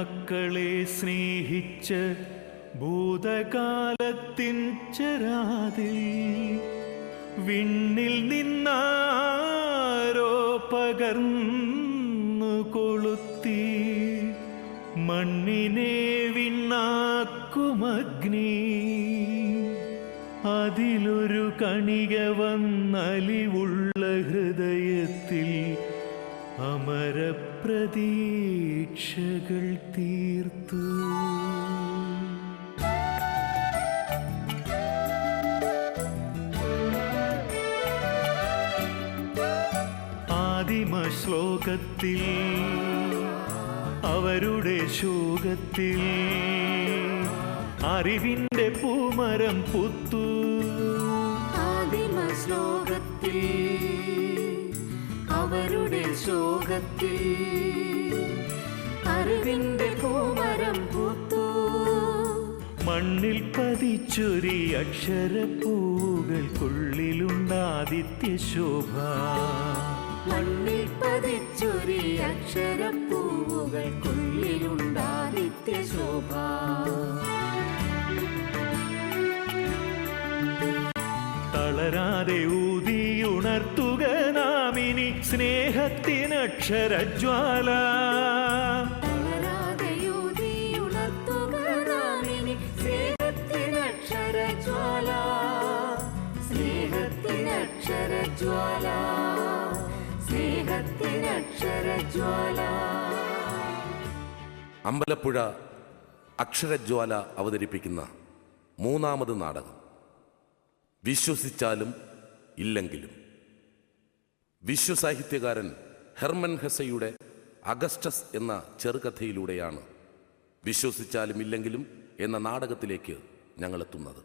മക്കളെ സ്നേഹിച്ച ഭൂതകാലത്തിൻ ചരാതിൽ വിണ്ണിൽ നിന്നാരോ പകർന്നു കൊളുത്തി മണ്ണിനെ വിണ്ണാക്കുമഗ്നി അതിലൊരു കണിക വന്നലിവുള്ള ഹൃദയത്തിൽ അമരപ്രതീക്ഷകൾ തീർത്തു. ആദിമ ശ്ലോകത്തിൽ അവരുടെ ശോകത്തിൽ അറിവിന്റെ പൂമരം പുത്തു. ആദിമ ശ്ലോകത്തിൽ അവരുടെ ശോകത്തിൽ അറിവിന്റെ പൂമരം പുത്തു. മണ്ണിൽ പതിച്ചൊരി അക്ഷരപ്പൂകൾക്കുള്ളിലുണ്ടാദിത്യ ശോഭ. മണ്ണിൽ പതിച്ചൊരി അക്ഷരപ്പൂവുകൾക്കുള്ളിലുണ്ടാദിത്യ ശോഭ. തളരാതെ ഊതിയുണർത്തുക നാമിനി സ്നേഹത്തിനക്ഷരജ്വാല. തളരാതെ ഊതിയുണർത്തുക നാമിനി സ്നേഹത്തിനക്ഷരജ്വാല. സ്നേഹത്തിനക്ഷരജ്വാല. സ്നേഹത്തിനക്ഷരജ്വാല. അമ്പലപ്പുഴ അക്ഷരജ്വാല അവതരിപ്പിക്കുന്ന മൂന്നാമത് നാടകം വിശ്വസിച്ചാലും ഇല്ലെങ്കിലും. വിശ്വസാഹിത്യകാരൻ ഹെർമൻ ഹെസയുടെ അഗസ്റ്റസ് എന്ന ചെറുകഥയിലൂടെയാണ് വിശ്വസിച്ചാലും ഇല്ലെങ്കിലും എന്ന നാടകത്തിലേക്ക് ഞങ്ങൾ എത്തുന്നത്.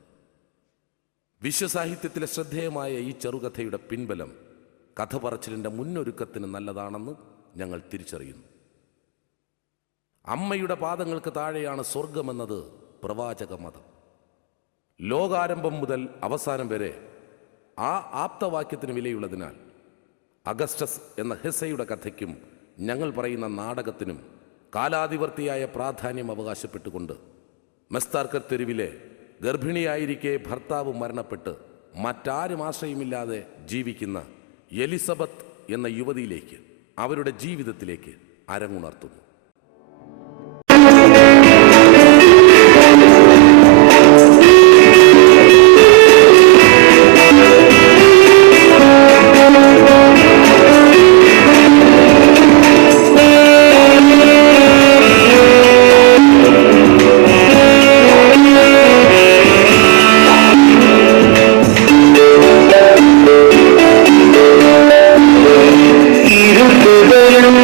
വിശ്വസാഹിത്യത്തിലെ ശ്രദ്ധേയമായ ഈ ചെറുകഥയുടെ പിൻബലം കഥ പറച്ചിലിൻ്റെ മുന്നൊരുക്കത്തിന് നല്ലതാണെന്ന് ഞങ്ങൾ തിരിച്ചറിയുന്നു. അമ്മയുടെ പാദങ്ങൾക്ക് താഴെയാണ് സ്വർഗമെന്നത് പ്രവാചക മതം. ലോകാരംഭം മുതൽ അവസാനം വരെ ആ ആപ്തവാക്യത്തിന് വിലയുള്ളതിനാൽ അഗസ്റ്റസ് എന്ന ഹെസയുടെ കഥയ്ക്കും ഞങ്ങൾ പറയുന്ന നാടകത്തിനും കാലാതിവർത്തിയായ പ്രാധാന്യം അവകാശപ്പെട്ടുകൊണ്ട് മെസ്താർക്കർ തെരുവിലെ ഗർഭിണിയായിരിക്കെ ഭർത്താവ് മരണപ്പെട്ട് മറ്റാരും ആശ്രയമില്ലാതെ ജീവിക്കുന്ന എലിസബത്ത് എന്ന യുവതിയിലേക്ക്, അവരുടെ ജീവിതത്തിലേക്ക് അരങ്ങുണർത്തുന്നു. ഇരുട്ടുകളും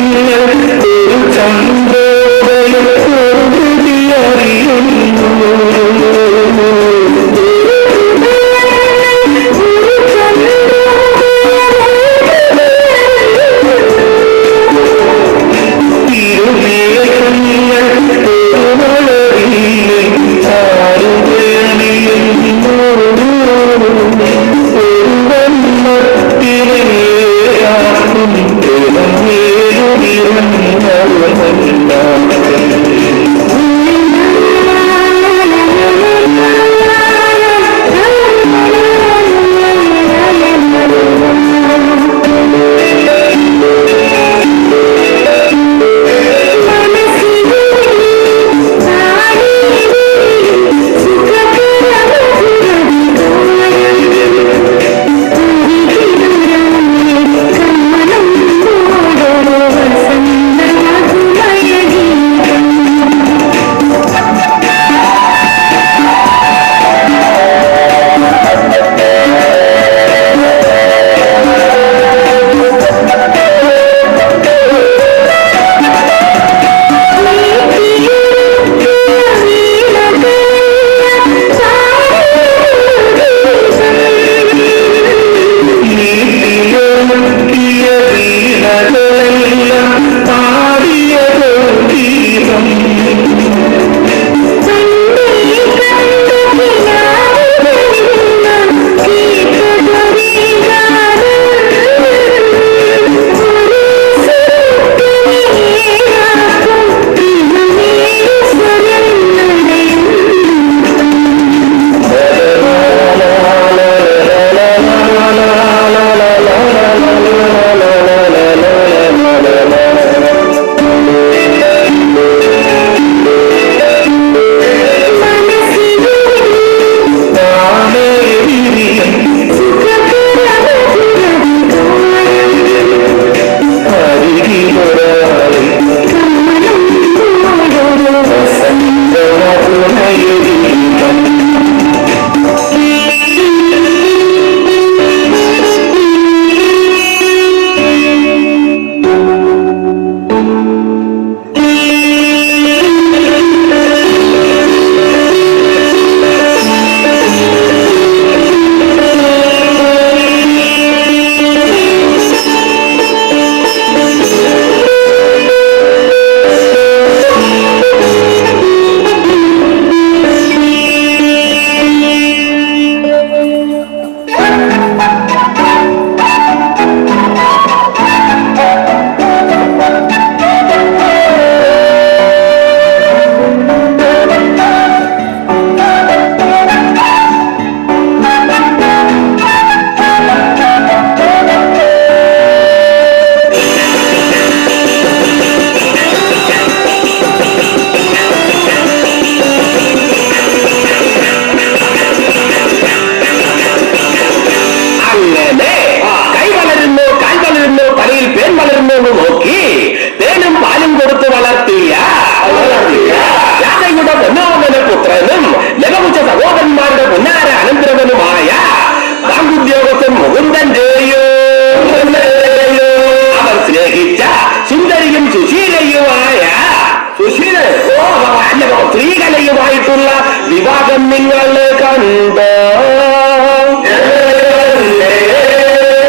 നിങ്ങൾ കണ്ടോ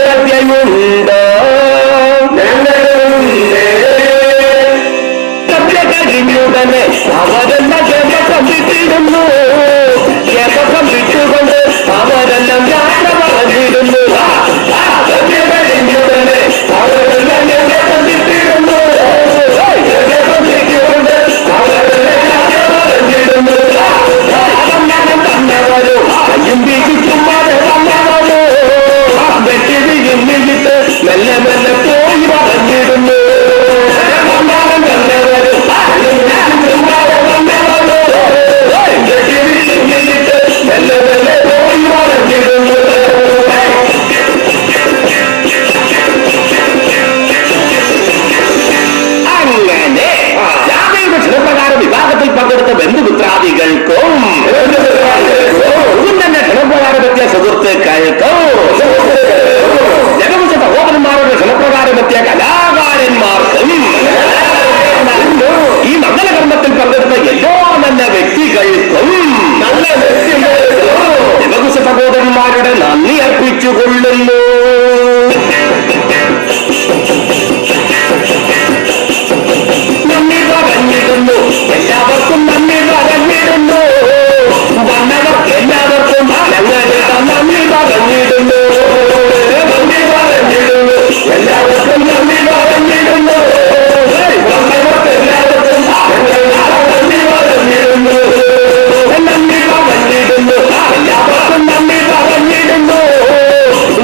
സത്യമുണ്ടോ സത്യ കഴിഞ്ഞുടനെ അവരെല്ലാം കേരളം വിട്ടിടുന്നു കേരളം വിട്ടുകൊണ്ട് അവരെല്ലാം യാത്ര പറഞ്ഞിരുന്നു സത്യ കഴിഞ്ഞുടനെ അവരെല്ലാം കേരളം വിട്ടിടുന്നു കേരളം വിട്ടുകൊണ്ട് അവരെല്ലാം യാത്ര പറഞ്ഞിരുന്നു തന്നവരോ കയ്യും വീട്ടി ചുമ്മാതെ തന്നവരോ വെട്ടി വീഴുന്നിട്ട് മെല്ലെ മെല്ലെ പോയി പറഞ്ഞിരുന്നു തന്നവരോ ചുമ്മാതെ തന്നവരോ വെട്ടി വീഴുന്നിട്ട് മെല്ലെ മെല്ലെ പോയി പറഞ്ഞിരുന്നു അങ്ങനെ ജാഥയുടെ ക്ഷണപ്രകാരം വിവാഹത്തിൽ പങ്കെടുത്ത ബന്ധുമിത്രാദികൾക്കും ഒന്നും തന്നെ ക്ഷണപ്രകാരമെത്തിയ സുഹൃത്തുക്കൾക്കും ജനവംശ സഹോദരന്മാരുടെ ക്ഷണപ്രകാരമെത്തിയ കലാകാരന്മാർക്കും ഈ മംഗലകർമ്മത്തിൽ പങ്കെടുത്ത എല്ലാ നല്ല വ്യക്തികൾക്കും ജനവംശ സഹോദരന്മാരുടെ നന്ദി അർപ്പിച്ചുകൊള്ളുന്നു. നന്ദി പറഞ്ഞിടുന്നു, എല്ലാവർക്കും നന്ദി പറഞ്ഞിടുന്നു, വന്നവർക്ക് എല്ലാവർക്കും ഞങ്ങൾ നന്ദി പറഞ്ഞിടുന്നു, നന്ദി പറഞ്ഞിടുന്നു, എല്ലാവർക്കും നന്ദി പറഞ്ഞിടുന്നു, വന്നവർക്ക് എല്ലാവർക്കും ഞങ്ങൾ നന്ദി പറഞ്ഞിടുന്നു, നന്ദി പറഞ്ഞിടുന്നു, എല്ലാവർക്കും നന്ദി പറഞ്ഞിടുന്നു,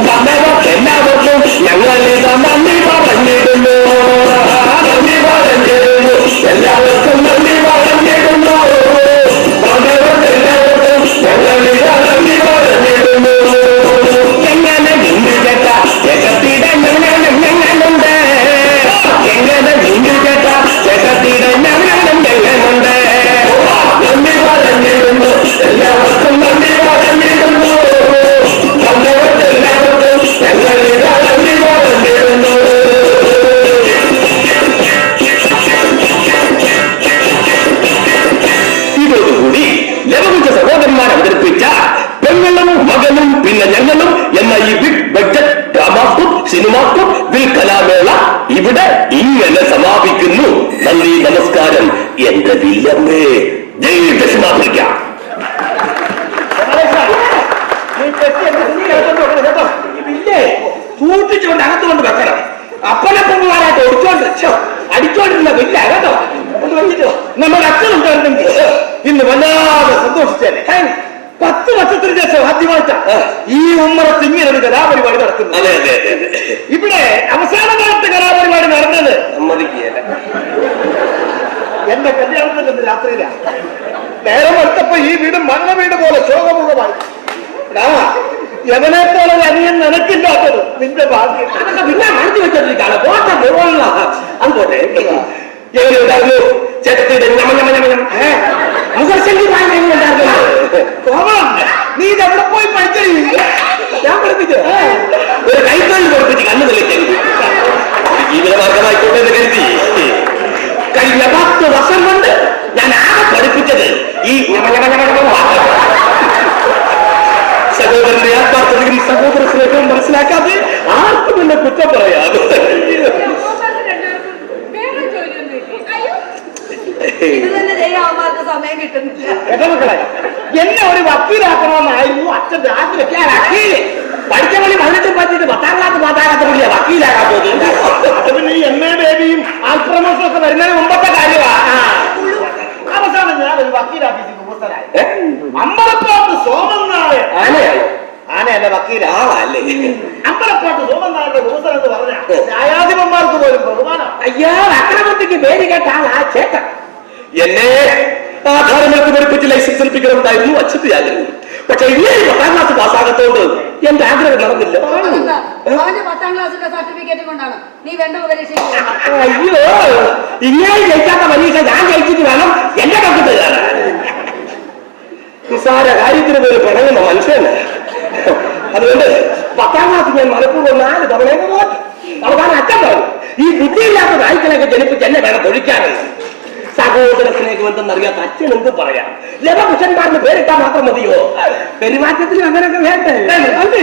വന്നവർക്ക് എല്ലാവർക്കും ഞങ്ങൾ നന്ദി പറഞ്ഞിടുന്നു, നന്ദി പറഞ്ഞിടുന്നു, എല്ലാവർക്കും നന്ദി പറഞ്ഞിടുന്നു, വന്നവർക്ക് എല്ലാവർക്കും ഞങ്ങൾ നന്ദി പറഞ്ഞിടുന്നു. എങ്ങനെ നിന്നു കേട്ട ജഗത്തിടെ ഞങ്ങളുണ്ട്, എങ്ങനെ നിന്നു കേട്ട ജഗത്തിടെ ഞങ്ങളുണ്ട്, നന്ദി പറഞ്ഞിടുന്നു, എല്ലാവർക്കും നന്ദി പറഞ്ഞിടുന്നു, വന്നവർക്ക് എല്ലാവർക്കും ഞങ്ങൾ നന്ദി പറഞ്ഞിടുന്നു. ഇതോടുകൂടി ലവകുശ സഹോദരന്മാർ അവതരിപ്പിച്ച പെങ്ങളും മകനും പിന്നെ ഞങ്ങളും എന്ന ഈ ബിഗ് ബഡ്ജറ്റ് ഡ്രാമാക്കും സിനിമാക്കും വിൽക്കലാമേള ഇവിടെ ഇങ്ങനെ സമാപിക്കുന്നു. നന്ദി, നമസ്കാരം. എന്റെ വില്ലമ്മേ, ജയ് ദക്ഷിണാഫ്രിക്ക. സൂക്ഷിച്ചുകൊണ്ട് അകത്തുകൊണ്ട് വെക്കണം. അപ്പനപ്പന്മാരായിട്ട് ഓടിച്ചോണ്ട് അടിച്ചോണ്ടിരുന്ന വില്ല കേട്ടോ. നമ്മുടെ അച്ഛനുണ്ടായിരുന്നെങ്കിൽ ഇന്ന് വല്ലാതെ സന്തോഷിച്ചേനെ. 10 വർഷത്തിന് ശേഷം ആദ്യമായിട്ടാ ഈ ഉമ്മറത്ത് ഇങ്ങനെ ഒരു കലാപരിപാടി നടക്കുന്നത്. അതെ അതെ അതെ. ഇവിടെ അവസാന കാലത്ത് കലാപരിപാടി നടന്നത് സമ്മതിക്കുകയല്ല. എന്റെ കല്യാണത്തിന്റെ രാത്രിയിലാണ്. നേരം എടുത്തപ്പോ ഈ വീട് മരണ വീട് പോലെ ശോകമുള്ളതായി. എവനെ പോലെ അനിയൻ നിനക്കില്ലാത്തത് നിന്റെ ഭാഗ്യം. അതൊക്കെ പിന്നെ മറച്ചു വെച്ചോണ്ടിരിക്കാണ്. പോട്ടെ മുഴുവൻ അങ്ങോട്ടെ. എങ്ങനെയുണ്ടായിരുന്നു ചേട്ടത്തിയുടെ നീ ഇതെവിടെ പോയി പഠിച്ചില്ല? ഞാൻ പഠിപ്പിച്ചു. ഒരു കൈത്തൊഴിൽ പഠിപ്പിച്ച് കണ്ണു തെളിയിക്കാൻ ജീവിതമാർഗമായിക്കോട്ടെ എന്ന് കരുതി കഴിഞ്ഞ 10 വർഷം കൊണ്ട് ഞാൻ ആകെ പഠിപ്പിച്ചത് ഈ സഹോദരന്റെ ആത്മാർത്ഥതയും സഹോദര സ്നേഹവും മനസ്സിലാക്കാതെ ആർക്കും എന്നെ കുറ്റം പറയാതെ സമയം കിട്ടുന്നില്ല. എന്നെ ഒരു വക്കീലാക്കണമെന്നായിരുന്നു അച്ഛന്റെ ആഗ്രഹം. പഠിച്ച പണി 18 പറ്റിയിട്ട് 10ാം ക്ലാസ് പാസ്സാകാത്ത പുള്ളിയ വക്കീലാക്കാൻ പോകുന്നത്. അത് പിന്നെ ഈ എം എ ബേബിയും ആൽപ്രമോഷനും ഒക്കെ വരുന്നതിന് മുമ്പത്തെ കാര്യമാണ്. അവസാനം ഞാൻ ഒരു വക്കീലാഫീസിൽ ഉപസ്ഥനായി. അമ്പലപ്പാട്ട് സോമൻ നായർ ആനയായോ? ആനയല്ല, വക്കീലാളല്ലേ. അമ്പലപ്പാട്ട് സോമൻ നായരുടെ ഉപസ്ഥനം എന്ന് പറഞ്ഞാൽ ന്യായാധിപന്മാർക്ക് പോലും ബഹുമാനം. അയ്യോ, അക്രമത്തിക്ക് പേര് കേട്ട ആ ചേട്ടൻ എന്നെ ആധാരമെടുത്ത് പഠിപ്പിച്ച് ലൈസൻസ് എടുപ്പിക്കണമെന്നായിരുന്നു അച്ഛന്റെ ആഗ്രഹം. പക്ഷെ ഇങ്ങനെ 10ാം ക്ലാസ് പാസ്സാകത്തോണ്ട് എന്റെ ആഗ്രഹം നടന്നില്ല. 10ാം ക്ലാസ്സിന്റെ സർട്ടിഫിക്കറ്റ് കൊണ്ടാണ് നീ വേണ്ട പരീക്ഷ. അയ്യോ, ഇങ്ങനെ ജയിക്കാത്ത പരീക്ഷ ഞാൻ ജയിച്ചിട്ട് വേണം എന്റെ പക്കത്ത് കയറാൻ. നിസ്സാര കാര്യത്തിന് പോലും പിണങ്ങുന്ന മനുഷ്യന്. അതുകൊണ്ട് 10ാം ക്ലാസ് ഞാൻ മനഃപൂർവ്വം 4 തവണയൊക്കെ നോക്കി. അവസാനം അച്ഛൻ പറഞ്ഞു, ഈ ബുദ്ധിയില്ലാത്ത നായ്ക്കളൊക്കെ ജനിപ്പിച്ച് എന്നെ വേണം പൊഴിക്കാറുണ്ട്. സഹോദര സഹോദര സ്നേഹം എന്തെന്നറിയാത്ത അച്ഛൻ എന്ത് പറയാം? ലവകുശന്മാരെന്ന് പേരിട്ടാ മാത്രം മതിയോ? പെരുമാറ്റത്തിൽ അങ്ങനെയൊക്കെ വേണ്ടേ? അതുകൊണ്ട്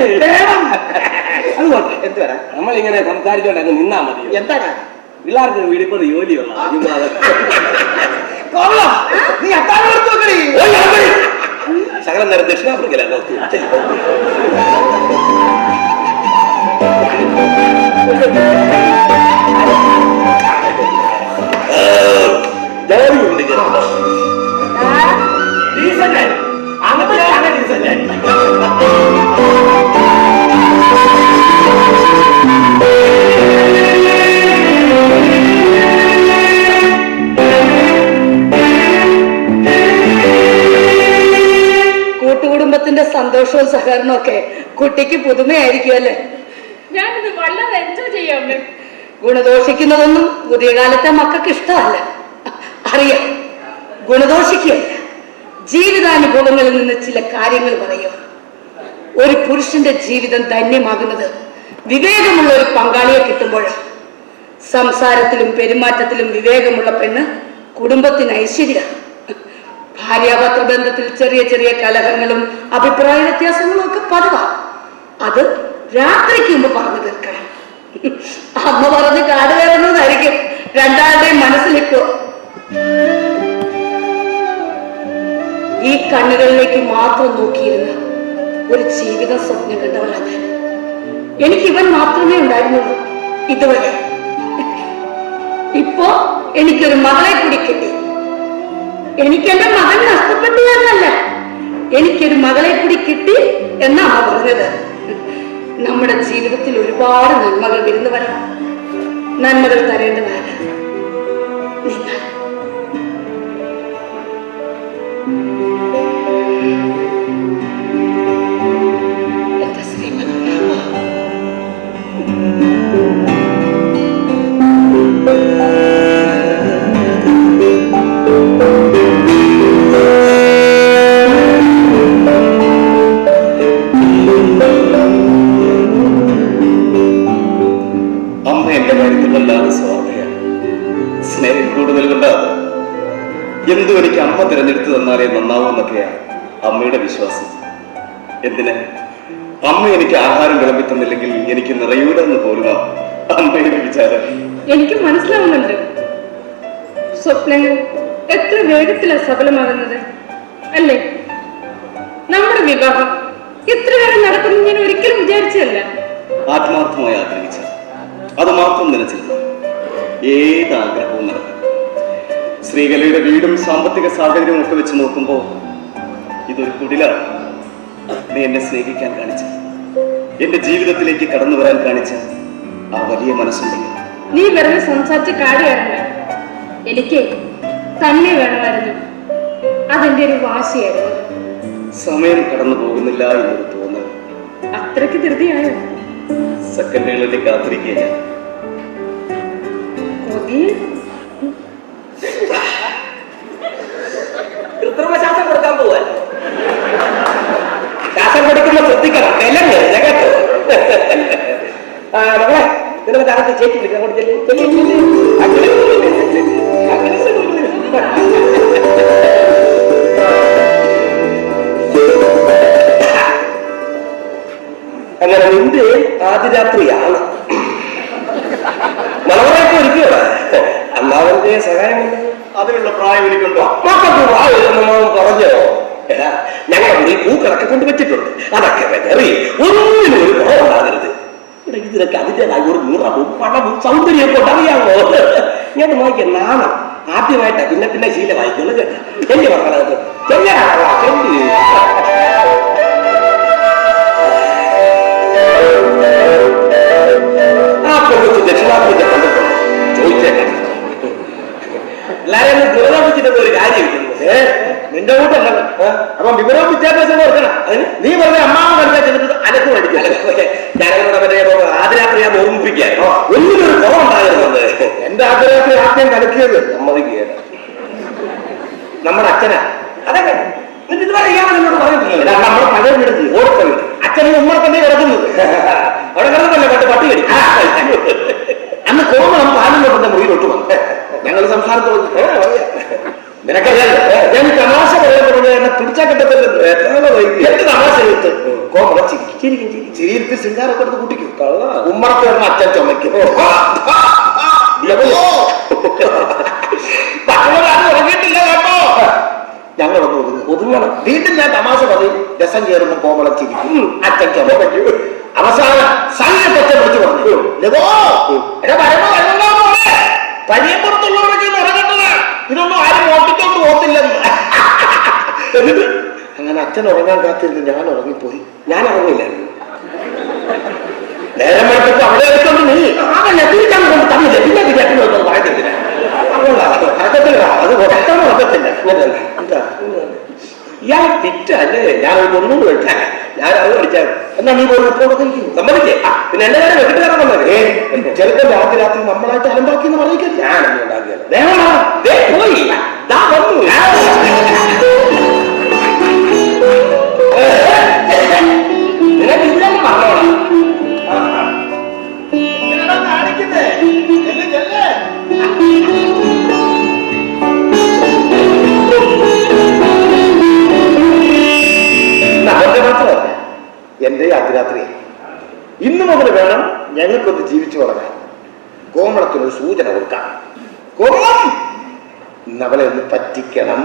എന്ത് വരാം, നമ്മളിങ്ങനെ സംസാരിച്ചോണ്ട് അങ്ങ് നിന്നാ മതിയോ? എന്താ പിള്ളേർക്ക് വീടിപ്പത് ജോലിയുള്ള നീ ശകലം നേരം ദക്ഷിണാഫ്രിക്കയിലാണ്. കൂട്ടുകുടുംബത്തിന്റെ സന്തോഷവും സഹകരണവും ഒക്കെ കുട്ടിക്ക് പുതുമയായിരിക്കും അല്ലേ? ഞാനിത് വളരെ എൻജോയ് ചെയ്യാം. ഗുണദോഷിക്കുന്നതൊന്നും പുതിയ കാലത്തെ മക്കൾക്ക് ഇഷ്ടമല്ല, അറിയാം. ഗുണദോഷിക്കുകയല്ല, ജീവിതാനുഭവങ്ങളിൽ നിന്ന് ചില കാര്യങ്ങൾ പറയും. ഒരു പുരുഷന്റെ ജീവിതം ധന്യമാകുന്നത് വിവേകമുള്ള ഒരു പങ്കാളിയെ കിട്ടുമ്പോഴാണ്. സംസാരത്തിലും പെരുമാറ്റത്തിലും വിവേകമുള്ള പെണ്ണ് കുടുംബത്തിന് ഐശ്വര്യമാണ്. ഭാര്യാഭർത്തൃ ബന്ധത്തിൽ ചെറിയ ചെറിയ കലഹങ്ങളും അഭിപ്രായ വ്യത്യാസങ്ങളും ഒക്കെ പതിവാണ്. അത് രാത്രിക്ക് മുമ്പ് പറഞ്ഞു തീർക്കണം. അമ്മ പറഞ്ഞ് കാട് കയറുന്നതായിരിക്കും രണ്ടാളുടെയും മനസ്സിലിപ്പോ. ഈ കണ്ണുകളിലേക്ക് മാത്രം നോക്കിയിരുന്ന ഒരു ജീവിതം സ്വപ്നം കണ്ടവളാണ് ഞാൻ. എനിക്ക് ഇവൻ മാത്രമേ ഉണ്ടായിരുന്നുള്ളൂ ഇതുവരെ. ഇപ്പോ എനിക്കൊരു മകളെ കൂടി കിട്ടി. എനിക്കെന്റെ മകൻ നഷ്ടപ്പെട്ടു എന്നല്ല, എനിക്കൊരു മകളെ കൂടി കിട്ടി എന്നാ അമ്മ പറഞ്ഞത്. നമ്മുടെ ജീവിതത്തിൽ ഒരുപാട് നന്മകൾ വിരുന്നു വരണം. നന്മകൾ തരേണ്ടതാണ് നിങ്ങൾ. എന്റെ ശ്രീമൻ എന്തും എനിക്ക് അമ്മ തിരഞ്ഞെടുത്തു തന്നാലേ നന്നാവൂന്നൊക്കെയാണ് അമ്മയുടെ വിശ്വാസം. എന്തിന് അമ്മ എനിക്ക് ആഹാരം വിളമ്പി തന്നില്ലെങ്കിൽ എനിക്ക് നിറയൂലെന്ന് പോലും അമ്മയുടെ വിചാരം. എനിക്ക് മനസ്സിലാവുന്നുണ്ട് സ്വപ്നങ്ങൾ എത്ര വേഗത്തിലാണ് സഫലമാകുന്നത് അല്ലേ? നമ്മുടെ വിവാഹം എത്ര വേഗം നടക്കുമെന്ന് ഞാൻ ഒരിക്കലും വിചാരിച്ചതല്ല. ആത്മാർത്ഥമായി ആഗ്രഹിച്ച അത് മാത്രം നനച്ചിരുന്നു ഏത് ആഗ്രഹവും നടക്കും. ശ്രീകലയുടെ വീടും സാമ്പത്തിക സാഹചര്യവും ഒക്കെ വെച്ച് നോക്കുമ്പോൾ ഇതൊരു കുടിലാണ്. നീ എന്നെ സ്നേഹിക്കാൻ കാണിച്ച, എന്റെ ജീവിതത്തിലേക്ക് കടന്നു വരാൻ കാണിച്ച ആ വലിയ മനസ്സുണ്ടെങ്കിൽ നീ വെറുതെ സംസാരിച്ച് കാടിയാറണ്ട. എനിക്ക് തന്നെ വേണമായിരുന്നു, അതെന്റെ ഒരു വാശിയായിരുന്നു. സമയം കടന്നു പോകുന്നില്ല എന്നൊരു തോന്നൽ. അത്രയ്ക്ക് ധൃതിയായോ? സെക്കൻഡുകളിൽ കാത്തിരിക്കുക ഞാൻ. കൃത്രിമശ്വാസം കൊടുക്കാൻ പോവാൻ. ശ്വാസം കൊടുക്കുമ്പോ ശ്രദ്ധിക്കണം. മകളെ നിങ്ങളുടെ കാലത്ത് ചേച്ചി വിളിക്കാൻ കൊടുത്തില്ലേ? അങ്ങനെ നിന്റെ ആദ്യരാത്രിയാണ്. മലവറയൊക്കെ ഒരുക്കിയോ? അമ്മാവന്റെ സഹായം അതിനുള്ള പ്രായം എനിക്കുണ്ടോ? മക്കൾക്ക് പറഞ്ഞോ? ഞങ്ങളുടെ മുറിയിൽ പൂക്കളൊക്കെ കൊണ്ടുവച്ചിട്ടുണ്ട്. അതൊക്കെ വെതറി ഒന്നിനും ഒരു കുറവുണ്ടാകരുത്. ഇതിനൊക്കെ അതിൻ്റെതായ ഒരു നിറവും പണവും സൗന്ദര്യമൊക്കെ ഉണ്ടറിയാമോ? ഞാൻ നോക്കിയ നാണം ആദ്യമായിട്ടാ പിന്നെ പിന്നെ ശീലമായിക്കുള്ളത് കേട്ടോ. എന്റെ മക്കളത് ആ പെണ്ണു ദക്ഷിണാഫ്രിക്ക കണ്ടിട്ടുണ്ടോ? ചോദിച്ചേക്കാം. എല്ലാരും വിവരോപിച്ചിട്ടുള്ള ഒരു കാര്യം നിന്റെ കൂട്ടല്ല. അപ്പൊ വിവരവും വിദ്യാഭ്യാസം കൊടുക്കണം. അതിന് നീ പറഞ്ഞ അമ്മാവൻ കളിക്കാൻ ചെന്നിട്ട് അലക്ക് മേടിക്കും. ഞാനങ്ങളുടെ മറ്റേ ആദ്യരാത്രി ഞാൻ ഓർമ്മിപ്പിക്കാൻ ഒന്നിനൊരു കുറവുണ്ടായിരുന്നത്. എന്റെ ആദ്യരാത്രി ആദ്യം കളിക്കിയത് സമ്മതിക്കുകയാണ് നമ്മുടെ അച്ഛനാ. അതൊക്കെ ഇതുവരെ ഇയാൾ എന്നോട് പറഞ്ഞിട്ടില്ല. നമ്മുടെ പഴയ വീട് ഓർത്തത് അച്ഛനും ഉമ്മ തന്നെ കിടക്കുന്നത്. അവിടെ കിടന്നല്ലേ പണ്ട് പട്ടി കടി. അന്ന് കോമണം പാലും കൊണ്ടുവന്ന മുറിയിലോട്ട് വന്നു. ഞങ്ങൾ സംസാരത്തോട് നിനക്കറിയാലോ ഞാൻ തമാശ പറയാൻ പറഞ്ഞ എന്നെ പിടിച്ചാൽ കിട്ടത്തില്ല. എന്ത് തമാശ എടുത്ത് കോമള ചിരിക്കും ചിരിയിട്ട് സിംഗാറൊക്കെ എടുത്ത് കൂട്ടിക്കും. ഉമ്മറത്ത് വരുന്ന അച്ഛൻ ചുമയ്ക്കും. ഉറങ്ങിയിട്ടില്ല കേട്ടോ. ഞങ്ങളൊന്ന് ഒതുങ്ങണം. വീണ്ടും ഞാൻ തമാശ പറയും. രസം കയറുമ്പോൾ കോമള ചിരിക്കും, അച്ഛൻ ചുമയ്ക്കും. അവസാനം സൈന്യപ്പച്ച വിളിച്ചു പറഞ്ഞു, പരിയപ്പുറത്തുള്ളവരൊക്കെ ഉറങ്ങേണ്ടത്, ഇതൊന്നും ആരും ഓട്ടിക്കൊണ്ട് പോകത്തില്ലെന്ന്. എന്നിട്ട് അങ്ങനെ അച്ഛൻ ഉറങ്ങാൻ കാത്തിരുന്ന് ഞാൻ ഉറങ്ങിപ്പോയി. ഞാൻ ഉറങ്ങില്ലായിരുന്നു. നേരം വെളുപ്പിട്ട് അവിടെ എടുത്തോണ്ട് നീ തിരിച്ചാൽ കൊണ്ട് തമ്മില്ല. പിന്നെ വിചാരിക്കുന്നത് പറയുന്നില്ല. അത് ഒട്ടം ഉറക്കത്തില്ല. എന്താ ഇയാൾ പിറ്റല്ലേ? ഞാൻ ഒന്നും കഴിച്ചാൽ ഞാൻ അത് കഴിച്ചാൽ എന്നാ നീ പോയി ഉപ്പോടൊക്കെ സമ്മതിക്കേ. പിന്നെ എന്റെ കാര്യം വെച്ചിട്ട് കയറാൻ വന്നത് ചെറുക്കൻ രാത്രി നമ്മളായിട്ട് അലമ്പാക്കി എന്ന് പറയിക്കില്ല. ഞാനൊന്നും ഉണ്ടാക്കിയല്ല. പോയി നിനക്ക് ഇതിലൊന്നും പറഞ്ഞോളാം. എന്റെ അർദ്ധരാത്രി ഇന്നു മുതൽ വേണം ഞങ്ങൾക്കൊന്ന് ജീവിച്ചു വളരാൻ. കോമളത്തിനൊരു സൂചന കൊടുക്കാം. കോമളം ഇന്നവളെ ഒന്ന് പറ്റിക്കണം.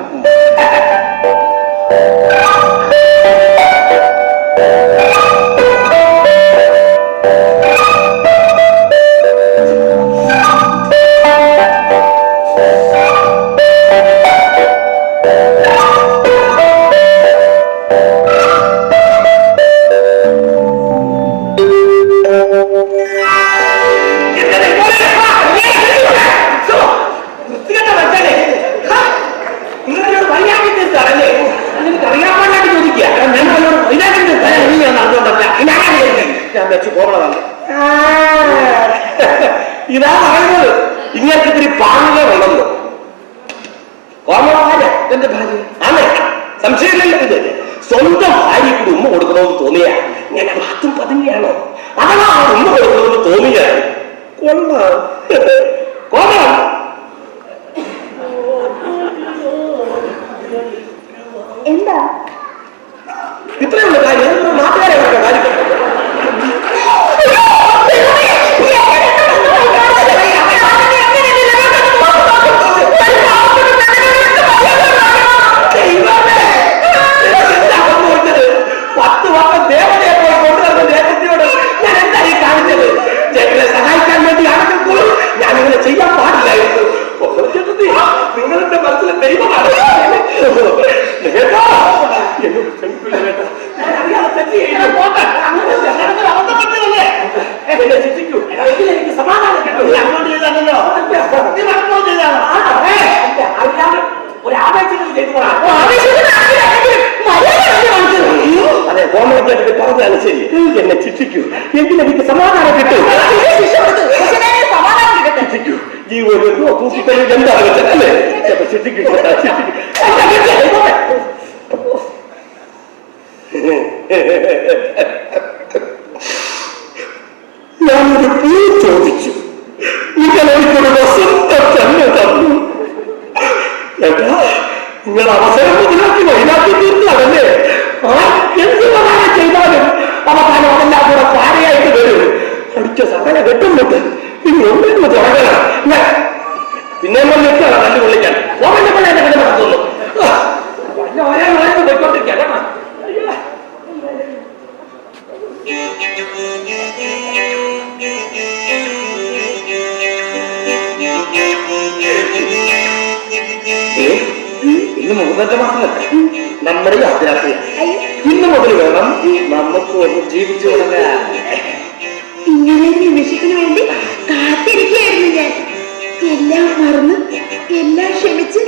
ഇതാ പറയുന്നത്. ഇങ്ങനെ ഇത്തിരി പാങ്ങ ഉള്ളല്ലോ. കോമള എന്റെ ഭാര്യ ആണേ, സംശയമില്ലല്ലോ. ഇത് സ്വന്തം ഭാര്യ കൂടി ഉമ്മ കൊടുക്കണമെന്ന് തോന്നിയാ ഞാൻ ഭാഗത്തും പതുങ്ങിയാണോ? അതാ ഉമ്മ കൊടുക്കണമെന്ന് തോന്നിയ കൊള്ളാം. കോമളം എന്താ ഇത്രയുള്ള കാര്യം നാട്ടുകാരെ കാര്യം ചെയ്യാൻ പാടില്ലായിരുന്നു. നിങ്ങളുടെ മനസ്സിലെ ദൈവമാണ്. എനിക്ക് സമാധാനം കിട്ടും. ഒരു ആവേശത്തിൽ ചെയ്തുകൊള്ളാം. അതെ, കോമളത്തേക്ക് പറഞ്ഞാൽ ശരി. എന്നെ ശിക്ഷിക്കൂ, എങ്കിലും എനിക്ക് സമാധാനം കിട്ടും. ശിക്ഷിക്കൂ. ജീവനോ തൂക്കിത്തന്നെ എന്താണ് വെച്ചല്ലേ? ശിക്ഷിക്കൂ. ഞാനൊരു പൂ ചോദിച്ചു. നിങ്ങൾ എനിക്കൊരു വസന്തം തന്നെ തന്നു. ഏട്ടാ, നിങ്ങൾ അവസരം മുതലാക്കി വൈകാട്ടി തീർന്നതല്ലേ? എന്ത് പ്രധാനം ചെയ്താലും അവസാനം അതെല്ലാം കൂടെ പാരയായിട്ട് വരും. അടിച്ച സകല കെട്ടുമുട്ട് ഇനി ഒന്നിന് തുടങ്ങണം. പിന്നെ നിൽക്കണം നല്ല വിളിക്കാൻ. ഓമന്റെ പള്ളി എന്നെ പിന്നെ നടത്തുന്നു. വല്ല ഒരേ മഴന്ന് പോയിക്കൊണ്ടിരിക്കാം. ഇന്ന് 3 മാസമല്ല, നമ്മുടെ യാത്രയാത്ര. ഇന്ന് മുതൽ വേണം നമുക്ക് ഒന്ന് ജീവിച്ചു തുടങ്ങാൻ. ഇങ്ങനെ നിമിഷത്തിന് വേണ്ടി കാത്തിരിക്കുകയായിരുന്നു ഞാൻ. എല്ലാം മറന്ന് എല്ലാം ക്ഷമിച്ച്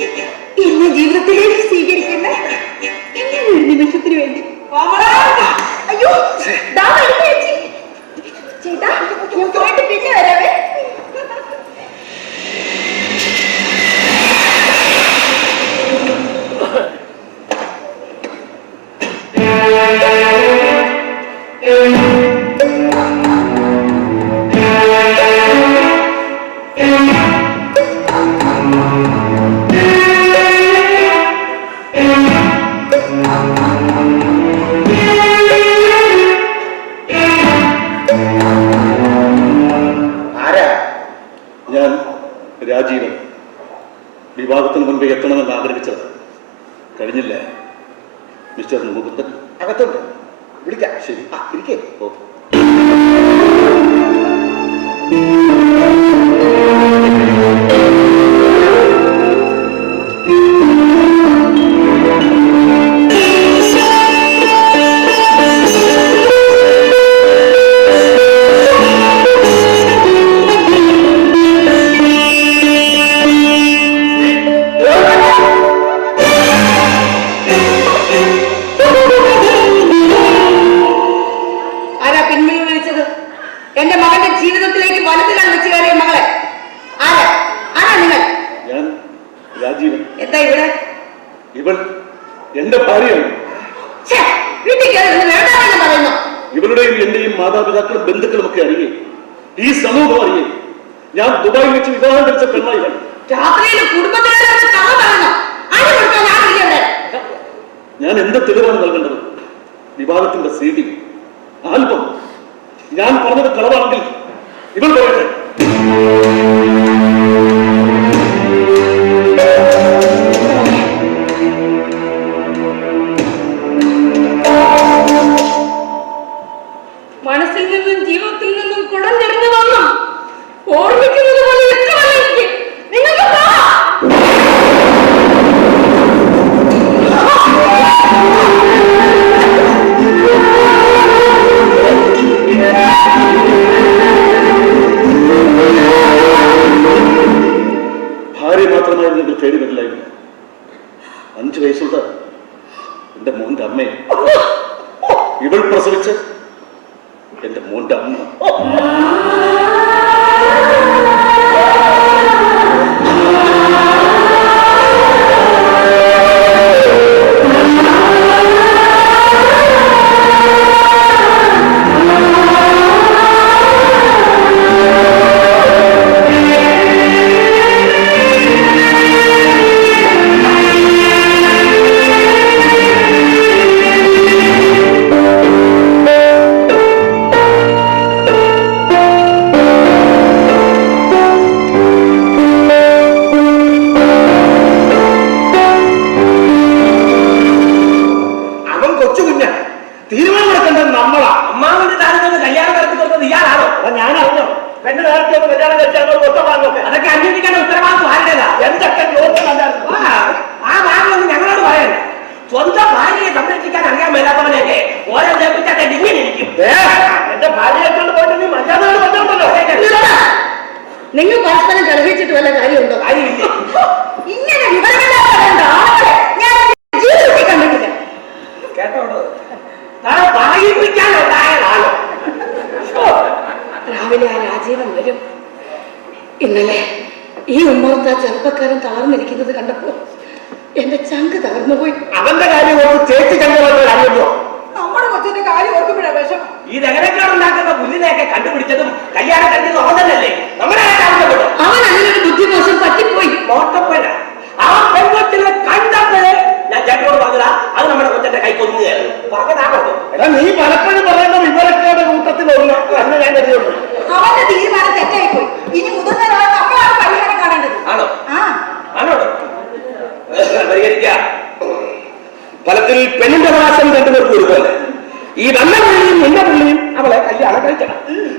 എന്നെ ജീവിതത്തിലേക്ക് സ്വീകരിക്കുന്ന ഇങ്ങനെ ഒരു നിമിഷത്തിന് വേണ്ടി. അയ്യോ, ചേട്ടാ ഞാൻ പോയിട്ട് പിന്നെ വരാവേ. വിളിക്കാം. ശരി, ഇരിക്കേ. എന്റെ മകന്റെ ജീവിതത്തിലേക്ക് വലതുകാൽ വെച്ച് കയറിയ മകളെ ആരാ? ആരാ നിങ്ങൾ? ഞാൻ രാജീവൻ. എന്താ ഇവിടെ? ഇവൾ എന്റെ ഭാര്യയാണ്. വീട്ടിൽ കയറി വേണ്ടാന്ന് പറയുന്നു. ഇവളുടെയും എന്റെയും മാതാപിതാക്കളും ബന്ധുക്കളും ഒക്കെ അറിയേ, ഈ സമൂഹം അറിയേ, ഞാൻ ദുബായിൽ വെച്ച് വിവാഹം കഴിച്ച പെണ്ണായി. രാത്രിയിൽ കുടുംബത്തിനോട് കഥ പറയുന്നു. ആരും കൊടുക്കാൻ ആരില്ല ഇവിടെ. ഞാൻ എന്ത് തെളിവാണ് നൽകേണ്ടത്? വിവാഹത്തിന്റെ CD, ആൽബം. ഞാൻ പറഞ്ഞത് കളവാണെങ്കിൽ ഇവൾ പറയട്ടെ. മനസ്സിൽ നിന്നും ജീവിതത്തിൽ നിന്നും കുടഞ്ഞെറിഞ്ഞു വന്നു ഓർമ്മിക്കുന്നത് പോലെ ഇഷ്ടമല്ല നിങ്ങൾക്ക്. ഭാര്യ മാത്രമായിരുന്നു നിങ്ങൾ തേടി വരില്ലായിരുന്നു. 5 വയസ്സുള്ള എന്റെ മോന്റെ അമ്മയെ ഇവൾ പ്രസവിച്ച് എന്റെ മോന്റെ അമ്മ. നിങ്ങൾ പരസ്പരം ഗ്രഹിച്ചിട്ട് വല്ല കാര്യമുണ്ടോ? ഇങ്ങനെ വിവരമില്ലാതെ ഞാൻ ജീവിതത്തിൽ കണ്ടിട്ടില്ല. രാവിലെ ആ രാജീവൻ വരും. ഇന്നലെ ഈ ഉമ്മർത്ത ചെറുപ്പക്കാരൻ തളർന്നിരിക്കുന്നത് കണ്ടപ്പോ എന്റെ ചങ്ക് തകർന്നുപോയി. അവന്റെ കാര്യം ചേച്ചി കണ്ടുപോയോ? നമ്മുടെ കൊച്ചിന്റെ കാര്യം ഓർക്കുമ്പോഴാ വിഷമം. ഈ നഗരക്കാരുണ്ടാക്കുന്ന പുല്ലിനെയൊക്കെ കണ്ടുപിടിച്ചതും കല്യാണം കഴിഞ്ഞതും അവൻ തന്നെയല്ലേ? നമ്മളെ അവൻ അങ്ങനൊരു ബുദ്ധിമോശം പറ്റിപ്പോയി. മോട്ടപ്പന ആ പെൺകൊച്ചിനെ കണ്ടപ്പോഴേ ഞാൻ ചേട്ടനോട് പറഞ്ഞതാ, അത് നമ്മുടെ കൊച്ചന്റെ കൈക്കൊന്നു പറഞ്ഞതാകട്ടോ. എടാ നീ പലപ്പോഴും പറയുന്ന വിവരക്കാരുടെ കൂട്ടത്തിൽ ഒന്ന് എന്ന് ഞാൻ കരുതുള്ളൂ. അവന്റെ തീരുമാനം തെറ്റായിപ്പോയി. ഇനി മുതിർന്നവരായ നമ്മളാണ് പരിഹാരം കാണേണ്ടത്. ആണോ? ആണോ? പരിഹരിക്കാം. ഫലത്തിൽ പെണ്ണിന്റെ അവകാശം രണ്ടുപേർക്കും ഒരുപോലെ. ഈ വന്ന പുള്ളിയും നിന്റെ പുള്ളിയും അവളെ കല്യാണം കഴിക്കണം.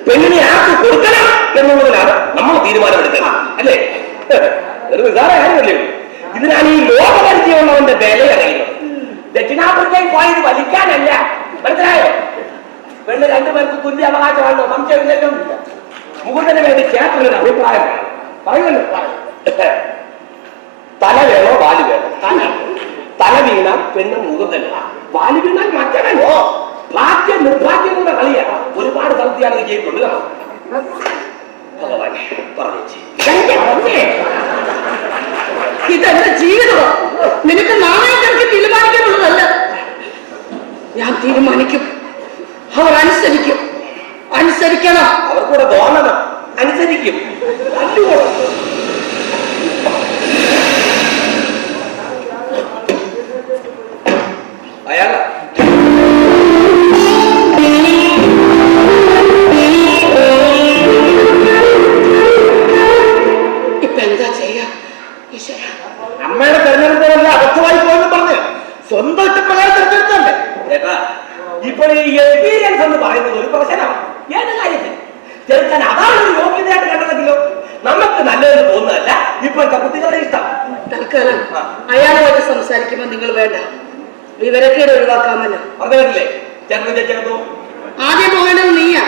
പെണ്ണിനെ ആർക്ക് കൊടുക്കണം എന്നുള്ളതിനാണ് നമ്മൾ തീരുമാനമെടുക്കണം, അല്ലേ? ഒരു നിസാര കാര്യമല്ലേ? ഇതിനാണ് ഈ ലോകപരിചയമുള്ളവന്റെ വില അറിയുന്നത്. ദക്ഷിണാഫ്രിക്കയിൽ പോയത് വലിക്കാനല്ല, മനസ്സിലായോ? പെണ്ണ് രണ്ടുപേർക്ക് തുല്യ അവകാശമാണല്ലോ, സംശയമില്ലല്ലോ. മുകുന്ദന് വേണ്ടി ചേട്ടനൊരു അഭിപ്രായം പറയുമല്ലോ. തല വേണോ വാല് വേണോ? തല വീണാൽ പെണ്ണ് മുകുന്ദൻ, വാല് വീണാൽ മറ്റവനോ? ഭാഗ്യ നിർഭാഗ്യങ്ങളുടെ കളിയാണ്. ഒരുപാട് സ്ഥലത്താണ് ഇത് ചെയ്തിട്ടുണ്ട്. ഭഗവാൻ പറഞ്ഞു ഇതെന്റെ ജീവിതമോ? നിനക്ക് നാണയത്തിനൊക്കെ തീരുമാനിക്കാനുള്ളതല്ല. ഞാൻ തീരുമാനിക്കും, അവർ അനുസരിക്കും. അനുസരിക്കണം. അവർക്കൂടെ തോന്നണം, അനുസരിക്കും. അയാള ഇപ്പൊ എന്താ ചെയ്യാ? അമ്മയുടെ തെരഞ്ഞെടുപ്പുകളല്ല അബദ്ധമായി പോയെന്ന് പറഞ്ഞ് സ്വന്തം ഇഷ്ടപ്രകാരം തെരഞ്ഞെടുത്തല്ലേ ചേട്ടാ? ഇപ്പോൾ ഈ എക്സ്പീരിയൻസ് എന്ന് പറയുന്നത് ഒരു പ്രശ്നമാണ്. ഏത് കാര്യത്തിൽ ചെറുക്കാൻ അതാണ് ഒരു യോഗ്യതയായിട്ട് കണ്ടതെങ്കിലോ നമുക്ക് നല്ലതെന്ന് തോന്നുന്നതല്ല ഇപ്പോഴത്തെ കുട്ടികളുടെ ഇഷ്ടം. തൽക്കാലം അയാളുമായിട്ട് സംസാരിക്കുമ്പോൾ നിങ്ങൾ വേണ്ട, വിവരക്കേട് ഒഴിവാക്കാമല്ലോ. പറഞ്ഞില്ലേ ചെറുതോ ആദ്യം പോകേണ്ടത് നീയാ.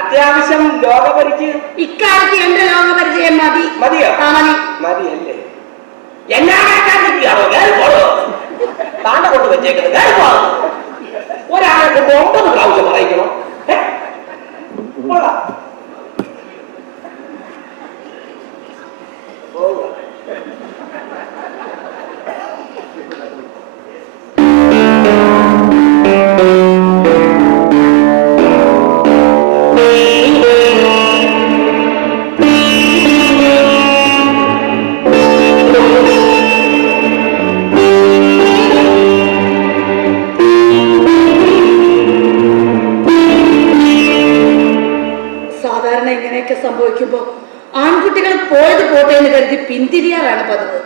അത്യാവശ്യം ലോകപരിചയം ഇക്കാലത്ത് എന്റെ ലോകപരിചയം മതി. മതിയോ? മതിയല്ലേ? എന്നാ കേൾക്കാതിരിക്കുകയാണോ? താണ്ട കൊണ്ട് വെച്ചേക്കുന്നത് ഒരാളെ കൊണ്ട് 9 പ്രാവശ്യം പറയിക്കണോ? സംഭവിക്കുമ്പോ ആൺകുട്ടികൾ പോയത് പോട്ടെ എന്ന് കരുതി പിന്തിരിയാറാണ് പതിവ്.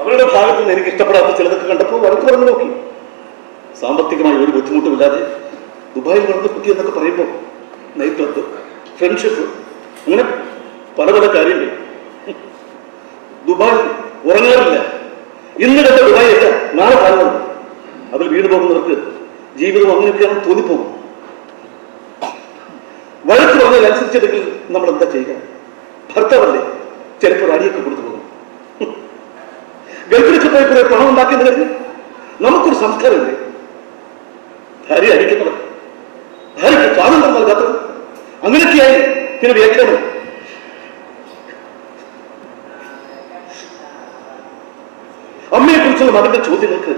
അവരുടെ ഭാഗത്ത് നിന്ന് എനിക്ക് ഇഷ്ടപ്പെടാത്ത ചിലതൊക്കെ കണ്ടപ്പോൾ വഴക്ക് പറഞ്ഞു നോക്കി. സാമ്പത്തികമായി ഒരു ബുദ്ധിമുട്ടുമില്ലാതെ ദുബായിൽ വളർന്ന കുട്ടി എന്നൊക്കെ പറയുമ്പോൾ നൈറ്റ് ക്ലബ്, ഫ്രണ്ട്ഷിപ്പ്, അങ്ങനെ പല പല കാര്യങ്ങൾ. ദുബായ് ഉറങ്ങാറില്ല. ഇന്ന് കണ്ട ദുബായ് അല്ല നാളെ കാണുന്നത്. അതിൽ വീട് പോകുന്നവർക്ക് ജീവിതം അങ്ങനെയൊക്കെയാണെന്ന് തോന്നിപ്പോകും. വഴക്ക് പറഞ്ഞാൽ അനുസരിച്ചെടുക്കൽ നമ്മൾ എന്താ ചെയ്യുക? ഭർത്താവല്ലേ, ചിലപ്പോൾ അടിയൊക്കെ കൊടുത്തു പോകും. ഗൾഫിലൊക്കെ പോയി കുറെ പണം ഉണ്ടാക്കിയെന്ന് കരുതി നമുക്കൊരു സംസ്കാരമില്ലേ? ഭാര്യ അടിക്കുന്നവർ, ഭാര്യയ്ക്ക് സ്വാതന്ത്ര്യം നൽകാത്തവർ, അങ്ങനെയൊക്കെയായി പിന്നെ വ്യാഖ്യാനം. അമ്മയെ കുറിച്ചുള്ള മകന്റെ ചോദ്യങ്ങൾക്ക്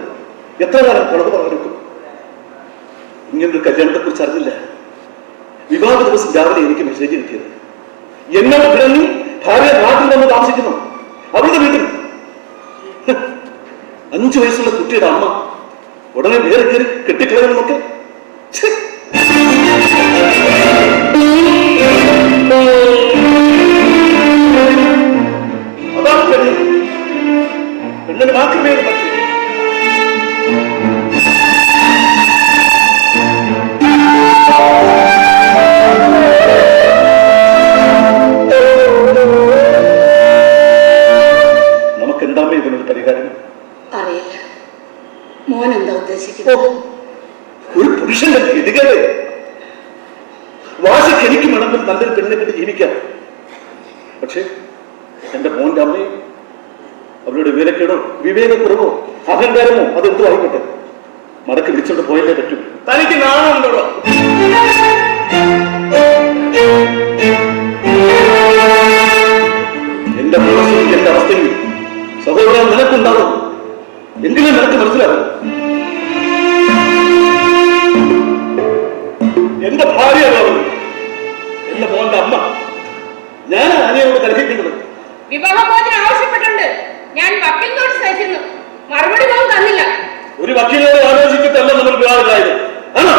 എത്ര കാലം കളവ് പറഞ്ഞു? ഇങ്ങനൊരു കല്യാണത്തെ കുറിച്ച് അറിഞ്ഞില്ല. വിവാഹ ദിവസം രാവിലെ എനിക്ക് മെസ്സേജ് കിട്ടിയത്. എന്നോട് പിറങ്ങി ഭാര്യ നാട്ടിൽ വന്ന് താമസിക്കുന്നു, അവരുടെ വീട്ടിൽ. 5 വയസ്സുള്ള കുട്ടിയുടെ അമ്മ ഉടനെ വേറെ കയറി കെട്ടിക്കളയണമെന്നൊക്കെ. അതാണ് പെണ്ണ്. പെണ്ണിന് മാത്രമേ പറ്റൂ. ഒരു പുരുഷന്റെ ഗതികളെ വാശിക്ക് എനിക്ക് വേണമെങ്കിൽ നല്ലൊരു പെണ്ണിനെ കിട്ടി ജീവിക്കാം. പക്ഷെ എന്റെ മോന്റെ അമ്മയും അവരുടെ വിവരക്കേടോ വിവേകക്കുറവോ അഹങ്കാരമോ അതെന്തോ ആയിക്കോട്ടെ, മടക്കി വിളിച്ചോണ്ട് പോയല്ലേ പറ്റൂ. തനിക്ക് നാണമുണ്ടോ? എന്റെ മനസ്സിൽ എന്റെ അവസ്ഥയിൽ സഹോദരൻ നിനക്കുണ്ടാവും. എങ്കിലും നിനക്ക് മനസ്സിലാവും, എന്റെ ഭാര്യയാണ് എന്റെ മോന്റെ അമ്മ. ഞാൻ ആനയോട് കലഹിക്കുന്നത്. വിവാഹമോചനം ആവശ്യപ്പെട്ടുണ്ട്. ഞാൻ വക്കീൽ നോട്ടീസ് അയച്ചിരുന്നു, മറുപടി പോലും തന്നില്ല. ഒരു വക്കീലിനോട് ആലോചിച്ചിട്ടല്ല നമ്മൾ വിവാഹത്തിലായത്. ആണോ?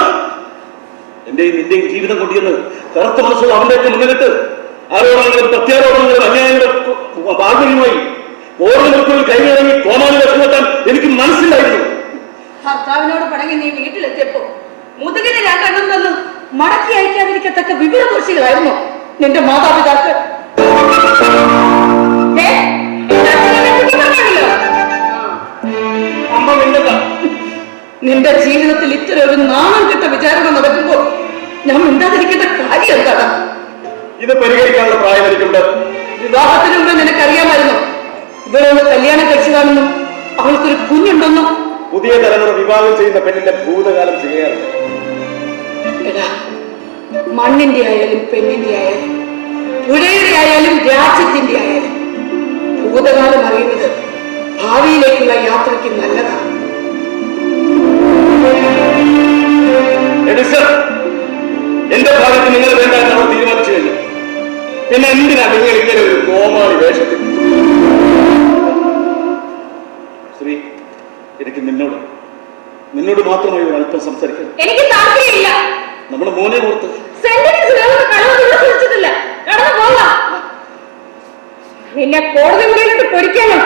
എന്റെയും നിന്റെയും ജീവിതം കൊണ്ടിരുന്ന് കറുത്ത മനസ്സുകൾ അവന്റെയൊക്കെ മുന്നിലിട്ട് ആരോപണങ്ങളും പ്രത്യാരോപണങ്ങളും അന്യായങ്ങളും ബാഹുല്യമായി ഓർമ്മകൾക്കുള്ളിൽ കൈയിറങ്ങി കോമാളി ലക്ഷ്യമെത്താൻ എനിക്ക് മനസ്സിലായിരുന്നു. ഭർത്താവിനോട് പടങ്ങി നീ വീട്ടിലെത്തിയപ്പോ മുതുകിന് 2 എണ്ണം തന്നു മടക്കി അയക്കാതിരിക്കത്തക്ക വിവരദോഷികളായിരുന്നു നിന്റെ മാതാപിതാക്കൾ. നിന്റെ ജീവിതത്തിൽ ഇത്തരം ഒരു നാണം കെട്ട വിചാരണ നടക്കുമ്പോൾ ഞാൻ മിണ്ടാതിരിക്കേണ്ട കാര്യം എന്താണ്? ഇത് പരിഹരിക്കാനുള്ള പ്രായം എനിക്കുണ്ട്. വിവാഹത്തിന് മുമ്പ് നിനക്കറിയാമായിരുന്നു ഇവരൊന്ന് കല്യാണം കഴിച്ചതാണെന്നും അവൾക്കൊരു കുഞ്ഞുണ്ടെന്നും? പുതിയ തലമുറ വിവാഹം ചെയ്യുന്ന പെണ്ണിന്റെ ഭൂതകാലം ചെയ്യാറില്ല. എടാ, മണ്ണിന്റെ ആയാലും പെണ്ണിന്റെ ആയാലും പുഴയുടെ ആയാലും രാജ്യത്തിന്റെ ആയാലും ഭൂതകാലം അറിയുന്നത് ഭാവിയിലേക്കുള്ള യാത്രയ്ക്ക് നല്ലതാണ്. എന്റെ ഭാഗത്ത് നിങ്ങൾ വേണ്ട അവർ തീരുമാനിച്ചു കഴിഞ്ഞു. പിന്നെ എന്തിനാ നിങ്ങൾ ഇങ്ങനെ ഒരു കോമാളി വേഷത്തിൽ? ശ്രീ, എനിക്ക് നിന്നോട് മാത്രമായി ഒരു അല്പം സംസാരിക്കാം. എനിക്ക് താല്പര്യമില്ല. നമ്മുടെ മോനെ ഓർത്ത് നിന്നെ കോടതി മുറിയിലിട്ട് പൊരിക്കാനോ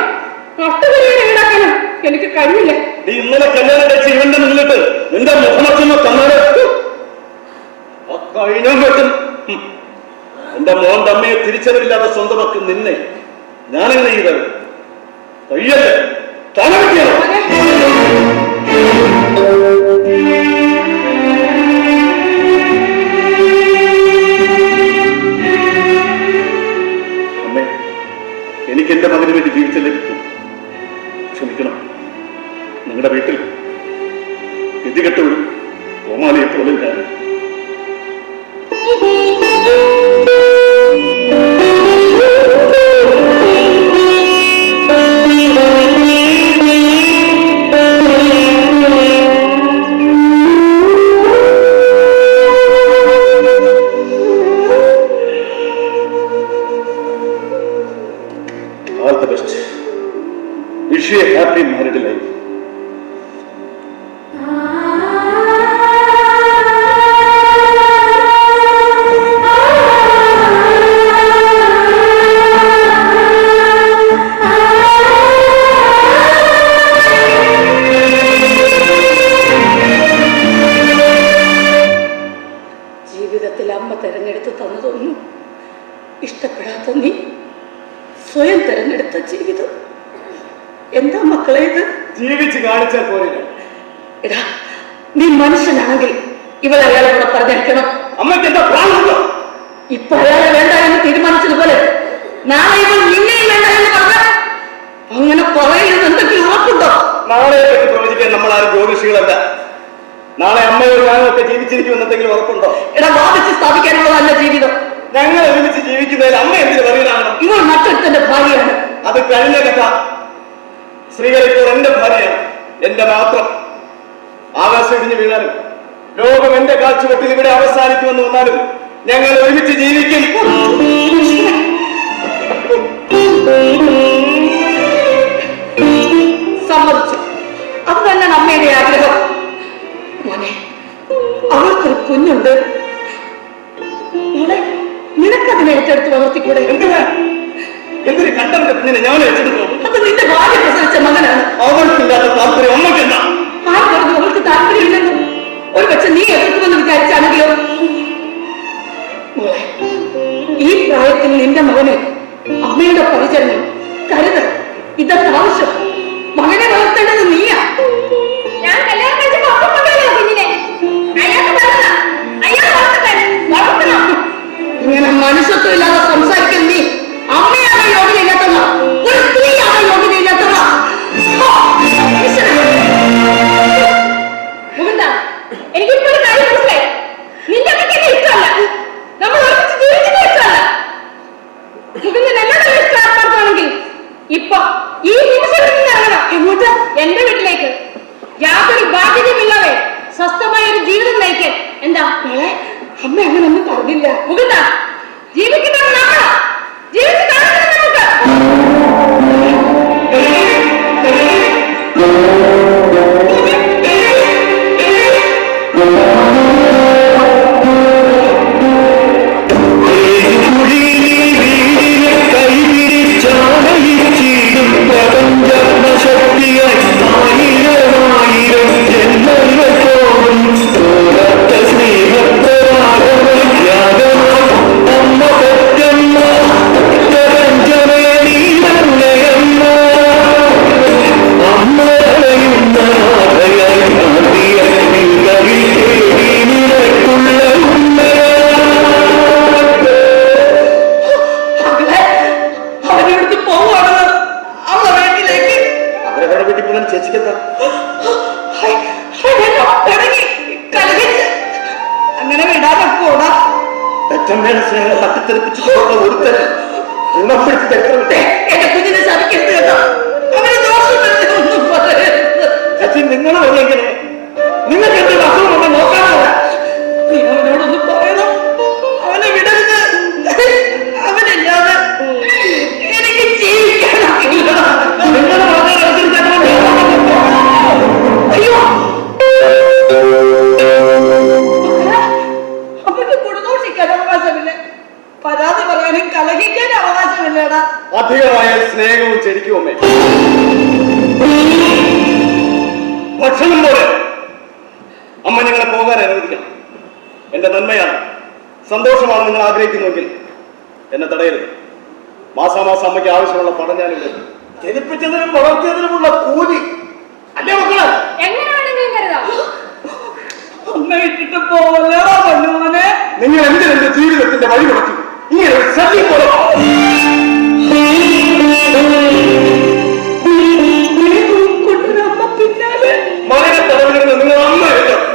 നഷ്ടപരിഹാരം ഈടാക്കാനോ എനിക്ക് കഴിയില്ല. നീ ഇന്നലെ കല്യാണം കഴിച്ച് ഇവന്റെ മുന്നിലിട്ട് നിന്റെ മുഖമൊക്കെ തന്നാല് ആ കഴിഞ്ഞാൻ പറ്റും. എന്റെ മോന്റെ അമ്മയെ തിരിച്ചറിവില്ലാതെ സ്വന്തമാക്കി നിന്നെ ഞാനെങ്ങനെ ചെയ്തത്? കഴിയല്ലേ തല കിട്ടിയാലോ? അമ്മേ, എനിക്ക് എന്റെ മകന് വേണ്ടി ജീവിച്ചല്ലേ കിട്ടും. ക്ഷമിക്കണം. നിങ്ങളുടെ വീട്ടിൽ ഗതികെട്ട ഒരു കോമാളിയെ പോലെ ഞാൻ. All the best. Wish you a happy married life. ജീവിതത്തിൽ അമ്മ തെരഞ്ഞെടുത്ത് തന്നതൊന്നും ഇഷ്ടപ്പെടാത്ത നീ സ്വയം തെരഞ്ഞെടുത്ത ജീവിതം. എന്താ മക്കളെ ഇത്? ജീവിച്ച് കാണിച്ചാൽ പോലെ. എടാ, നീ മനുഷ്യനാണെങ്കിൽ ഇവൾ അയാളെ കൂടെ പറഞ്ഞയക്കണം. അമ്മയ്ക്ക് എന്താ പ്രാണുണ്ടോ? ഇപ്പൊ അയാളെ വേണ്ട എന്ന് തീരുമാനിച്ചതുപോലെ നാളെ ഇവൾ നിന്നെയും വേണ്ട എന്ന് പറഞ്ഞാൽ അങ്ങനെ പറയുന്നത് എന്തെങ്കിലും ഉറപ്പുണ്ടോ? നാളെ പറ്റി പ്രവചിക്കാൻ നമ്മൾ ആരും ജ്യോതിഷികളല്ല. നാളെ അമ്മയോട് ഞാനൊക്കെ ജീവിച്ചിരിക്കും എന്തെങ്കിലും ഉറപ്പുണ്ടോ? എടാ, വാദിച്ച് സ്ഥാപിക്കാനുള്ളതല്ല ജീവിതം. ഞങ്ങൾ ഒരുമിച്ച് ജീവിക്കുന്നതിൽ അമ്മ എന്തിനു പറയുന്നതാണ്? ഇവൾ മറ്റൊരുത്തന്റെ ഭാര്യയാണ്. അത് കഴിഞ്ഞ കഥ. സ്ത്രീകൾ ഇപ്പോൾ എന്റെ ഭാര്യയാണ്, എന്റെ മാത്രം. ആകാശം ഇടിഞ്ഞു വീണാലും ലോകം എന്റെ കാഴ്ചവെട്ടിൽ ഇവിടെ അവസാനിക്കുമെന്ന് വന്നാലും ഞങ്ങൾ ഒരുമിച്ച് ജീവിക്കും. സമ്മതിച്ചു. അത് തന്നെയാണ് അമ്മയുടെ ആഗ്രഹം. മോനെ, അവൾക്കൊരു കുഞ്ഞുണ്ട്. മോളെ, നിനക്കതിനെ ഏറ്റെടുത്ത് വളർത്തിക്കൂടെ? എന്തൊരു കണ്ടന്റെ കുഞ്ഞിനെ ഞാൻ ഏറ്റെടുക്കും. അത് നിന്റെ ഭാര്യ പ്രസവിച്ച മകനാണ്. അവൾക്കില്ലാത്ത താല്പര്യം അമ്മയ്ക്കെന്താ? ആര് പറഞ്ഞു അവൾക്ക് താല്പര്യമില്ലെന്നും? ഒരു പക്ഷെ നീ എതിർക്കുമെന്ന് വിചാരിച്ചാണെങ്കിലോ? മോളെ, ഈ പ്രായത്തിൽ നിന്റെ മകന് അമ്മയുടെ പരിചരണം, കരുതൽ, ഇതൊക്കെ ആവശ്യം. മകനെ വളർത്തേണ്ടത് നീയാ. ഞാൻ കല്യാണം കഴിച്ചപ്പോ അപ്പം കൊണ്ടുവരുമോ കുഞ്ഞിനെ? അയാൾക്ക് വളർത്തണം. അയാൾ വളർത്തട്ടെ, വളർത്തണം. ഇങ്ങനെ മനുഷ്യത്വം ഇല്ലാതെ സംസാരിക്കാൻ നീ അമ്മയാണ് യോഗ്യതയില്ലാത്തവ, ഒരു സ്ത്രീയാണ് യോഗ്യതയില്ലാത്തവ. മുകുന്ദ, എനിക്കിപ്പോഴും കാര്യം മനസ്സിലായി. നിന്റെ അമ്മയ്ക്ക് എന്നെ ഇഷ്ടമല്ല. നമ്മൾ ഒരുമിച്ച് ജീവിക്കുന്നത് ഇഷ്ടമല്ല. മുകുന്ദൻ എന്നോട് ഇഷ്ടമാണെങ്കിൽ ഇപ്പൊ ഈ നിമിഷം ഇറങ്ങണം. എങ്ങോട്ട്? എന്റെ വീട്ടിലേക്ക്. യാതൊരു ബാധ്യതയുമില്ലാതെ സ്വസ്ഥമായ ഒരു ജീവിതം നയിക്കാൻ. എന്താ മോളെ, അമ്മ അങ്ങനെ ഒന്നും പറഞ്ഞില്ല. മുകുന്ദ, ജീവിക്കുന്നത് നമ്മൾ ജീവിച്ച് കാണിക്കണം നമുക്ക്. അങ്ങനെ വിടാതെ പോടാ. എന്റെ കുഞ്ഞിനെ ശപിക്കരുത് കേട്ടോ. അവന് ദോഷം ഒന്നും പറയരുത്. നിങ്ങൾ എങ്ങനെ നിങ്ങൾക്ക് എന്തെങ്കിലും അസുഖം നോക്കാനല്ല. നീ അവനോടൊന്ന് പറയണം. അവനെ വിടരുത്. അവനില്ലാതെ എനിക്ക് ജീവിക്കാനാകില്ല. അയ്യോ, അവന് ഗുണദോഷിക്കാൻ അവകാശമില്ല, പരാതി പറയാനും കലഹിക്കാൻ അവകാശമില്ലടാ. അധികമായ സ്നേഹവും ചെടിക്കും അമ്മേ. ഭക്ഷണം പോലെ അമ്മ ഞങ്ങളെ പോകാൻ അനുവദിക്കണം. എന്റെ നന്മയാണ്, സന്തോഷമാണ് നിങ്ങൾ ആഗ്രഹിക്കുന്നുവെങ്കിൽ എന്നെ തടയരുത്. മാസാമാസം അമ്മയ്ക്ക് ആവശ്യമുള്ള പണം ഞാനില്ല. ജനിപ്പിച്ചതിനും വളർത്തിയതിനുമുള്ള കൂലി അല്ലേ മക്കളെ? എങ്ങനെ വേണമെങ്കിലും കരുതാം. അമ്മ ഇട്ടിട്ട് പോലെ മോനെ. നിങ്ങൾ എന്തിനെന്റെ ജീവിതത്തിന്റെ വഴി മുടക്കി ഇങ്ങനെ സത്യം പോലെ പിന്നാലെ മകനെ തടവിലിരുന്ന് നിങ്ങൾ അമ്മ എടുക്കണം.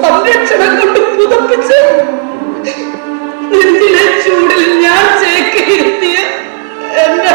സംരക്ഷണം കൊണ്ട് പുതപ്പിച്ച് നെഞ്ചിലെ ചൂടിൽ ഞാൻ ചേക്കിരുത്തിയ എന്റെ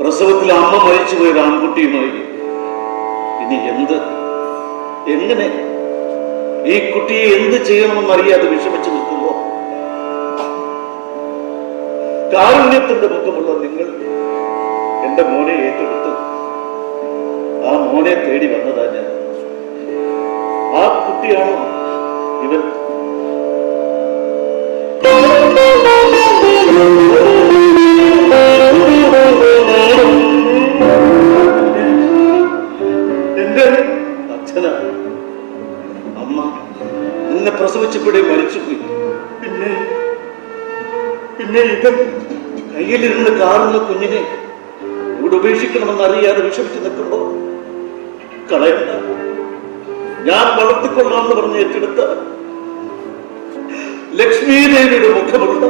പ്രസവത്തിൽ അമ്മ മരിച്ചുപോയ ആൺകുട്ടിയുമായി ഇനി എങ്ങനെ ഈ കുട്ടിയെ എന്ത് ചെയ്യണമെന്നറിയാതെ വിഷമിച്ചു നിൽക്കുമ്പോ കാരുണ്യത്തിന്റെ മുഖമുള്ള നിങ്ങൾ എന്റെ മോനെ ഏറ്റെടുത്തു. ആ മോനെ തേടി വന്നതാ ഞാൻ. ആ കുട്ടിയാണോ ഇവൻ? എന്റെ അച്ഛനാണ്. അമ്മ നിന്നെ പ്രസവിച്ചപ്പോഴേ മരിച്ചുപോയി. പിന്നെ ഇവൻ കയ്യിലിരുന്ന് കാണുന്ന കുഞ്ഞിനെ ഇവിടെ ഉപേക്ഷിക്കണമെന്ന് അറിയാതെ വിഷമിച്ച് നിൽക്കുമ്പോ കളയണ്ട, ഞാൻ വളർത്തിക്കൊള്ളാമെന്ന് പറഞ്ഞ് ഏറ്റെടുത്ത ലക്ഷ്മി ദേവിയുടെ മുഖമുള്ള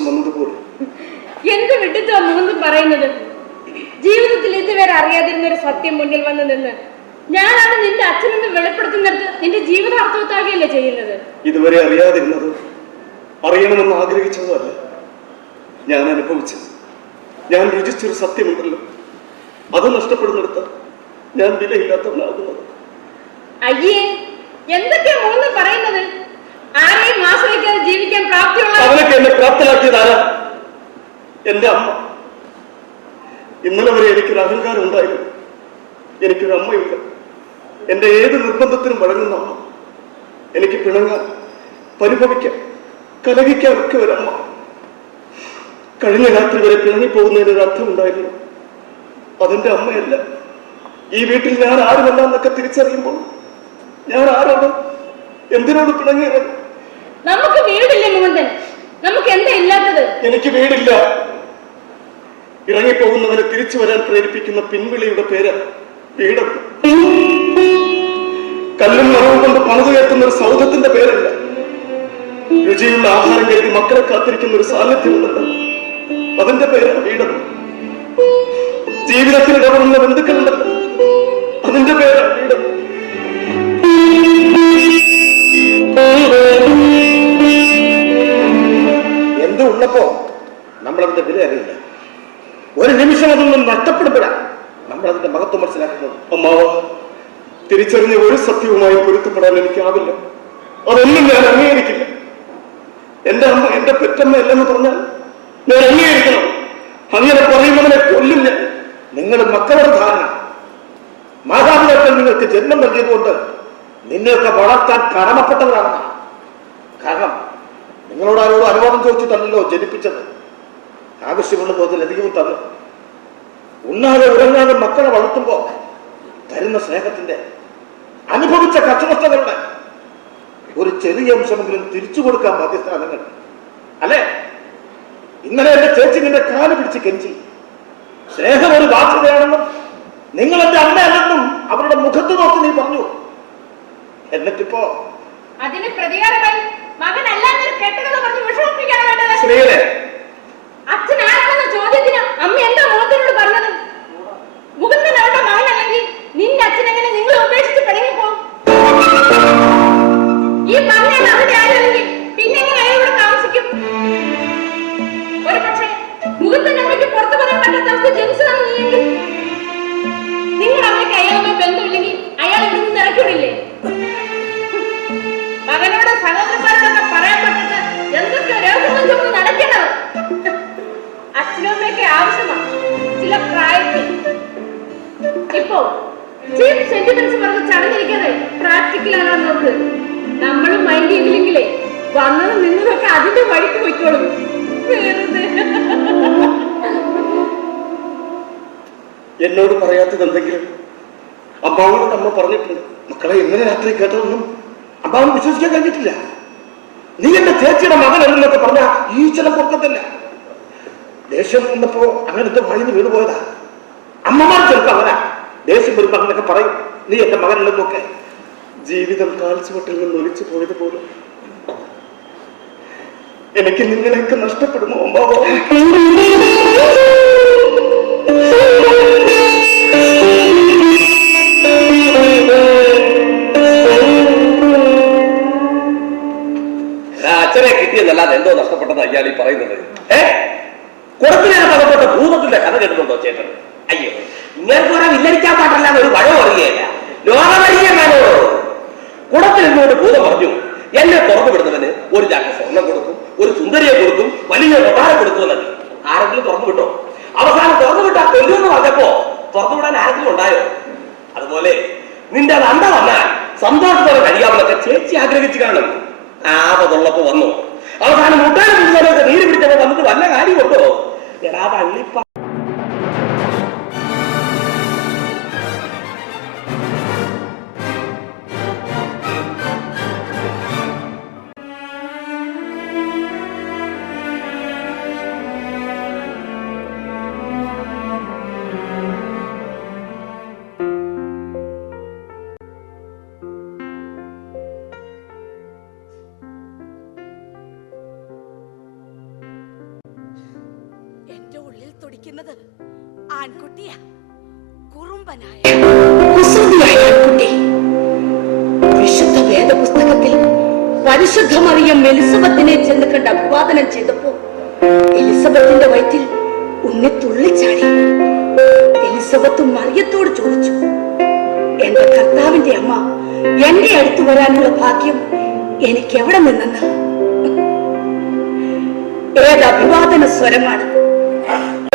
ആവശ്യം വന്നതുപോലെ. എന്ത് വിട്ടിട്ടോ മൂന്ന് പറയുന്നത്? ജീവിതത്തിൽ ഇതുവരെ അറിയാതിരുന്ന ഒരു സത്യം മുന്നിൽ വന്നു നിന്ന് ഞാനാണ് നിന്റെ അച്ഛനെന്ന് വെളിപ്പെടുത്തുന്നിടത്ത് നിന്റെ ജീവിതാർത്ഥവത്താകുകയല്ലേ ചെയ്യുന്നത്? ഇതുവരെ അറിയാതിരുന്നത് അറിയണമെന്ന് ആഗ്രഹിച്ചതല്ല, ഞാൻ അനുഭവിച്ചത്. ഞാൻ രുചിച്ചൊരു സത്യമുണ്ടല്ലോ, അത് നഷ്ടപ്പെടുന്നിടത്ത് ഞാൻ വിലയില്ലാത്തവനാകുന്നത്. അയ്യേ, എന്തൊക്കെയാ മൂന്ന് പറയുന്നത്? ആരെയും ആശ്രയിക്കാതെ ജീവിക്കാൻ പ്രാപ്തിയുള്ള അവനൊക്കെ എന്നെ പ്രാപ്തരാക്കിയതാരാ? എന്റെ അമ്മ. ഇന്നലെ വരെ എനിക്കൊരു അഹങ്കാരം ഉണ്ടായിരുന്നു. എനിക്കൊരു അമ്മയുണ്ട്, എന്റെ ഏത് നിർബന്ധത്തിനും വഴങ്ങുന്ന അമ്മ. എനിക്ക് പിണങ്ങാൻ, പരിഭവിക്കാൻ, കലഹിക്കാനൊക്കെ ഒരമ്മ. കഴിഞ്ഞ രാത്രി വരെ പിണങ്ങിപ്പോകുന്നതിന് ഒരു അർത്ഥം ഉണ്ടായിരുന്നു. അതെന്റെ അമ്മയല്ല. ഈ വീട്ടിൽ ഞാൻ ആരുമല്ല എന്നൊക്കെ തിരിച്ചറിയുമ്പോൾ ഞാൻ ആരോട്, എന്തിനോട് പിണങ്ങിയത്? നമുക്ക് വീടില്ലേ മുകുന്ദൻ? നമുക്ക് എന്താ ഇല്ലാത്തത്? എനിക്ക് വീടില്ല. ഇറങ്ങിപ്പോകുന്നവനെ തിരിച്ചു വരാൻ പ്രേരിപ്പിക്കുന്ന പിൻവിളിയുടെ പേര് വീടെന്ന്. കല്ലും നിറവും കൊണ്ട് പണിതുയർത്തുന്ന ഒരു സൗധത്തിന്റെ പേരല്ല. രുചിയുള്ള ആഹാരം കരുതി മക്കളെ കാത്തിരിക്കുന്ന ഒരു സാന്നിധ്യമുണ്ടല്ലോ, അതിന്റെ പേരാണ് വീടെന്ന്. ജീവിതത്തിൽ ഇടപെടുന്ന ബന്ധുക്കളുണ്ടല്ലോ, അതിന്റെ പേരാണ് വീടെന്ന്. എന്തുള്ളപ്പോ നമ്മളതിന്റെ വില അറിയില്ല. ഒരു നിമിഷം അതൊന്നും നഷ്ടപ്പെടുമ്പോഴാണ് നമ്മളതിന്റെ മഹത്വം മനസ്സിലാക്കുന്നത്. അമ്മാവ, തിരിച്ചറിഞ്ഞ ഒരു സത്യവുമായി പൊരുത്തപ്പെടാൻ എനിക്കാവില്ല. അതൊന്നും ഞാൻ അംഗീകരിക്കില്ല. എന്റെ അമ്മ എന്റെ പെറ്റമ്മ അല്ലെന്ന് പറഞ്ഞാൽ ഞാൻ അംഗീകരിക്കണം. അങ്ങനെ പറയുന്നവനെ കൊല്ലും ഞാൻ. നിങ്ങൾ മക്കളുടെ ധാരണ, മാതാപിതാക്കൾ നിങ്ങൾക്ക് ജന്മം നൽകിയതുകൊണ്ട് നിന്നെയൊക്കെ വളർത്താൻ കടമപ്പെട്ടവരാണെന്നാണ്. കാരണം നിങ്ങളോട് ആരോടും അനുവാദം ചോദിച്ചിട്ടല്ലോ ജനിപ്പിച്ചത്. ആവശ്യമുള്ള തോതിൽ അധികവും തന്നു. ഉണ്ണാതെ ഉറങ്ങാതെ മക്കളെ വളർത്തുമ്പോ തരുന്ന സ്നേഹത്തിന്റെ, അനുഭവിച്ച കഷ്ടനഷ്ടങ്ങളുടെ ഒരു ചെറിയ അംശമെങ്കിലും തിരിച്ചു കൊടുക്കാൻ ബാധ്യസ്ഥരാണ് നിങ്ങൾ, അല്ലേ? ഇന്നലെ എന്റെ ചേച്ചി നിന്റെ കാല് പിടിച്ച് കെഞ്ചി. സ്നേഹം ഒരു ബാധ്യതയാണെന്നും നിങ്ങൾ എന്റെ അമ്മയല്ലെന്നും അവരുടെ മുഖത്ത് നോക്കി നീ പറഞ്ഞു. എന്നിട്ടിപ്പോ അതിന് പ്രതികാരമായി മകനല്ലാന്നൊരു കെട്ടുകഥ പറഞ്ഞ് വിഷമിപ്പിക്കാൻ വേണ്ടത്. സ്ത്രീകളെ, അച്ഛൻ ആരാണെന്ന ചോദ്യത്തിന് അമ്മ എന്താ മുകുന്ദനോട് പറഞ്ഞത്? മുകുന്ദൻ അവരുടെ മകനല്ലെങ്കിൽ നിന്റെ അച്ഛൻ എങ്ങനെ നിങ്ങളെ ഉപേക്ഷിച്ച് പിണങ്ങിപ്പോകും? ഈ പറഞ്ഞാൽ അവരുടെ ആരല്ലെങ്കിൽ പിന്നെ എങ്ങനെ അയാളോട് താമസിക്കും? ഒരു പക്ഷേ മുകുന്ദൻ അമ്മയ്ക്ക് പുറത്തു പറയാൻ പറ്റാത്ത അവസ്ഥ ജനിച്ചതാണ് നീയെങ്കിൽ നിങ്ങളുടെ അമ്മയ്ക്ക് അയാളുമായി ബന്ധമില്ലെങ്കിൽ അയാൾ ഇവിടെ നിന്ന് ഇറക്കിവിടില്ലേ? മകനോട് സഹോദരന്മാരോടൊക്കെ പറയാൻ പറ്റുന്നത് എന്തൊക്കെ രഹസ്യങ്ങൾ ചുമന്ന് നടക്കേണ്ടത് അച്ഛനും അമ്മയൊക്കെ ആവശ്യമാണ് ചില പ്രായത്തിൽ. ഇപ്പോ ചീപ്പ് സെന്റിമെന്റ്സ് പറഞ്ഞ് ചടഞ്ഞിരിക്കാതെ പ്രാക്ടിക്കലാണോ നോക്ക്. നമ്മളും മൈൻഡ് ചെയ്തില്ലെങ്കിലേ വന്നതും നിന്നതൊക്കെ അതിന്റെ വഴിക്ക് പോയിക്കോളും. വെറുതെ എന്നോട് പറയാത്തത് എന്തെങ്കിലും അമ്മാവനോട് അമ്മ പറഞ്ഞിട്ടുണ്ട്. മക്കളെ, ഇന്നലെ രാത്രി കേട്ടതൊന്നും അമ്മാവൻ വിശ്വസിക്കാൻ കഴിഞ്ഞിട്ടില്ല. നീ എന്റെ ചേച്ചിയുടെ മകനല്ലെന്നൊക്കെ പറഞ്ഞ ഈ ചില പൊക്കത്തില്ല. ദേഷ്യം വന്നപ്പോ അങ്ങനത്തെ വഴിന്ന് വീണുപോയതാ. അമ്മമാർ ചെറുപ്പം അവനാ. ദേഷ്യം വരുമ്പോ അങ്ങനെയൊക്കെ പറയും നീ എന്റെ മകനല്ലെന്നൊക്കെ. ജീവിതം കാൽച്ചുവട്ടിൽ നിന്ന് ഒലിച്ചു പോയതുപോലെ എനിക്ക് നിങ്ങളെയൊക്കെ നഷ്ടപ്പെടുമോ അമ്മാവോ? അച്ഛനെ കിട്ടിയെന്നല്ലാതെ എന്തോ നഷ്ടപ്പെട്ടത് അയാൾ ഈ പറയുന്നത്? കുടത്തിനകത്തകപ്പെട്ട ഭൂതത്തിന്റെ കഥ കേട്ടിട്ടുണ്ടോ ചേട്ടൻ? അയ്യോ, ഇങ്ങനെ കുറെ വില്ലരിക്കാൻ പാടില്ലാതെ ഒരു വഴ അറിയുകയല്ല, ലോകമറിയാനോ. കുടത്തിൽ എന്നോട് ഭൂതം പറഞ്ഞു, എന്നെ തുറന്നു വിടുന്നവന് ഒരു ചാക്ക് സ്വർണം കൊടുക്കും, ഒരു സുന്ദരിയെ കൊടുക്കും, വലിയ കൊട്ടാരം കൊടുക്കുമെന്നൊക്കെ. ആരെങ്കിലും തുറന്നു വിട്ടോ? അവസാനം തുറന്നു വിട്ടാ കൊല്ലുമെന്ന് പറഞ്ഞപ്പോ തുറന്നു വിടാൻ ആരെങ്കിലും ഉണ്ടായോ? അതുപോലെ നിന്റെ അത് അണ്ട വന്നാൽ സന്തോഷത്തോടെ കഴിയാവുന്നൊക്കെ ചേച്ചി ആഗ്രഹിച്ചു കാണും. ആപതുള്ളപ്പോ വന്നു. അവസാനം മുട്ടാനും മുഴുവനൊക്കെ നീര് പിടിച്ചപ്പോ വന്നിട്ട് വല്ല കാര്യമുണ്ടോ? എടാ തള്ളിപ്പ ജനിക്കുന്നത് ആൺകുട്ടിയാ, കുറുമ്പനായ കുസൃതിയായ ആൺകുട്ടി. വിശുദ്ധ വേദപുസ്തകത്തിൽ പരിശുദ്ധ മറിയം എലിസബത്തിനെ ചെന്ന് കണ്ട് അഭിവാദനം ചെയ്തപ്പോ എലിസബത്തിന്റെ വയറ്റിൽ ഉണ്ണി തുള്ളിച്ചാടി. എലിസബത്ത് മറിയത്തോട് ചോദിച്ചു, എന്റെ കർത്താവിന്റെ അമ്മ എന്റെ അടുത്ത് വരാനുള്ള ഭാഗ്യം എനിക്ക് എവിടെ നിന്നെന്ന്? ഏത് അഭിവാദന സ്വരമാണ്,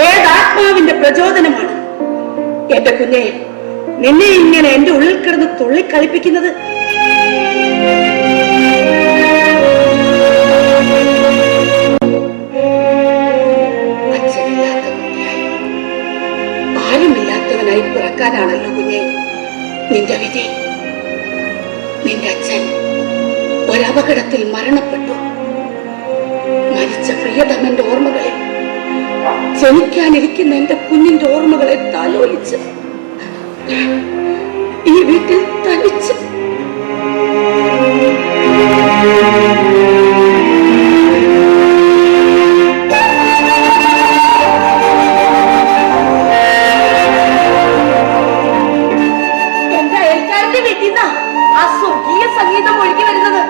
ഏതാത്മാവിന്റെ പ്രചോദനമാണ് എന്റെ കുഞ്ഞെ നിന്നെ ഇങ്ങനെ എന്റെ ഉള്ളിൽ കിടന്ന് തുള്ളിക്കളിപ്പിക്കുന്നത്? അച്ഛനില്ലാത്ത കുട്ടിയായി, ആരുമില്ലാത്തവനായി പിറക്കാനാണല്ലോ കുഞ്ഞെ നിന്റെ വിധി. നിന്റെ അച്ഛൻ ഒരപകടത്തിൽ മരണപ്പെട്ടു. മരിച്ച പ്രിയതമന്റെ ഓർമ്മകളിൽ ജനിക്കാനിരിക്കുന്ന എന്റെ കുഞ്ഞിന്റെ ഓർമ്മകളെ താലോലിച്ച് ഈ വീട്ടിൽ തനിച്ച് എന്റെ അയൽക്കാരന്റെ വീട്ടിൽ നിന്നാ ആ സ്വർഗീയ സംഗീതം ഒഴുകി വരുന്നത്.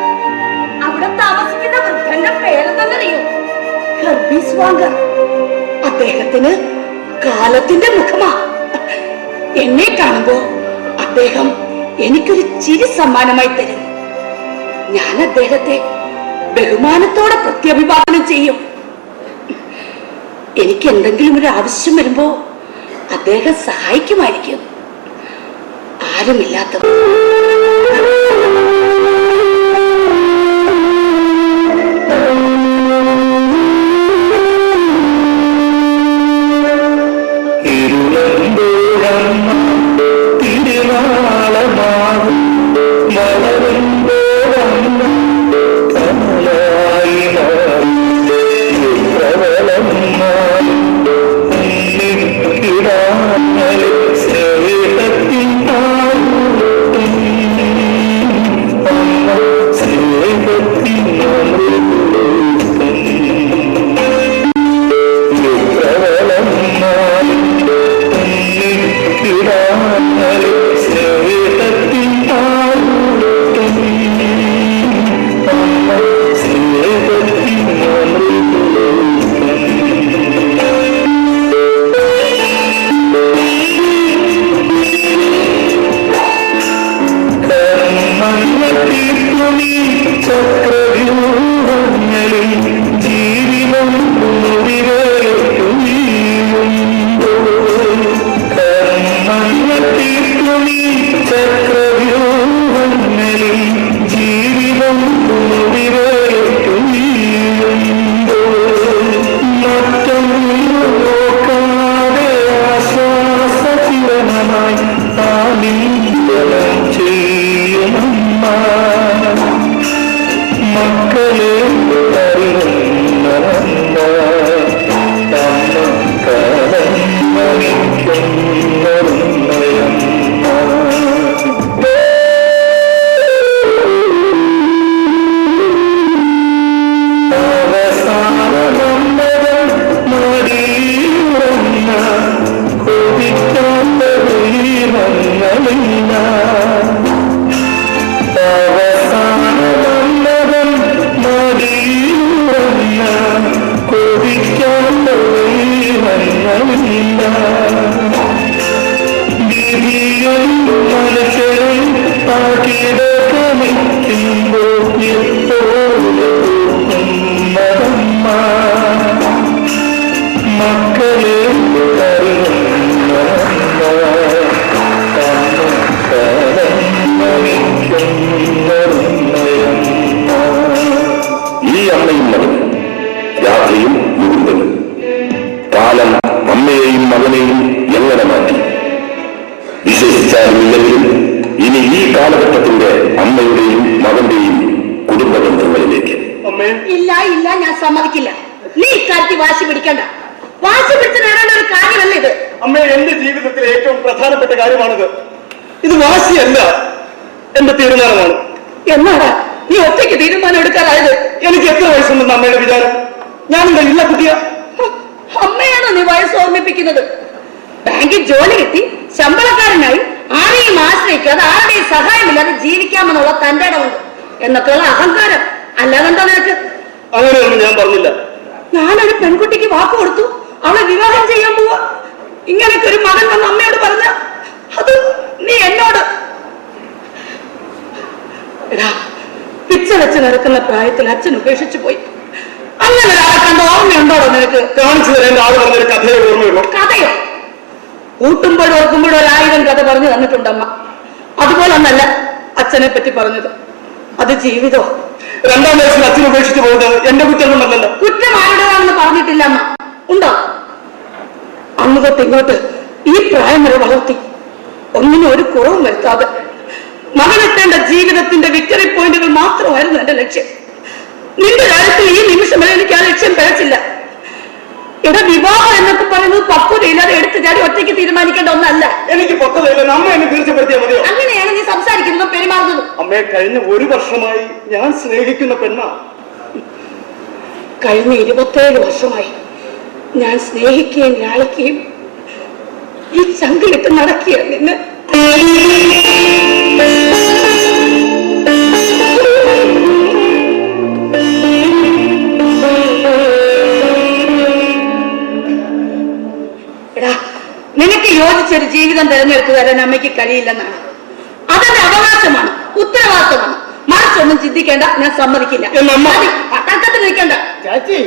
അവിടെ താമസിക്കുന്ന വൃദ്ധന്റെ പേരെന്തെന്നറിയോ? ഹെർബീസ് വാങ്കർ. അദ്ദേഹത്തിന് കാലത്തിന്റെ മുഖമാ. എന്നെ കാണുമ്പോ അദ്ദേഹം എനിക്കൊരു ചിരി സമ്മാനമായി തരും. ഞാൻ അദ്ദേഹത്തെ ബഹുമാനത്തോടെ പ്രത്യഭിവാദനം ചെയ്യും. എനിക്ക് എന്തെങ്കിലും ഒരു ആവശ്യം വരുമ്പോ അദ്ദേഹം സഹായിക്കുമായിരിക്കും. ആരുമില്ലാത്ത നീ വയസ്സ് ഓർമ്മിപ്പിക്കുന്നത്? ബാങ്കിൽ ജോലി കിട്ടി ശമ്പളക്കാരനായി ആരെയും ആശ്രയിക്കാതെ ആരുടെയും സഹായമില്ലാതെ ജീവിക്കാമെന്നുള്ള തന്റെ ഇടമുണ്ട് എന്നൊക്കെയുള്ള അഹങ്കാരം. അല്ലാതെന്താ നിനക്ക്? അങ്ങനെയൊന്നും ഞാൻ പറഞ്ഞില്ല. ഞാനൊരു പെൺകുട്ടിക്ക് വാക്ക് കൊടുത്തു, അവളെ വിവാഹം ചെയ്യാൻ പോവാ. ഇങ്ങനൊക്കെ ഒരു മകൻ വന്ന് അമ്മയോട് പറഞ്ഞ അത് നീ എന്നോട് പിച്ച വെച്ച് നടക്കുന്ന പ്രായത്തിൽ അച്ഛൻ ഉപേക്ഷിച്ചു പോയി. അങ്ങനെ ഒരാളെ കണ്ട ഓർമ്മയുണ്ടോടോ നിനക്ക്? കാണിച്ചു തരേണ്ട ആൾ പറഞ്ഞൊരു കഥയെ ഓർമ്മയുള്ളൂ. കഥയോ? കൂട്ടുമ്പോഴും ഓർക്കുമ്പോഴും 1000 കഥ പറഞ്ഞു തന്നിട്ടുണ്ടമ്മ. അതുപോലൊന്നല്ല അച്ഛനെ പറ്റി പറഞ്ഞത്. അത് ജീവിതോ. 2ാം വയസ്സിൽ അച്ഛൻ ഉപേക്ഷിച്ചു പോകുന്നത് എന്റെ കുറ്റം കൊണ്ടല്ലോ. കുറ്റം ആരുടേതാണെന്ന് പറഞ്ഞിട്ടില്ല അമ്മ. ഉണ്ടോ? അന്ന് തൊട്ട് ഇങ്ങോട്ട് ഈ പ്രായം വരെ വളർത്തി ഒന്നിനും ഒരു കുറവും വരുത്താതെ മകനെത്തേണ്ട ജീവിതത്തിന്റെ വിക്ടറി പോയിന്റുകൾ മാത്രമായിരുന്നു എന്റെ ലക്ഷ്യം. നിന്റെ കാര്യത്തിൽ ഈ നിമിഷം വരെ എനിക്ക് ആ ലക്ഷ്യം പിഴച്ചില്ല. ഇവിടെ വിവാഹം എന്നൊക്കെ പറയുന്നത് പക്വതയില്ലാതെ എടുത്തു ചാടി ഒറ്റയ്ക്ക് തീരുമാനിക്കേണ്ട ഒന്നല്ല. എനിക്ക് പക്വതയില്ല. അമ്മ എന്നെ തീർച്ചപ്പെടുത്തിയാൽ മതിയോ? അങ്ങനെയാണ് നീ സംസാരിക്കുന്നതും പെരുമാറുന്നതും. അമ്മയെ കഴിഞ്ഞ 1 വർഷമായി ഞാൻ സ്നേഹിക്കുന്ന പെണ്ണാ. കഴിഞ്ഞ 27 വർഷമായി ഞാൻ സ്നേഹിക്കുകയും ലാളിക്കുകയും ഈ ചങ്കിലിട്ട് നടക്കുക നിന്നെ. എടാ, നിനക്ക് യോജിച്ചൊരു ജീവിതം തിരഞ്ഞെടുത്തു തരാൻ അമ്മയ്ക്ക് കഴിയില്ലെന്നാണ്. അതെന്റെ അവകാശമാണ്, ഉത്തരവാദിത്തമാണ്. മറിച്ചൊന്നും ചിന്തിക്കേണ്ട, ഞാൻ സമ്മതിക്കില്ല. പട്ടക്കത്തിൽ നിൽക്കണ്ട ചേച്ചി.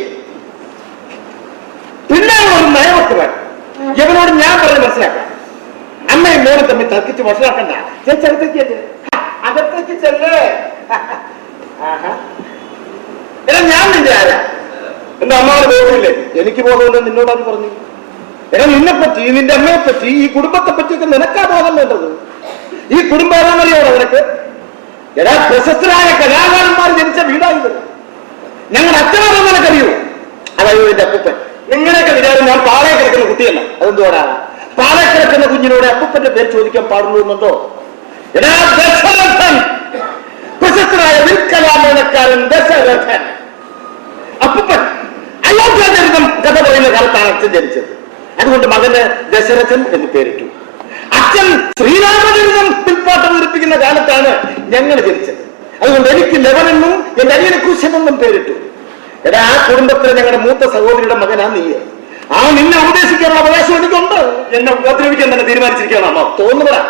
പിന്നെ ഒരു നയമൊക്കെ വേണം. ഇവനോട് ഞാൻ പറഞ്ഞ് മനസ്സിലാക്കാം. അമ്മയും മോനും തമ്മിൽ തർക്കിച്ച് മനസ്സിലാക്കണ്ട. ചേച്ചി അകത്തേക്ക് ചെല്ലേ. എടാ, ഞാൻ നിന്റെ ആരാ? എന്റെ അമ്മാവ് ബോധമില്ലേ? എനിക്ക് ബോധമുണ്ട്. നിന്നോടാണ് പറഞ്ഞു. എടാ, നിന്നെ പറ്റി, നിന്റെ അമ്മയെ പറ്റി, ഈ കുടുംബത്തെ പറ്റിയൊക്കെ നിനക്കാ ബോധം വേണ്ടത്. ഈ കുടുംബം അറിയോടാ നിനക്ക്? എടാ, പ്രശസ്തരായ കലാകാരന്മാർ ജനിച്ച വീടായത്. ഞങ്ങളുടെ അച്ഛനാണെന്ന് നിനക്കറിയോ? അതായത് എന്റെ അപ്പൂപ്പൻ. നിങ്ങളെയൊക്കെ വിചാരം ഞാൻ പാളയെ കിടക്കുന്ന കുട്ടിയല്ല. അതെന്തോടാ? പാളയെ കിടക്കുന്ന കുഞ്ഞിനോട് അപ്പൂപ്പന്റെ പേര് ചോദിക്കാൻ പാടുള്ളൂ എന്നുണ്ടോ? എടാ, ദശരഥൻ, പ്രശസ്തരായ വിൽക്കലാമേളക്കാരൻ ദശരഥൻ. അപ്പൂപ്പൻ അയോധ്യാചരിതം കഥ പറയുന്ന കാലത്താണ് അച്ഛൻ ജനിച്ചത്. അതുകൊണ്ട് മകന് ദശരഥൻ എന്ന് പേരിട്ടു. അച്ഛൻ ശ്രീരാമചരിതം പിൽപ്പാട്ട് അവതരിപ്പിക്കുന്ന കാലത്താണ് ഞങ്ങൾ ജനിച്ചത്. അതുകൊണ്ട് എനിക്ക് ലവനെന്നും എന്റെ അനിയന് കുശനെന്നും പേരിട്ടു. എടാ, ആ കുടുംബത്തിലെ ഞങ്ങളുടെ മൂത്ത സഹോദരിയുടെ മകനാ നീ. ആ നിന്നെ ഉപദേശിക്കാനുള്ള അവകാശം എനിക്കുണ്ട്. എന്നെ ഉപദ്രവിക്കാൻ തന്നെ തീരുമാനിച്ചിരിക്കുകയാണോ? തോന്നുന്നതാ.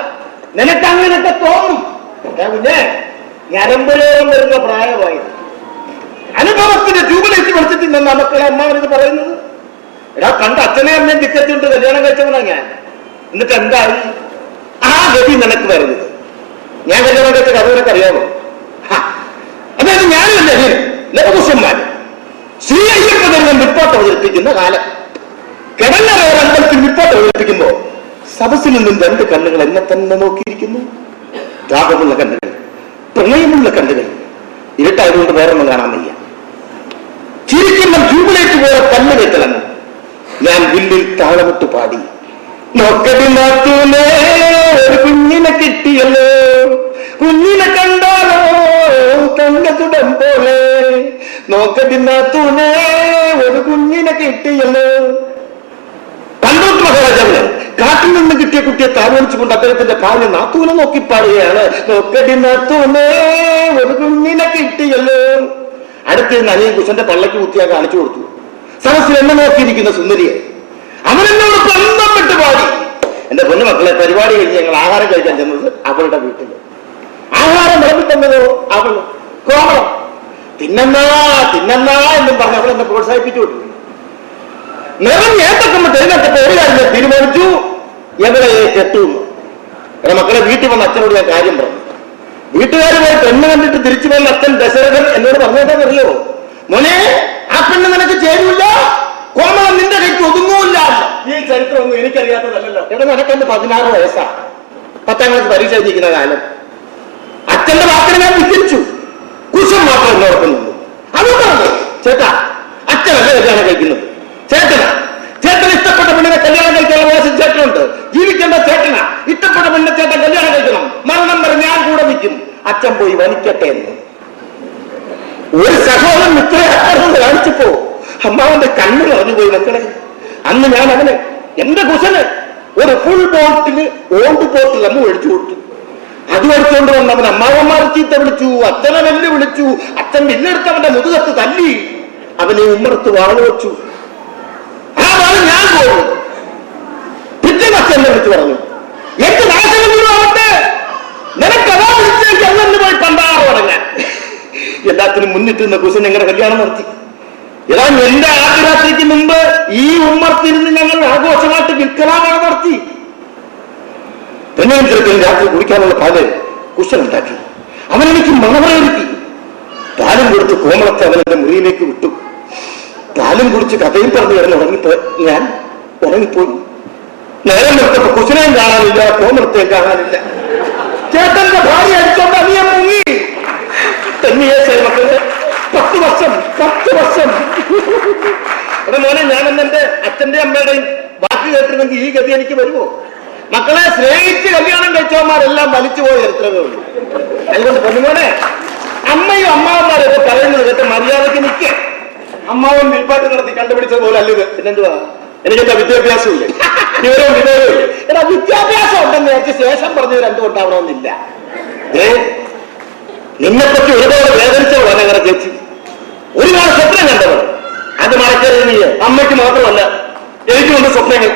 നിനക്ക് അങ്ങനെയൊക്കെ തോന്നും. പിന്നെ ഞരമ്പുരോഗം വരുന്ന പ്രായമായി അനുഭവത്തിന്റെ ട്യൂബിലേക്ക് പഠിച്ചിട്ടുണ്ടെന്ന് മക്കളെ അമ്മാവനിത് പറയുന്നത്. എടാ, കണ്ട അച്ഛനെ അമ്മയും ടിക്കറ്റുണ്ട് കല്യാണം കഴിച്ചവനാ ഞാൻ. എന്നിട്ട് എന്തായി? ആ ഗതി നിനക്ക് വരുന്നത്. ഞാൻ കല്യാണം കഴിച്ച കഥ നിനക്ക് അറിയാമോ? അതായത് ഞാനല്ലേ ലഘുപുരുഷന്മാർ ശ്രീ അയ്യപ്പൻ റിപ്പോർട്ട് അവതരിപ്പിക്കുന്ന കാലം. കിടന്നറ അമ്പലത്തിൽ റിപ്പോർട്ട് അവതരിപ്പിക്കുമ്പോ സദസ്സിൽ നിന്നും 2 കണ്ണുകൾ എന്നെ തന്നെ നോക്കിയിരിക്കുന്നു. രാഗമുള്ള കണ്ണുകൾ, പ്രണയമുള്ള കണ്ണുകൾ. ഇരുട്ടായതുകൊണ്ട് വേറൊന്നും കാണാൻ വയ്യ. ചിരിക്കുന്ന ട്യൂബിലേക്ക് പോലെ കണ്ണ് കെട്ടിളങ്ങും. ഞാൻ വില്ലിൽ താളമിട്ട് പാടി, നോക്കടി നാത്തൂനെ ഒരു കുഞ്ഞിനെ കിട്ടിയല്ലോ, കുഞ്ഞിനെ കണ്ടാലോ തങ്കത്തുടം പോലെ, നോക്കടി നാത്തൂനെ ഒരു കുഞ്ഞിനെ കിട്ടിയല്ലോ. കണ്ടോട്ട് മഹാരാജാവിന് കാട്ടിൽ നിന്ന് കിട്ടിയ കുട്ടിയെ താലോലിച്ചുകൊണ്ട് അദ്ദേഹത്തിന്റെ ഭാര്യ നാത്തൂനെ നോക്കി പാടുകയാണ്, നോക്കടി നാത്തൂനെ ഒരു കുഞ്ഞിനെ കിട്ടിയല്ലോ. അടുത്ത് അനിയൻ കുശന്റെ പള്ളക്ക് കുത്തിയാ കാണിച്ചു കൊടുത്തു. സദസ്സിൽ എന്നെ നോക്കിയിരിക്കുന്ന സുന്ദരിയെ അവനെന്നോട് ബന്ധപ്പെട്ട് പാടി. എന്റെ പൊന്നു മക്കളെ, പരിപാടി കഴിഞ്ഞ് ഞങ്ങൾ ആഹാരം കഴിക്കാൻ ചെന്നത് അവളുടെ വീട്ടിൽ. ആഹാരം വിളമ്പിത്തന്നതോ അവള് കോമളം. തിന്നന്നാ തിന്നന്നാ എന്നും പറഞ്ഞ് അവൾ എന്നെ പ്രോത്സാഹിപ്പിച്ചു കൊടുത്തു. നിറഞ്ഞ് ഏത്തക്കമ്മ തെരഞ്ഞെടുത്തപ്പോ ഒരു കാര്യം തീരുമാനിച്ചു, എവിടെ കെട്ടുന്നു. എന്റെ മക്കളെ, വീട്ടിൽ വന്ന അച്ഛനോട് ഞാൻ കാര്യം പറഞ്ഞു. വീട്ടുകാരുമായി പെണ്ണ് കണ്ടിട്ട് തിരിച്ചു വന്ന അച്ഛൻ ദശരഥൻ എന്നോട് പറഞ്ഞേക്കാന്നറിയോ? മോനെ, ആ പെണ്ണ് നിനക്ക് ചേരൂല്ല, കോമളം നിന്റെ കൈക്ക് ഒതുങ്ങൂല്ല. ഈ ചരിത്രമൊന്നും എനിക്കറിയാത്തതല്ലോ. എടാ, നിനക്ക് എന്റെ 16 വയസ്സാ. 10ാം ക്ലാസ് പരീക്ഷ എഴുതിയിരിക്കുന്ന കാലം. അച്ഛന്റെ വാക്കിനെ ഞാൻ വിസ്തരിച്ചു. കുശം മാത്രം എന്നോർക്കുന്നുണ്ട്. അതുകൊണ്ടാണ് ചേട്ടാ, അച്ഛനല്ല കല്യാണം കഴിക്കുന്നത്, ചേട്ടനാ. ചേട്ടൻ ഇഷ്ടപ്പെട്ട പെണ്ണിനെ കല്യാണം കഴിക്കാനുള്ള അവകാശം ചേട്ടനുണ്ട്. ജീവിക്കേണ്ട ചേട്ടനാ. ഇഷ്ടപ്പെട്ട പെണ്ണിനെ ചേട്ടൻ കല്യാണം കഴിക്കണം. മരണം വരെ ഞാൻ കൂടെ നിൽക്കും. അച്ഛൻ പോയി വനിക്കട്ടെ എന്ന് ഒരു സഹോദരൻ മിത്രയാണെന്ന് കാണിച്ചപ്പോ അമ്മാവന്റെ കണ്ണ് നിറഞ്ഞുപോയി. മക്കളെ, അന്ന് ഞാൻ അവന് എന്റെ കുശന് ഒരു ഫുൾ ബോട്ടില് ഓൾഡ് ബോട്ടിൽ അമ്മ മേടിച്ചു കൊടുത്തു. അത് മേടിച്ചുകൊണ്ട് വന്ന് അവൻ അമ്മാവന്മാരെ ചീത്ത വിളിച്ചു, അച്ഛനെ വെല്ല് വിളിച്ചു. അച്ഛൻ വില്ലെടുത്ത് അവന്റെ മുതുകത്ത് തല്ലി, അവനെ ഉമ്മറത്ത് വാള് വെച്ചു. ആ വാള് ഞാൻ പോകും. പിറ്റേ അച്ഛനെ വിളിച്ചു പറഞ്ഞു, എന്ത് നാശമാവട്ടെ, നിനക്ക് അതാ വിളിച്ചേക്ക് അന്നെ പോയി പണ്ടാറ് തുടങ്ങാൻ. എല്ലാത്തിനും മുന്നിട്ട് നിന്ന കുശൻ ഞങ്ങളുടെ കല്യാണം നടത്തി. ഏതാ എന്റെ ആദ്യരാത്രിക്ക് മുമ്പ് ഈ ഉമ്മർത്തിരുന്ന് ഞങ്ങൾ ആഘോഷമായിട്ട് വിൽക്കലാമാണ് നടത്തി. പെണ്ണുങ്ങൾക്ക് രാത്രി കുടിക്കാനുള്ള പാല് കുശൻ ഉണ്ടാക്കി. അവനെനിക്ക് മണവറയൊരുക്കി. പാലും കൊടുത്ത് കോമളത്തെ അവനെന്റെ മുറിയിലേക്ക് വിട്ടു. പാലും കുടിച്ച് കഥയും പറഞ്ഞു കിടന്ന് ഞാൻ ഉറങ്ങിപ്പോയി. നേരം നിർത്തപ്പോ കുശനെയും കാണാനില്ല, കോമളത്തെയും കാണാനില്ല. ചേട്ടന്റെ ഭാര്യ അടിച്ചോണ്ട് അനിയൻ മുങ്ങി. മക്കള് 10 വർഷം എന്റെ മോനെ, ഞാനെന്ന് എന്റെ അച്ഛന്റെ അമ്മയുടെയും വാക്ക് കേട്ടിരുന്നെങ്കിൽ ഈ ഗതി എനിക്ക് വരുമോ? മക്കളെ സ്നേഹിച്ച് കല്യാണം കഴിച്ചവന്മാരെല്ലാം വലിച്ചു പോയ ചരിത്രമേ ഉള്ളൂ. അതുകൊണ്ട് പൊന്നുമോനെ, അമ്മയും അമ്മാവന്മാരൊക്കെ പറയുന്നത് കേട്ട് മര്യാദയ്ക്ക് നിൽക്കേ. അമ്മാവൻ വിൽപ്പാട്ട് നടത്തി കണ്ടുപിടിച്ചത് പോലെ അല്ലത്. പിന്നെന്തുവാ, എനിക്കെന്താ വിദ്യാഭ്യാസം ഇല്ലേ? വിവരവും വിവേകവും ഇല്ലേ? എടാ, വിദ്യാഭ്യാസം ഉണ്ടെന്ന് വിചാരിച്ച് ശേഷം പറഞ്ഞവർ എന്തുകൊണ്ടാവണമെന്നില്ല. നിന്നെപ്പറ്റി ഒരുപാട് വേദനിച്ചവളാണ് ഞങ്ങളുടെ ചേച്ചി. ഒരുപാട് സ്വപ്നം കണ്ടവൾ. അത് മറക്കരുത് നീ. അമ്മയ്ക്ക് മാത്രമല്ല, എനിക്കുണ്ട് സ്വപ്നങ്ങൾ.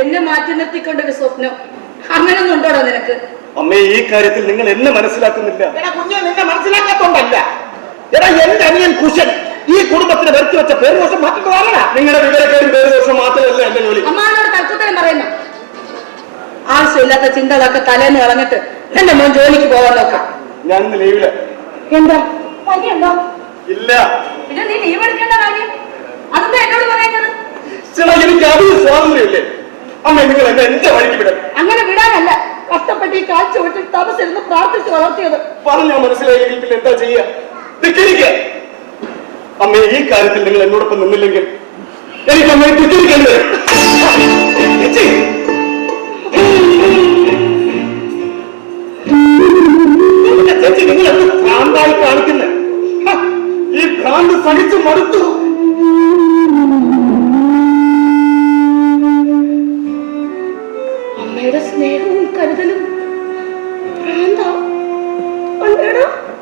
എന്നെ മാറ്റി നിർത്തിക്കൊണ്ടൊരു സ്വപ്നം അങ്ങനൊന്നും ഉണ്ടോടോ നിനക്ക്? അമ്മേ, ഈ കാര്യത്തിൽ നിങ്ങൾ എന്നെ മനസ്സിലാക്കുന്നില്ല. എടാ കുഞ്ഞെ, നിന്നെ മനസ്സിലാക്കാത്തോണ്ടല്ല. എടാ, എന്റെ അനിയൻ കുശൻ ഈ കുടുംബത്തിന് വരുത്തി വെച്ച പേരുദോഷം മാറ്റിക്കൊള്ളാനാ. നിങ്ങളുടെ വിവരക്കേടും പേരുദോഷം മാത്രമല്ല എന്റെ ജോലി. അമ്മാനോട് തൽക്കുത്തരം പറയുന്നു. ആവശ്യമില്ലാത്ത ചിന്തകളൊക്കെ തലേന്ന് കളഞ്ഞിട്ട് എന്റെ മോൻ ജോലിക്ക് പോകാൻ നോക്കാം. ഞാൻ ഇന്ന് ലീവില്ല. എന്താ പനിയുണ്ടോ? ഇല്ല. പിന്നെ നീ ലീവ് എടുക്കേണ്ട കാര്യം അതെന്താ എന്നോട് പറയുന്നത്? ചേട്ടാ, എനിക്ക് അതിന് സ്വാതന്ത്ര്യമില്ലേ? അമ്മ, നിങ്ങൾ എന്നെ എന്റെ വഴിക്ക് വിടാൻ. അങ്ങനെ വിടാനല്ല, കഷ്ടപ്പെട്ട് ഈ കാഴ്ച വിട്ട് തപസ്സിരുന്ന് പ്രാർത്ഥിച്ച് വളർത്തിയത്. പറഞ്ഞാ മനസ്സിലായില്ലെങ്കിൽ പിന്നെ എന്താ ചെയ്യാ? അമ്മ, ഈ കാര്യത്തിൽ നിങ്ങൾ എന്നോടൊപ്പം നിന്നില്ലെങ്കിൽ എനിക്ക് അമ്മയെ തിരിക്കേണ്ടി വരും. ചേച്ചി, നിങ്ങൾ എന്ത് ഭ്രാന്തായി കാണിക്കുന്നത്? ഈ ഭ്രാന്ത് സഹിച്ചു മടുത്തു. അമ്മയുടെ സ്നേഹവും കരുതലും ഭ്രാന്താ.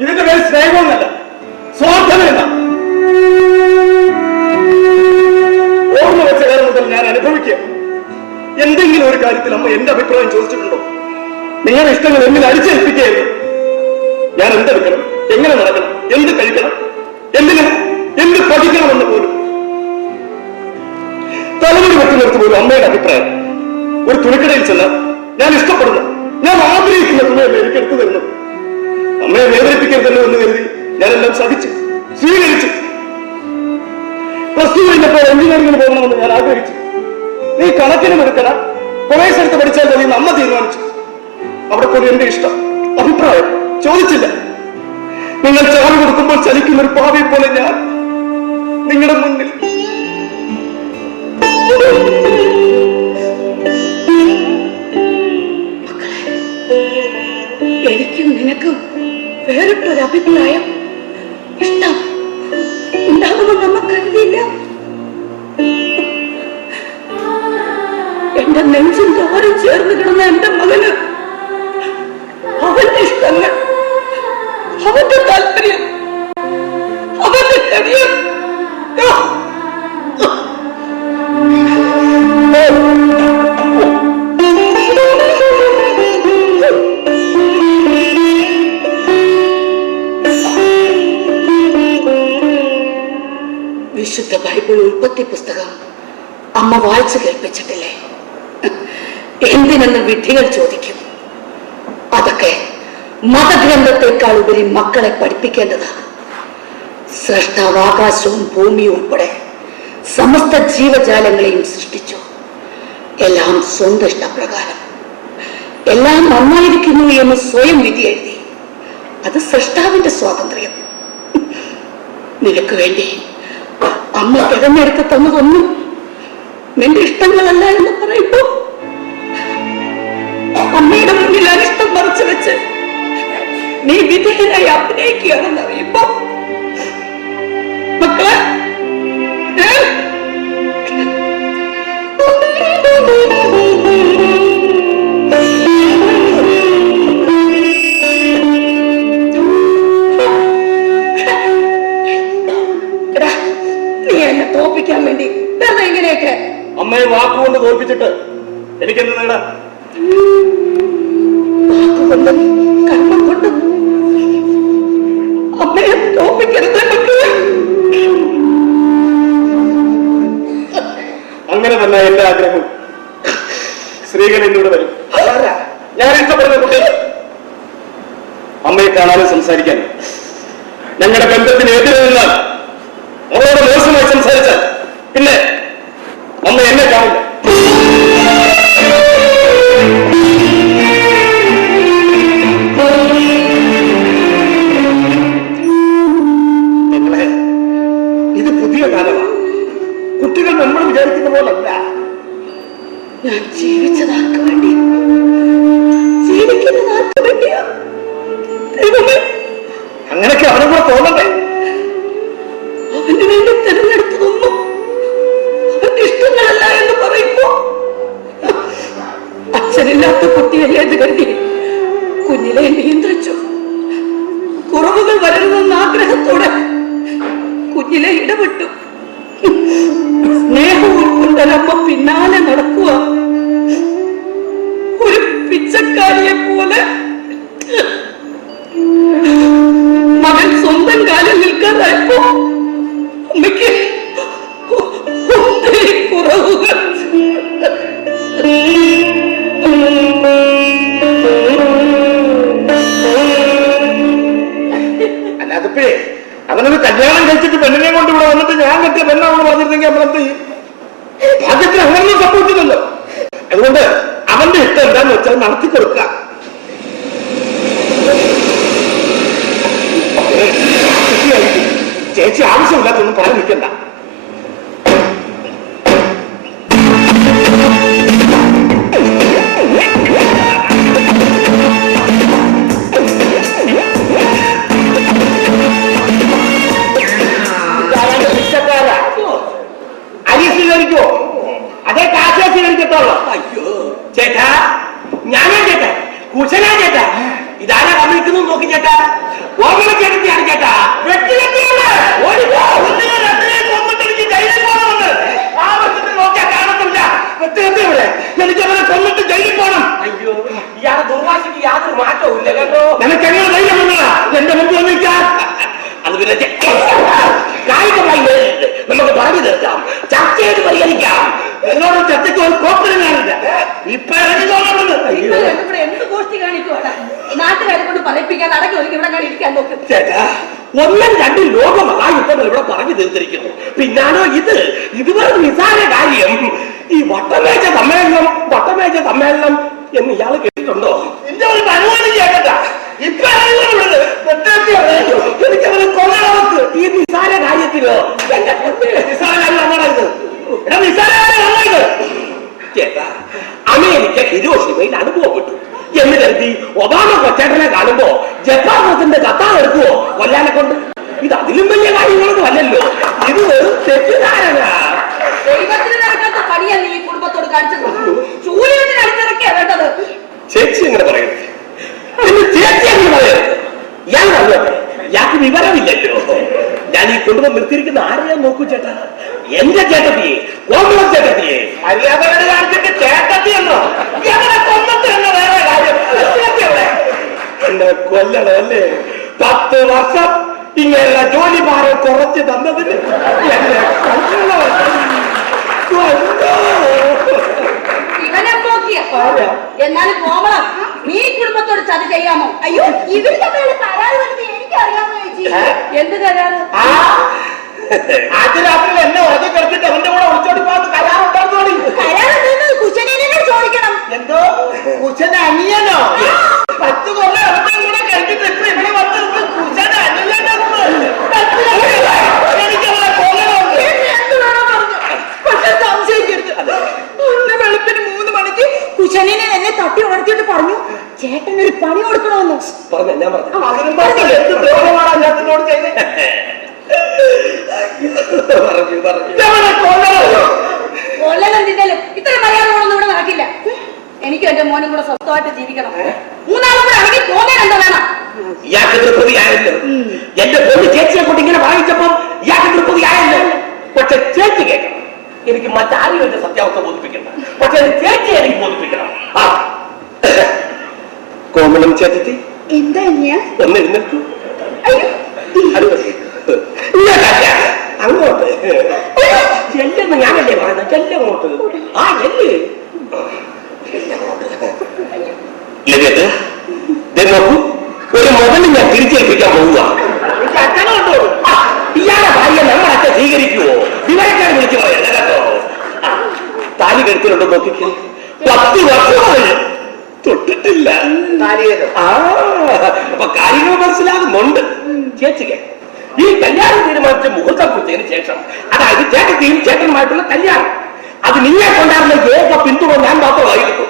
ഇതിന്റെ പേര് സ്നേഹമൊന്നല്ല, സ്വാർത്ഥമല്ല. ഓർമ്മ വെച്ച കാലം മുതൽ ഞാൻ അനുഭവിക്കുക. എന്തെങ്കിലും ഒരു കാര്യത്തിൽ അമ്മ എന്റെ അഭിപ്രായം ചോദിച്ചിട്ടുണ്ടോ? നിങ്ങളുടെ ഇഷ്ടങ്ങൾ എന്നിൽ അടിച്ചേൽപ്പിക്കുകയായിരുന്നു. ഞാൻ എന്തെടുക്കണം, എങ്ങനെ നടക്കണം, എന്ത് കഴിക്കണം, എന്ത് പഠിക്കണമെന്ന് പോലും തലമുടി വെട്ടുന്നിടത്ത് പോലും അമ്മയുടെ അഭിപ്രായം. ഒരു തുണിക്കടയിൽ ചെന്നാൽ ഞാൻ ഇഷ്ടപ്പെടുന്നു, ഞാൻ ആഗ്രഹിക്കുന്ന തുണിയല്ലേ എനിക്ക് എടുത്തു തരുന്നു. അമ്മയെ വേദനിപ്പിക്കരുതല്ലോ എന്ന് കരുതി ഞാനെല്ലാം സഹിച്ചു, സ്വീകരിച്ചു. +2 കഴിഞ്ഞപ്പോൾ എഞ്ചിനീയറിംഗിന് പോകണമെന്ന് ഞാൻ ആഗ്രഹിച്ചു. നീ കണക്കിനും എടുക്കണ, കൊമേഴ്സ് എടുത്ത് പഠിച്ചാൽ മതി എന്ന് അമ്മ തീരുമാനിച്ചു. അവിടെ പോലും എന്റെ ഇഷ്ടം, അഭിപ്രായം ചോദിച്ചില്ല. നിങ്ങൾ ചാറ് കൊടുക്കുമ്പോൾ ചലിക്കുന്ന ഒരു പാവയെ പോലെ ഞാൻ നിങ്ങളുടെ മുന്നിൽ. എനിക്കും നിനക്കും വേറിട്ടൊരു അഭിപ്രായം, ഇഷ്ടം ഉണ്ടാകുമെന്ന് നമ്മ കരുതിയില്ല. എന്റെ നെഞ്ചും തോരും ചേർന്ന് കിടന്ന എന്റെ മകന് അവന്റെ ഇഷ്ടങ്ങൾ, അവന്റെ താല്പര്യം, അവന്റെ കരിയർ വിശുദ്ധ ബൈബിൾ ഉൽപ്പത്തി പുസ്തകം അമ്മ വായിച്ചു കേൾപ്പിച്ചിട്ടില്ലേ? എന്തിനെന്ന് വിഡ്ഢികൾ ചോദിക്കും. അതൊക്കെ മതഗ്രന്ഥത്തെക്കാൾ ഉപരി മക്കളെ പഠിപ്പിക്കേണ്ടതാണ്. സൃഷ്ടാവ് ആകാശവും ഭൂമിയും ഉൾപ്പെടെ സമസ്ത ജീവജാലങ്ങളെയും സൃഷ്ടിച്ചു. എല്ലാം സ്വന്തം ഇഷ്ടപ്രകാരം, എല്ലാം നന്നായിരിക്കുന്നു എന്ന് സ്വയം വിധി എഴുതി. അത് സൃഷ്ടാവിന്റെ സ്വാതന്ത്ര്യം. നിനക്ക് വേണ്ടി അമ്മ തിരഞ്ഞെടുത്ത് തന്നതൊന്നും നിന്റെ ഇഷ്ടങ്ങളല്ല എന്ന് പറയുമ്പോ സ്നേഹിതനായി അഭിനയിക്കുകയാണെന്ന് അറിയുമ്പോ മക്കളെ നീ എന്നെ തോപ്പിക്കാൻ വേണ്ടി വെറുതെ ഇങ്ങനെയൊക്കെ അമ്മയെ വാക്കുകൊണ്ട് തോൽപ്പിച്ചിട്ട് എനിക്കെന്ത് നേടാം? വാക്കുകൊണ്ടും കർമ്മം കൊണ്ടും അമ്മയെ തോപ്പിക്കരുത് മക്കളെ. അങ്ങനെ തന്നെ എന്റെ ആഗ്രഹം. സ്ത്രീകൾ എന്നോട് വരും. ഞാൻ ഇഷ്ടപ്പെടുന്ന കുട്ടി അമ്മയെ കാണാനും സംസാരിക്കാനും ഞങ്ങളുടെ ബന്ധത്തിന് എതിരെ നിന്നാൽ അവരോട് മോശമായി സംസാരിച്ചാൽ പിന്നെ അമ്മ എന്നെ കാണില്ല. ഇത് പുതിയ കാലമാണ്. കുട്ടികൾ നമ്മൾ വിചാരിക്കുന്ന പോലല്ല. ഞാൻ ജീവിച്ചതാർക്ക് വേണ്ടി, ജീവിക്കുന്നതാർക്ക് വേണ്ടിയാ. ദൈവമേ, അങ്ങനെയൊക്കെ അവനെ കൂടെ തോന്നണ്ടേ? അവന് വേണ്ടി തിരഞ്ഞെടുത്തതൊന്നും അവന്റെ ഇഷ്ടങ്ങളല്ല എന്ന് പറയുമ്പോ അച്ഛനില്ലാത്ത കുട്ടിയല്ലേ എന്ന് കരുതി കുഞ്ഞിലെ നിയന്ത്രിച്ചു. കുറവുകൾ വരരുതെന്ന ആഗ്രഹത്തോടെ കുഞ്ഞിലെ ഇടപെട്ടു. സ്നേഹം ഉൾക്കൊണ്ടൊരമ്മ പിന്നാലെ നടക്കുക ഒരു പിച്ചക്കാരിയെ പോലെ. മകൻ സ്വന്തം കാലിൽ നിൽക്കാതായപ്പോ അമ്മയ്ക്ക് ഒത്തിരി കുറവുകൾ. അല്ലാതെ അവനത് കല്യാണം കഴിച്ചിട്ട് പെണ്ണിനെ കൊണ്ട് ഇവിടെ വന്നിട്ട് ഞാൻ കെട്ടിയ പെണ്ണാണെന്ന് പറഞ്ഞിരുന്നെങ്കിൽ നമ്മൾ എന്ത് ചെയ്യും? ഭാഗ്യത്തിൽ അങ്ങനൊന്നും സംഭവിച്ചില്ലല്ലോ. അതുകൊണ്ട് അവന്റെ ഇഷ്ടം എന്താന്ന് വെച്ചാൽ നടത്തി കൊടുക്കുക. ചേച്ചി ആവശ്യമില്ലാത്തൊന്നും പറയാൻ നിൽക്കണ്ട. അരി സ്വീകരിക്കോ? അതേ കാശ സ്വീകരിക്കത്തോളൂ. അയ്യോ ചേട്ടാ, ഞാനാ ചേട്ടാ, കുശലാ ചേട്ടാ. ഇതാരാ വന്നിരിക്കുന്നു നോക്കി ചേട്ടാ. ഓർമ്മ ചേട്ടത്തിയാണ് ചേട്ടാ. എനിക്ക് അവനെ കൊന്നിട്ട് ജയിലിൽ പോകണം. അയ്യോ, ഇയാളെ ദുർവാശിക്ക് യാതൊരു മാറ്റവും ഇല്ല കേട്ടോ. നിനക്കെങ്ങനെ ധൈര്യം വന്നതാ എന്റെ മുമ്പ് വന്നിരിക്കാൻ? അത് പിന്നെ കായികമായി നമുക്ക് പറഞ്ഞു തീർക്കാം, ചർച്ച ചെയ്ത് പരിഹരിക്കാം. എന്നോട് ചർച്ചയ്ക്ക് ഒരു കോപ്പലും കാണില്ല. ഇപ്പൊ എന്ത് ഗോഷ്ടി കാണിക്കുവാണ്? നാട്ടുകാരെ കൊണ്ട് പറയിപ്പിക്കാൻ അടങ്ങി ഒരുക്കി ഇവിടെ ഞാൻ ഇരിക്കാൻ നോക്കും. ചേട്ടാ, ഒന്നും രണ്ടും ലോകമഹായുദ്ധങ്ങൾ ഇവിടെ പറഞ്ഞു തീർത്തിരിക്കുന്നു. പിന്നാണോ ഇതുവരെ നിസാര കാര്യം. ഈ വട്ടമേജ സമ്മേളനം എന്ന് ഇയാൾ കേട്ടിട്ടുണ്ടോ? എന്റെ ഒരു അനുമാനം കേട്ട ഇപ്പൊ എനിക്കവരെ കൊല്ലണവർക്ക് ഈ നിസാര കാര്യത്തിലോ നിസാര കാര്യമാണത്. ചേട്ടാ, അമേരിക്ക ഹിരോഷിമയിൽ അനുഭവപ്പെട്ടു എന്ന് കരുതി ഒബാമ കൊച്ചേട്ടനെ കാണുമ്പോ ജപ്പാൻ പ്രസിഡന്റ് കത്താൻ എടുക്കുവോ കൊല്ലാനെ കൊണ്ട്? ഇത് അതിലും വലിയ കാര്യങ്ങളൊന്നും അല്ലല്ലോ. ഇത് തെറ്റിദ്ധാരണ. ദൈവത്തിന് നടക്കാത്ത പണിയാ നീ ഈ കുടുംബത്തോട് കാണിച്ചത്. സൂര്യത്തിന് അടിച്ചിറക്കിയാ വേണ്ടത്. ചേച്ചി എങ്ങനെ പറയരുത്, ചേച്ചി എങ്ങനെ പറയരുത്. ഇയാൾ പറഞ്ഞോട്ടെ, ഇയാൾക്ക് വിവരമില്ലല്ലോ. ഞാൻ ഈ കുടുംബം നിർത്തിയിരിക്കുന്ന ആരെയാ നോക്കൂ ചേട്ടാ. എന്റെ ചേട്ടത്തിയെ, കോൺഗ്രസ് ചേട്ടത്തിയെ മര്യാദകൾ കാണിച്ചിട്ട് ചേട്ടത്തി എന്നോ കൊന്നിട്ട് എന്നെ വേറെ കാര്യം. എന്നെ കൊല്ലണം അല്ലേ? 10 വർഷം ഇങ്ങനെ ജോലി ഭാരം കുറച്ച് തന്നതിന് എന്നെ ഇവനെ നോക്കിയ എന്നാലും കോമളം നീ കുടുംബത്തോട് ചതി ചെയ്യാമോ? അയ്യോ, ഇവരുടെ മേലെ കരാറ് വരുന്നത് എനിക്കറിയാമോ ചേച്ചി? എന്ത് കരാറ്? ആദ്യ രാത്രിയിൽ എന്നെ ഉറക്കി കിടത്തിട്ട് അവന്റെ കൂടെ ഒളിച്ചോടി പോകുന്ന കരാറുണ്ടായിരുന്നോടി. കുശനീനെ ചോദിക്കണം. എന്തോ കുശന അനിയനോ? 10 കൊല്ലം അവന്റെ കൂടെ കഴിച്ചിട്ട് ഇപ്പൊ ഇവിടെ വന്ന് കുശന അനിയനോ? എനിക്കവരെ കൊല്ലണം. എന്ത് വേണം പറഞ്ഞു, പക്ഷെ സംശയിക്കരുത്. വെളുപ്പിന് 3 മണിക്ക് കുശനീനെ എന്നെ എന്നെ തട്ടി ഉണർത്തിയിട്ട് പറഞ്ഞു ചേട്ടനൊരു പണി കൊടുക്കണമെന്ന്. പറഞ്ഞു ഞാൻ കൊല്ലലെന്തിന്റെലും ഇത്ര മര്യാദകളൊന്നും ഇവിടെ നടക്കില്ല. എനിക്കും എന്റെ മോനും കൂടെ സ്വസ്ഥമായിട്ട് ജീവിക്കണം. മൂന്നാളും കൂടെ അടങ്ങി പോകാൻ എന്താ വേണം? ഇയാൾക്ക് തൃപ്തിയായല്ലോ. എന്റെ പൊന്നു ചേച്ചിയെ കൊണ്ട് ഇങ്ങനെ വാങ്ങിച്ചപ്പോ ഇയാൾക്ക് തൃപ്തിയായല്ലോ. പക്ഷെ ചേച്ചി കേൾക്കണം, എനിക്ക് മറ്റാരും എന്റെ സത്യാവസ്ഥ ബോധിപ്പിക്കണം. പക്ഷെ ചേച്ചി എനിക്ക് ബോധിപ്പിക്കണം. കോമളം ചേച്ചി എന്താ ഒന്ന് എഴുന്നേൽക്കൂ. അങ്ങോട്ട് ചെല്ലെന്ന് ഞാനല്ലേ പറയുന്നത്. ചെല്ലങ്ങോട്ട്. ആ ചെല്ല്. നോക്കൂ, ഒരു മുതൽ ഞാൻ തിരിച്ചേൽപ്പിക്കാൻ പോവുക. ഇയാളെ ഭാര്യ നമ്മളൊക്കെ സ്വീകരിക്കുവോ? വിവരക്കാരെ വിളിച്ചു പറയല്ലേ കേട്ടോ. താലി കെടുത്തിലുണ്ടോ നോക്കിക്കേ. 10 വർഷമായി തൊട്ടിട്ടില്ല. അപ്പൊ കാര്യങ്ങൾ മനസ്സിലാകുന്നുണ്ട്. ചേച്ചിക്ക് ഈ കല്യാണം തീരുമാനിച്ച മുഹൂർത്തം കുറിച്ചതിന് ശേഷം, അതായത് ചേട്ടത്തിയും ചേട്ടനുമായിട്ടുള്ള കല്യാണം, അത് നിന്നെ കൊണ്ടായിരുന്ന ഏക പിന്തുണ ഞാൻ മാത്രമായിരുന്നു.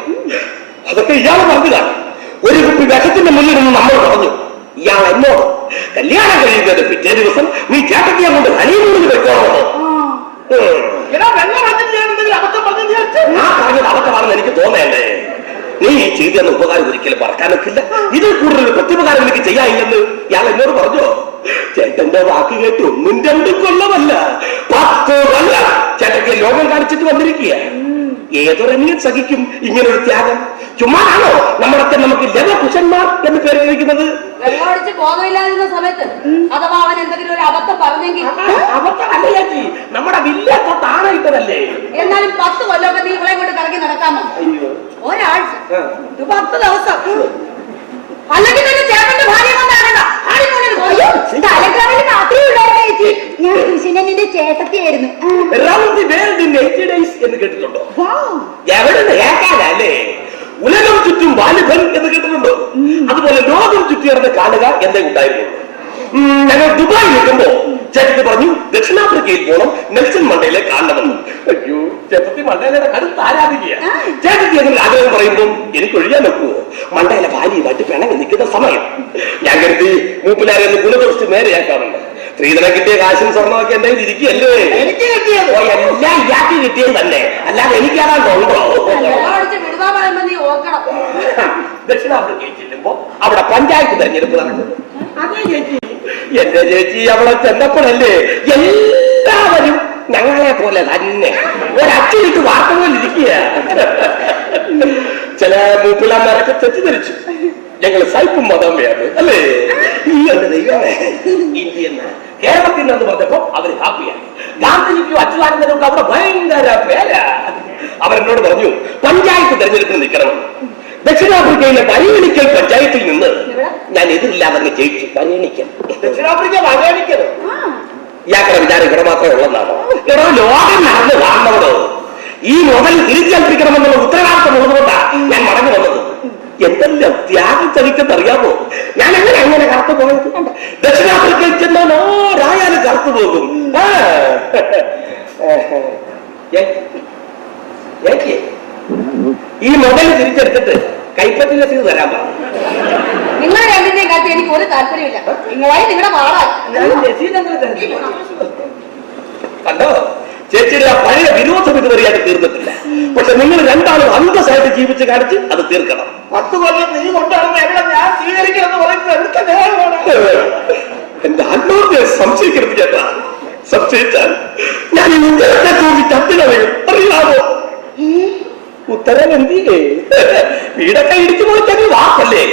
അതൊക്കെ ഇയാൾ പറഞ്ഞതാണ്. ഒരു കുപ്പി വിഷത്തിന്റെ മുന്നിൽ നിന്ന് നമ്മൾ പറഞ്ഞു, ഇയാൾ എന്നോട് കല്യാണം കഴിയുന്നത് പിറ്റേ ദിവസം നീ ചേട്ടത്തിയെ കൊണ്ട് ഹണിമൂണിന് വെക്കോളോ. പറഞ്ഞത് അബദ്ധമാണെന്ന് എനിക്ക് തോന്നേണ്ടേ. നീ ഈ ചെയ്തെന്ന ഉപകാരം ഒരിക്കലും മറക്കാൻ വെക്കില്ല. ഇതിൽ കൂടുതൽ പ്രത്യുപകാരം എനിക്ക് ചെയ്യാനില്ലെന്ന് ഇയാൾ എന്നോട് പറഞ്ഞോ? ചേട്ടന്റെ വാക്ക് കേട്ട് 1-2 കൊല്ലമല്ല 10 കൊല്ലം ചേട്ടയ്ക്ക് ലോകം കാണിച്ചിട്ട് വന്നിരിക്കുക. ഏതൊരന്യം സഹിക്കും ഇങ്ങനൊരു ത്യാഗം? ചുമ്മാണോ നമ്മളൊക്കെ നമുക്ക് ലവകുശന്മാർ എന്ന് പേര് കഴിക്കുന്നത്? വെള്ളമടിച്ച് ബോധമില്ലാതിരുന്ന സമയത്ത് അഥവാ അവൻ എന്തെങ്കിലും ഒരു അബദ്ധം പറഞ്ഞെങ്കിൽ അബദ്ധമല്ല ചേച്ചി, നമ്മുടെ വില്ല തൊട്ടാണ് ഇട്ടതല്ലേ. എന്നാലും 10 കൊല്ലമൊക്കെ നീ ഇവളെ കൊണ്ട് കറക്കി നടക്കാമോ? ഒരാഴ്ച 10 ദിവസം അല്ലെങ്കിൽ തന്നെ ചേട്ടന്റെ ഭാര്യ കൊണ്ടാകണ്ട. ഞാൻ കൃഷ്ണന്റെ ചേട്ടത്തിയായിരുന്നു. എന്ന് കേട്ടിട്ടുണ്ടോ? എവിടെ കേൾക്കാനല്ലേ? ഉലകം ചുറ്റും വാലിബൻ എന്ന് കേട്ടിട്ടുണ്ടോ? അതുപോലെ ലോകം ചുറ്റിയറിഞ്ഞ് കാണുക എന്നേ ഉണ്ടായിരുന്നു. ഞങ്ങൾ ദുബായിൽ നിൽക്കുമ്പോ ചേട്ടത്തി പറഞ്ഞു ദക്ഷിണാഫ്രിക്കയിൽ പോകണം, നെൽസൺ മണ്ടേലെ കാണണമെന്ന്. അയ്യോ, ചേട്ടത്തി മണ്ടേലയുടെ കടുത്ത് ആരാധിക്കുക. ചേട്ടത്തി അങ്ങനെ ആഗ്രഹം പറയുമ്പോൾ എനിക്ക് ഒഴിയാൻ വെക്കുവോ? മണ്ടയിലെ ഭാര്യയുമായിട്ട് പിണങ്ങി നിൽക്കുന്ന സമയം ഞാൻ കരുതി മൂപ്പിലാരെ ഗുണദോഷിച്ച് നേരെയാക്കാറുണ്ട്. സ്ത്രീധനം കിട്ടിയ കാശും സ്വർണ്ണമൊക്കെ എന്റെ ഇരിക്കുകയല്ലേ? എനിക്ക് കിട്ടിയത് എല്ലാം ഇയാൾക്ക് കിട്ടിയത് തന്നെ, അല്ലാതെ എനിക്കതാണ്ടോ? ദക്ഷിണാഫ്രിക്കയിൽ ചെല്ലുമ്പോ അവിടെ പഞ്ചായത്ത് തെരഞ്ഞെടുപ്പ് നടക്കുന്നു. അതേ ചേച്ചി, എന്റെ ചേച്ചി അവിടെ ചെന്നപ്പോഴല്ലേ എല്ലാവരും ഞങ്ങളെ പോലെ തന്നെ ഒരച്ചിട്ട് വാർത്ത പോലെ ഇരിക്കുക. ചില മൂപ്പിലാന്മാരൊക്കെ തെറ്റിദ്ധരിച്ചു ഞങ്ങൾ സൈപ്പും മതമയാണ് അല്ലേ. ഈ എന്റെ ദൈവമേ, ഇന്ത്യ കേരളത്തിൽ നിന്ന് പറഞ്ഞപ്പോ അവര് ഹാപ്പിയാണ്. ഗാന്ധിജിക്കും അച്യുതാനന്ദനും അവിടെ ഭയങ്കര പേരാ. അവരെന്നോട് പറഞ്ഞു പഞ്ചായത്ത് തെരഞ്ഞെടുപ്പിന് നിൽക്കണം. ദക്ഷിണാഫ്രിക്കയിലെ വരേണിക്കൽ പഞ്ചായത്തിൽ നിന്ന് ഞാൻ എതിരില്ലാതെ ജയിച്ചു. വരേണിക്കൽ ദക്ഷിണാഫ്രിക്ക വരേണിക്കൽ ഇയാളുടെ വിചാരം ഇവിടെ മാത്രമേ ഉള്ളതാണോ? എടോ, ലോകം നടന്ന് കാണണമോ? ഈ മുതൽ തിരിച്ചേൽപ്പിക്കണമെന്നുള്ള ഉത്തരവാദിത്തം ഉള്ളതുകൊണ്ടാണ് ഞാൻ മടങ്ങി വന്നത്. എന്തെല്ലാം ത്യാഗം ചതിക്കെന്നറിയാമോ? ഞാൻ അങ്ങനെ കറുത്തു പോയത്. ദക്ഷിണാഫ്രിക്കയിൽ ചെന്നാൽ ഓരായാലും കറുത്തു പോകും. ഈ മൊബൈൽ തിരിച്ചെടുത്തിട്ട് കൈപ്പറ്റി രസീത് തരാൻ പറഞ്ഞു. നിങ്ങൾ രണ്ടിന്റെയും കാര്യത്തിൽ എനിക്ക് ഒരു താല്പര്യമില്ല. നിങ്ങളായി നിങ്ങളുടെ കണ്ടോ, ചേച്ചിയുടെ പഴയ വിരോധം ഇതുവരെയായിട്ട് തീർന്നിട്ടില്ല. പക്ഷെ നിങ്ങൾ രണ്ടാളും അന്തസ്സായിട്ട് ജീവിച്ച് കാണിച്ച് അത് തീർക്കണം. 10 കൊല്ലം നീ കൊണ്ടാണെന്ന് എവിടെ ഞാൻ സ്വീകരിക്കണമെന്ന് പറയുന്നത് എന്റെ ആത്മാർത്ഥയെ സംശയിക്കരുത് ചേട്ടാ. സംശയിച്ചാൽ ഞാൻ ഇങ്ങനത്തെ തോന്നി ചത്തിലവയും അറിയാമോ? ഉത്തരം എന്തിയേ? വീടൊക്കെ ഇടിച്ചു പൊളിക്കാൻ വാക്കല്ലേ?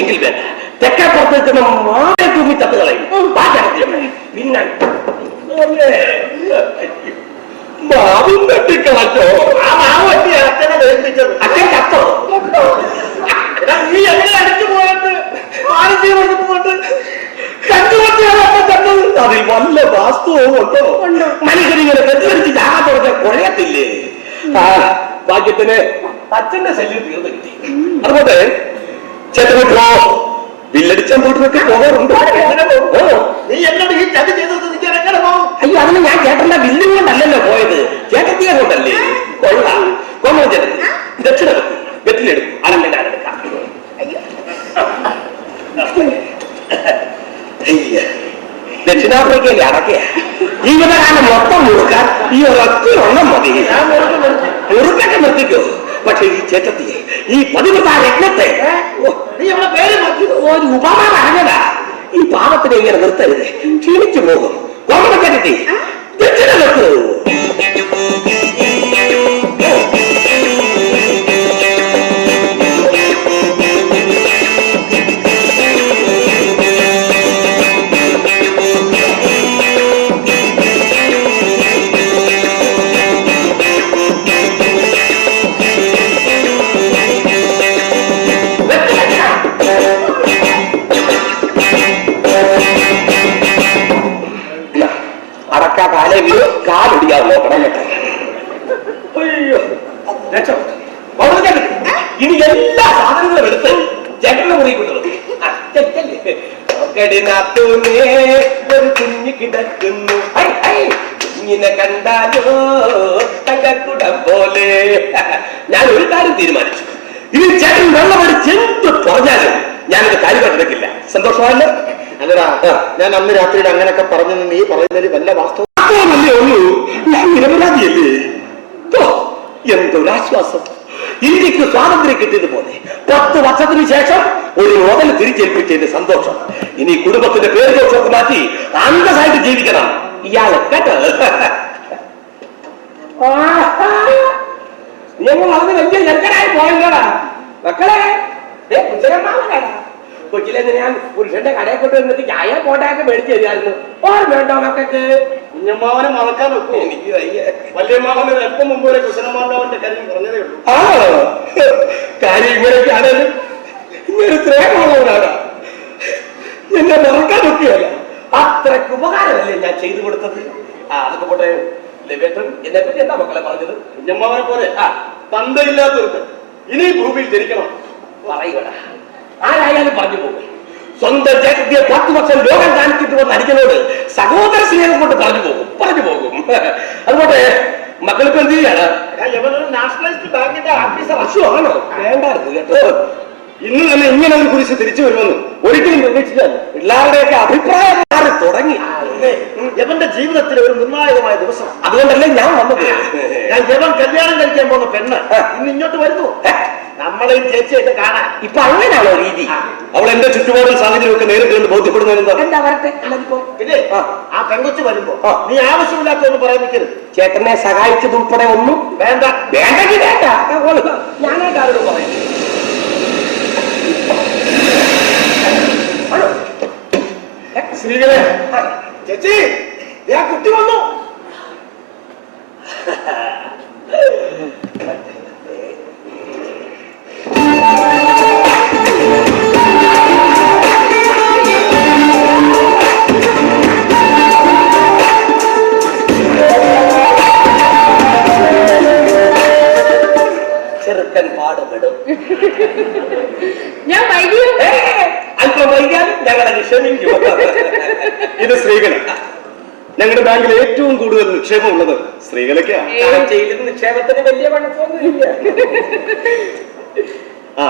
എങ്കിൽ വേണ്ട, തെക്കേ പുറത്ത് നിൽക്കുന്ന മാറെ തൂങ്ങി ചത്തുകളയും. പിന്നെ മാവും തട്ടിക്കളച്ചോ? ആ മാവ് പറ്റി അച്ഛനെ ഏൽപ്പിച്ചത്. അച്ഛൻ ചത്തോ? നീ എങ്ങനെ അടിച്ചു പോയിട്ട് അതിൽ വല്ല വാസ്തവവും ഉണ്ടോ? മനുഷ്യനിങ്ങനെ തെറ്റിദ്ധരിച്ച് ചാകാൻ തുടങ്ങിയ കുഴയത്തില്ലേ? ഭാഗ്യത്തിന് അച്ഛന്റെ ശല്യം തീർന്നു കിട്ടി. അതുകൊണ്ട് ചേട്ടനോ വില്ലടിച്ചാൻ പോയിട്ടൊക്കെ പോകാറുണ്ട്. നീ എന്നോട് ഈ ചതി ചെയ്തത് എങ്ങനെ പോകും? അയ്യോ, അതിന് ഞാൻ ചേട്ടന്റെ ബില്ലും കൊണ്ടല്ലല്ലോ പോയത്, ചേട്ടത്തിയെ കൊണ്ടല്ലേ. കൊള്ളാം. കൊള്ളാം ചേട്ടത്തി. ദക്ഷിണ വെറ്റിലെടുക്കും. ദക്ഷിണാഫ്രിക്കയിലെ അടക്കയ ജീവിതകാലം മൊത്തം മുറുക്കാൻ ഈ ഒരൊറ്റ ഒന്നും മതി. മുറുക്കൊക്കെ നിർത്തിക്കോ, പക്ഷെ ഈ ചേട്ടത്തിയെ, ഈ പതിവൃത രത്നത്തെ നീ അവളെ പേര് ഒരു ഉപമ പറഞ്ഞതാ. ഈ പാപത്തിനെ ഇങ്ങനെ നിർത്തരുത്, ക്ഷീണിച്ചു പോകും. ചേട്ടത്തി ദക്ഷിണ നിർത്തൂ. കാലൊടിയാതെ നോക്കണം കേട്ടോ. അയ്യോ ഇനി എല്ലാ സാധനങ്ങളും എടുത്ത് ചേട്ടന്റെ മുറി കൊണ്ടുവന്നു. ഒരു കുഞ്ഞു കിടക്കുന്നു, ഇങ്ങനെ കണ്ടാലോ തങ്കക്കുടം പോലെ. ഞാൻ ഒരു കാര്യം തീരുമാനിച്ചു, ഇനി ചേട്ടൻ വെള്ളമടിച്ച് എന്ത് പറഞ്ഞാലും ഞാനത് കാര്യമായിട്ട് എടുക്കില്ല. സന്തോഷമല്ല? അല്ലടാ, ഞാൻ അന്ന് രാത്രിയിൽ അങ്ങനെയൊക്കെ പറഞ്ഞെന്ന് നീ പറയുന്നതിൽ വല്ല വാസ്തവമല്ലേ ഉള്ളൂ. ഞാൻ നിരപരാധിയല്ലേ? എന്തൊരാശ്വാസം. ഇന്ത്യക്ക് സ്വാതന്ത്ര്യം കിട്ടിയതുപോലെ 10 വർഷത്തിന് ശേഷം ഒരു മുതൽ തിരിച്ചേൽപ്പിച്ചതിന്റെ സന്തോഷം. ഇനി കുടുംബത്തിന്റെ പേര് ദോഷമൊക്കെ മാറ്റി അന്തസ്സായിട്ട് ജീവിക്കണം ഇയാളെ കേട്ടോ. ഞങ്ങൾ അതിന് വലിയ ചെറുക്കനായി പോയല്ലോടാ മക്കളെ. കൊച്ചിലെ ഞാൻ പുരുഷന്റെ കടയെ കൊണ്ട് വന്നിട്ട് ചായ പോട്ടയൊക്കെ മേടിച്ചു തരുമായിരുന്നു. ഓർമ്മയുണ്ടോ മക്കൾക്ക്? കുഞ്ഞമ്മാവനെ മറക്കാൻ വെക്കോ? എനിക്ക് വല്യമ്മാവന് അല്പം മുമ്പ് വരെ കുശലമാണ്ടാവന്റെ കാര്യം പറഞ്ഞതേ ഉള്ളൂ. ആ കാര്യം ഇങ്ങനെയൊക്കെ ആണെങ്കിലും ഇങ്ങനെ സ്നേഹമുള്ളവരാണ്. എന്നെ മറക്കാൻ വെക്കുകയല്ല, അത്രയ്ക്ക് ഉപകാരമല്ലേ ഞാൻ ചെയ്തു കൊടുത്തത്. അതൊക്കെ പോട്ടെ. ലവേട്ടൻ എന്നെ പറ്റി എന്താ മക്കളെ പറഞ്ഞത്? കുഞ്ഞമ്മാവനെ പോലെ തന്തയില്ലാത്തവർക്ക് ഇനി ഭൂമിയിൽ ജനിക്കണം പറയുകടാ. ആരായാലും പറഞ്ഞു പോകും. സ്വന്തം ചേട്ടത്തിയെ 10 വർഷം ലോകം കാണിച്ചിട്ട് വന്ന അടിക്കനോട് സഹോദര സ്നേഹം കൊണ്ട് പറഞ്ഞു പോകും. അതുകൊണ്ട് മക്കൾക്ക് എന്ത് ചെയ്യാണ്? നാഷണലിസ്റ്റ് ബാങ്കിന്റെ ഓഫീസർ അശുവാണോ? വേണ്ടായിരുന്നു കേട്ടോ. ഇന്ന് തന്നെ ഇങ്ങനെ ഒരു കുരിശ് തിരിച്ചു വരുമെന്ന് ഒരിക്കലും പ്രതീക്ഷിച്ചാൽ പിള്ളേരുടെയൊക്കെ അഭിപ്രായം മാറി തുടങ്ങി. യവന്റെ ജീവിതത്തിലെ ഒരു നിർണായകമായ ദിവസം. അതുകൊണ്ടല്ലേ ഞാൻ വന്നത്. ഞാൻ യവൻ കല്യാണം കഴിക്കാൻ പോകുന്ന പെണ്ണ് ഇന്ന് ഇങ്ങോട്ട് വരുന്നു. നമ്മളെയും ചേച്ചിയൊക്കെ കാണാൻ. ഇപ്പൊ അങ്ങനെയാണോ രീതി? അവൾ എന്റെ ചുറ്റുപാടും സാഹചര്യം ഒക്കെ നേരിട്ട് കണ്ട് ബോധ്യപ്പെടുന്നതിനെന്താ? പിന്നെ ആ പെങ്കൊച്ചു വരുമ്പോ നീ ആവശ്യമില്ലാത്തൊന്നും പറയാൻ നിൽക്കരുത്. ചേട്ടനെ സഹായിച്ചതുൾപ്പെടെ ഒന്നും വേണ്ട. വേണ്ടെങ്കിൽ വേണ്ട, ഞാനായിട്ട് ആരോടും പറയാം. ശ്രീകളെ, ചേച്ചി ഞാൻ കുട്ടി വന്നു. ചെറുക്കൻ പാടുപെടും. ഞാൻ വൈകിയോ? അല്പം വൈകാനും ഞങ്ങളെ ക്ഷമിക്കും. ഇത് സ്ത്രീകളെ. ഞങ്ങളുടെ ബാങ്കിൽ ഏറ്റവും കൂടുതൽ നിക്ഷേപം ഉള്ളത് സ്ത്രീകളൊക്കെയാണ്. നിക്ഷേപത്തിന് വലിയ കുഴപ്പമൊന്നുമില്ല.